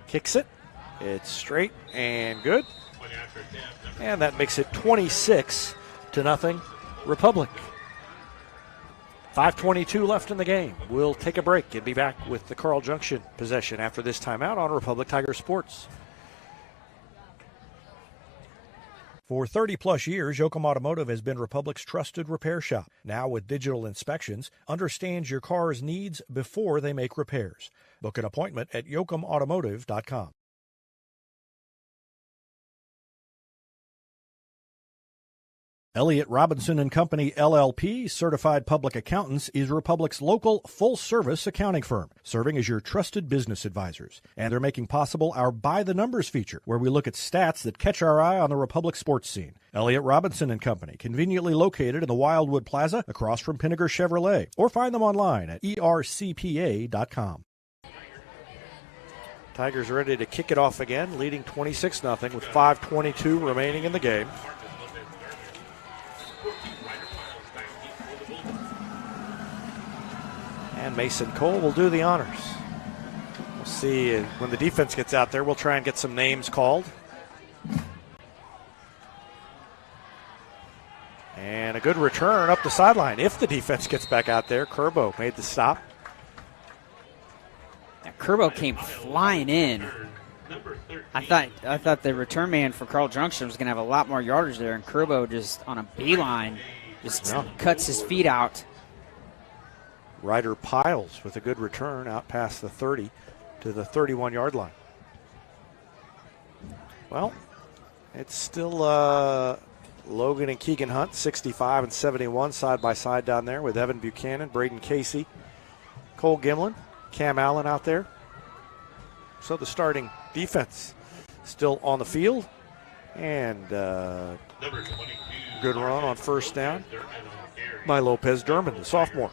kicks it. It's straight and good. And that makes it 26-0 Republic. 5:22 left in the game. We'll take a break and be back with the Carl Junction possession after this timeout on Republic Tiger Sports. For 30-plus years, Yoakum Automotive has been Republic's trusted repair shop. Now with digital inspections, understands your car's needs before they make repairs. Book an appointment at yoakumautomotive.com. Elliott Robinson and Company, LLP, Certified Public Accountants, is Republic's local full-service accounting firm, serving as your trusted business advisors. And they're making possible our By the Numbers feature, where we look at stats that catch our eye on the Republic sports scene. Elliott Robinson and Company, conveniently located in the Wildwood Plaza across from Pinnaker Chevrolet, or find them online at ercpa.com. Tigers ready to kick it off again, leading 26-0 with 5:22 remaining in the game. And Mason Cole will do the honors. We'll see when the defense gets out there. We'll try and get some names called. And a good return up the sideline if the defense gets back out there. Curbo made the stop. Yeah, Curbo came flying in. I thought the return man for Carl Junction was going to have a lot more yardage there, and Curbo just on a beeline just cuts his feet out. Ryder Piles with a good return out past the 30 to the 31-yard line. Well, it's still Logan and Keegan Hunt, 65 and 71, side by side down there with Evan Buchanan, Braden Casey, Cole Gimlin, Cam Allen out there. So the starting defense still on the field. And good run on first down by Lopez Derman, the sophomore.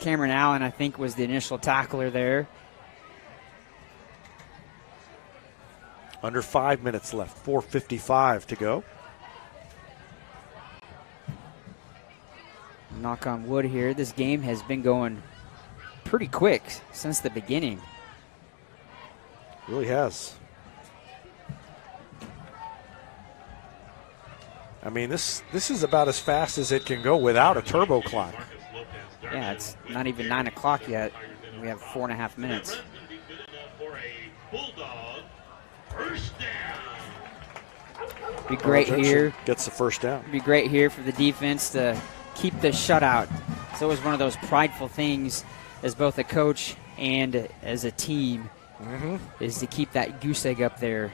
Cameron Allen, I think, was the initial tackler there. Under 5 minutes left, 4:55 to go. Knock on wood here. This game has been going pretty quick since the beginning. Really has. I mean, this is about as fast as it can go without a turbo clock. Yeah, it's not even 9 o'clock yet. We have 4.5 minutes. Be great here. Gets the first down. Be great here for the defense to keep the shutout. It's always one of those prideful things as both a coach and as a team is to keep that goose egg up there.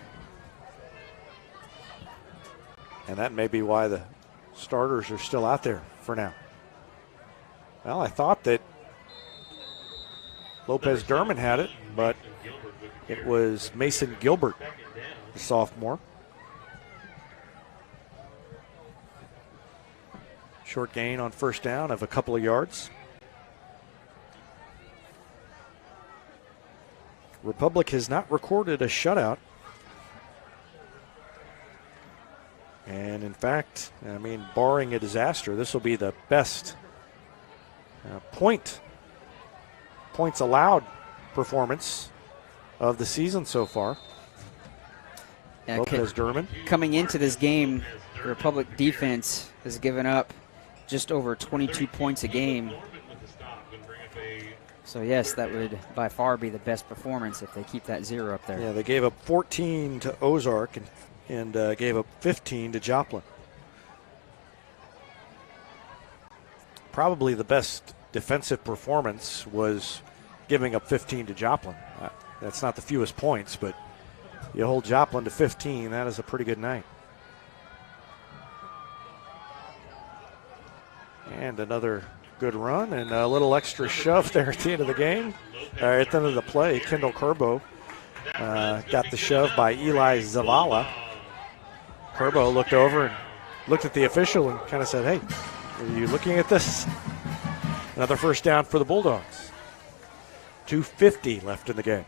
And that may be why the starters are still out there for now. Well, I thought that Lopez Derman had it, but it was Mason Gilbert, the sophomore. Short gain on first down of a couple of yards. Republic has not recorded a shutout. And in fact, I mean, barring a disaster, this will be the best points allowed performance of the season so far. Lopez Derman. Coming into this game, the Republic defense has given up just over 22 points a game. So yes, that would by far be the best performance if they keep that 0 up there. Yeah, they gave up 14 to Ozark and gave up 15 to Joplin. Probably the best defensive performance was giving up 15 to Joplin. That's not the fewest points, but you hold Joplin to 15, that is a pretty good night. And another good run and a little extra shove there at the end of the game. At the end of the play, Kendall Curbo got the shove by Eli Zavala. Curbo looked over and looked at the official and kind of said, hey, are you looking at this? Another first down for the Bulldogs. 2:50 left in the game.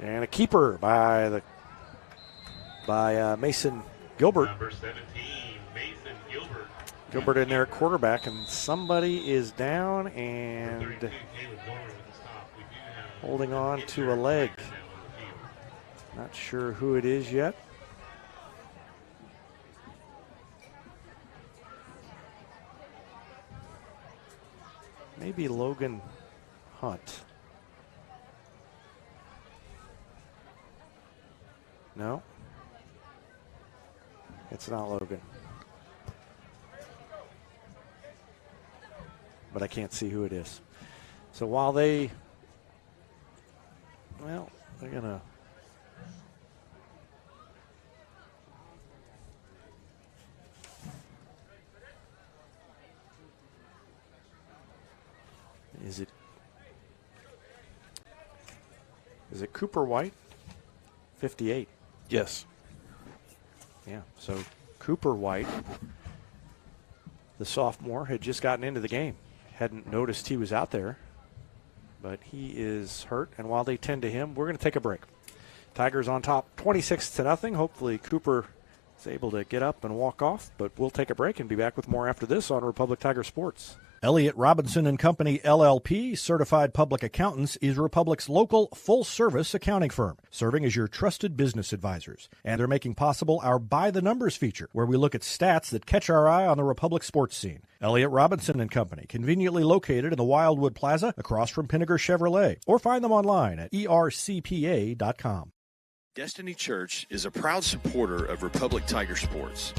And a keeper by Mason Gilbert. Number 17, Mason Gilbert. Gilbert in there at quarterback, and somebody is down and holding on to a leg. Not sure who it is yet. Maybe Logan Hunt. No, it's not Logan. but I can't see who it is. So while they're going to. Is it Cooper White? 58. Yes. Yeah, so Cooper White, the sophomore, had just gotten into the game. Hadn't noticed he was out there, but he is hurt. And while they tend to him, we're going to take a break. Tigers on top 26-0. Hopefully Cooper is able to get up and walk off, but we'll take a break and be back with more after this on Republic Tiger Sports. Elliott Robinson and Company, LLP, Certified Public Accountants, is Republic's local full-service accounting firm, serving as your trusted business advisors. And they're making possible our By the Numbers feature, where we look at stats that catch our eye on the Republic sports scene. Elliott Robinson and Company, conveniently located in the Wildwood Plaza across from Pinnaker Chevrolet, or find them online at ercpa.com. Destiny Church is a proud supporter of Republic Tiger Sports.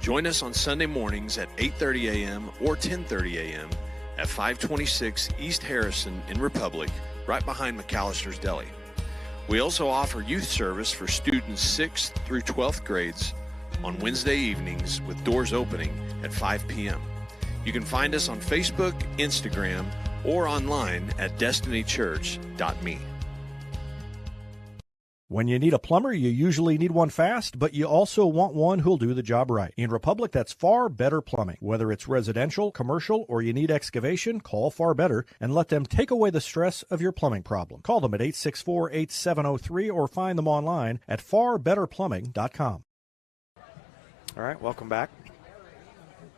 Join us on Sunday mornings at 8:30 a.m. or 10:30 a.m. at 526 East Harrison in Republic, right behind McAllister's Deli. We also offer youth service for students 6th through 12th grades on Wednesday evenings with doors opening at 5 p.m. You can find us on Facebook, Instagram, or online at destinychurch.me. When you need a plumber, you usually need one fast, but you also want one who'll do the job right. In Republic, that's Far Better Plumbing. Whether it's residential, commercial, or you need excavation, call Far Better and let them take away the stress of your plumbing problem. Call them at 864-8703 or find them online at farbetterplumbing.com. All right, welcome back.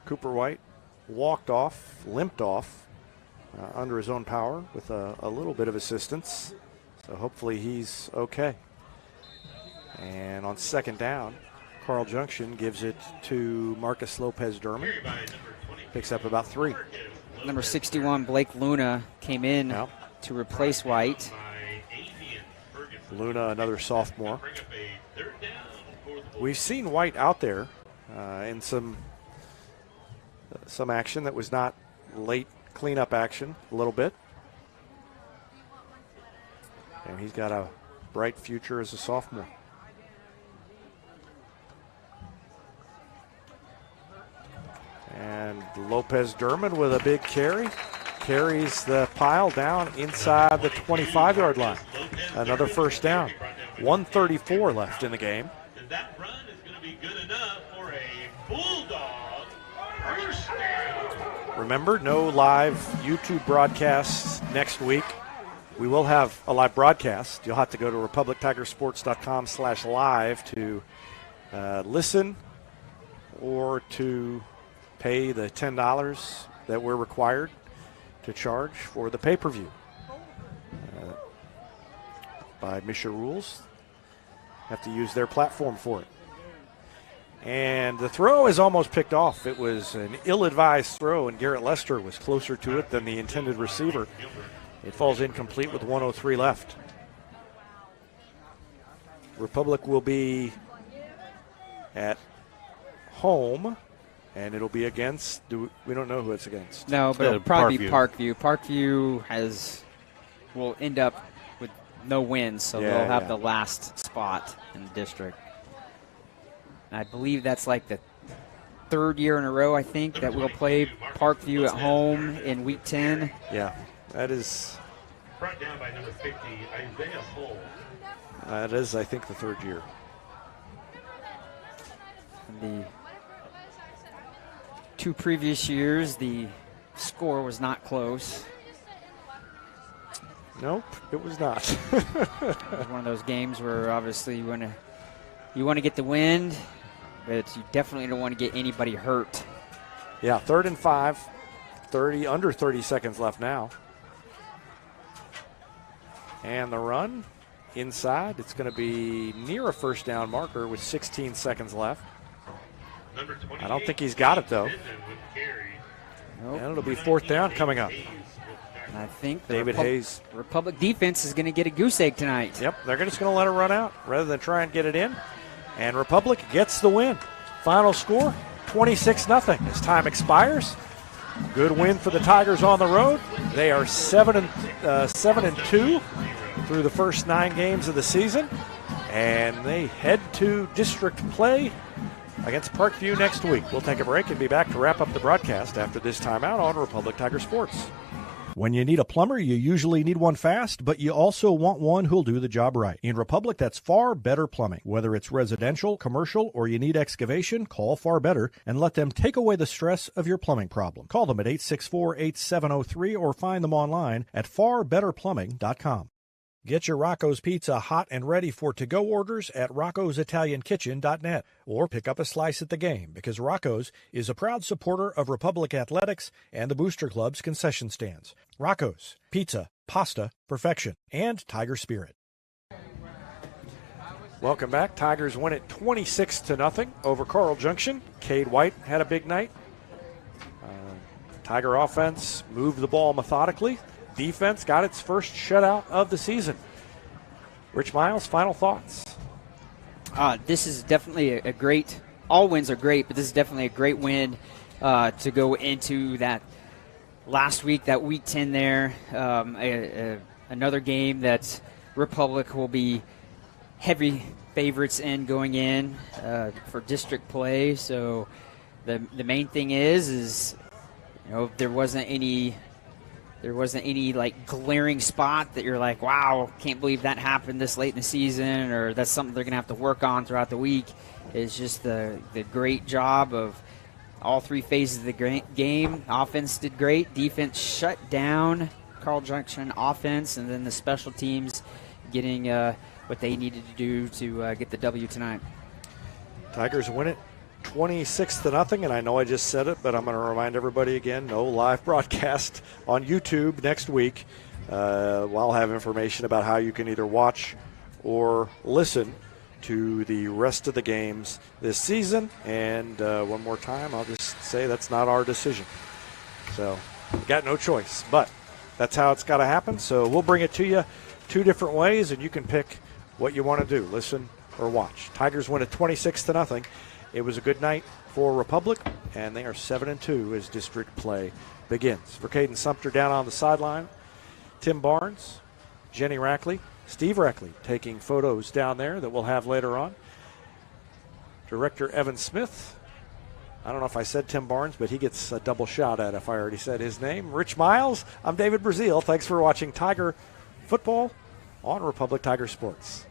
Cooper White walked off, limped off under his own power with a little bit of assistance. So hopefully he's okay. And on second down, Carl Junction gives it to Marcus Lopez-Derman. Picks up about 3. Number 61, Blake Luna, came in to replace White. Luna, another sophomore. We've seen White out there in some action that was not late cleanup action, a little bit. And he's got a bright future as a sophomore. And Lopez-Derman with a big carry. Carries the pile down inside the 25-yard line. Another first down. 1:34 left in the game. And that run is going to be good enough for a Bulldog first down. Remember, no live YouTube broadcasts next week. We will have a live broadcast. You'll have to go to republictigersports.com/live to listen or to pay the $10 that we're required to charge for the pay-per-view. By Misha rules, have to use their platform for it. And the throw is almost picked off. It was an ill-advised throw, and Garrett Lester was closer to it than the intended receiver. It falls incomplete with 1:03 left. Republic will be at home, and it'll be against, we don't know who it's against. No, but it'll probably be Parkview. Parkview will end up with no wins, so they'll have the last spot in the district. And I believe that's like the third year in a row, I think, that we'll play Parkview at home in Week 10. Yeah, that is. Brought down by number 50, Isaiah Hull. That is, I think, the third year. The 2 previous years, the score was not close. Nope, it was not. It was one of those games where obviously you want to get the win, but you definitely don't want to get anybody hurt. Yeah, 3rd and 5, under 30 seconds left now. And the run inside, it's going to be near a first down marker with 16 seconds left. I don't think he's got it, though. Nope. And it'll be 4th down coming up. And I think the David Hayes. Republic defense is going to get a goose egg tonight. Yep, they're just going to let it run out rather than try and get it in. And Republic gets the win. Final score, 26-0. As time expires, Good win for the Tigers on the road. They are 7-2 through the first 9 games of the season, and they head to district play against Parkview next week. We'll take a break and be back to wrap up the broadcast after this timeout on Republic Tiger Sports. When you need a plumber, you usually need one fast, but you also want one who'll do the job right. In Republic, that's Far Better Plumbing. Whether it's residential, commercial, or you need excavation, call Far Better and let them take away the stress of your plumbing problem. Call them at 864-8703 or find them online at farbetterplumbing.com. Get your Rocco's Pizza hot and ready for to-go orders at roccositaliankitchen.net or pick up a slice at the game because Rocco's is a proud supporter of Republic Athletics and the Booster Club's concession stands. Rocco's, pizza, pasta, perfection, and Tiger Spirit. Welcome back. Tigers win it 26-0 over Carl Junction. Cade White had a big night. Tiger offense moved the ball methodically. Defense got its first shutout of the season. Rich Miles, final thoughts? This is definitely a great, all wins are great, but this is definitely a great win to go into that last week, that week 10 there. Another game that Republic will be heavy favorites in going in for district play. So the main thing is there wasn't any like glaring spot that you're like, wow, can't believe that happened this late in the season, or that's something they're going to have to work on throughout the week. It's just the great job of all 3 phases of the game. Offense did great. Defense shut down Carl Junction offense, and then the special teams getting what they needed to do to get the W tonight. Tigers win it 26-0, and I know I just said it, but I'm going to remind everybody again, no live broadcast on YouTube next week. I'll have information about how you can either watch or listen to the rest of the games this season. And one more time, I'll just say that's not our decision. So we got no choice, but that's how it's got to happen. So we'll bring it to you 2 different ways, and you can pick what you want to do, listen or watch. Tigers win it 26-0. It was a good night for Republic, and they are 7-2 as district play begins. For Caden Sumter down on the sideline, Tim Barnes, Jenny Rackley, Steve Rackley taking photos down there that we'll have later on. Director Evan Smith. I don't know if I said Tim Barnes, but he gets a double shot at if I already said his name. Rich Miles, I'm David Brazil. Thanks for watching Tiger football on Republic Tiger Sports.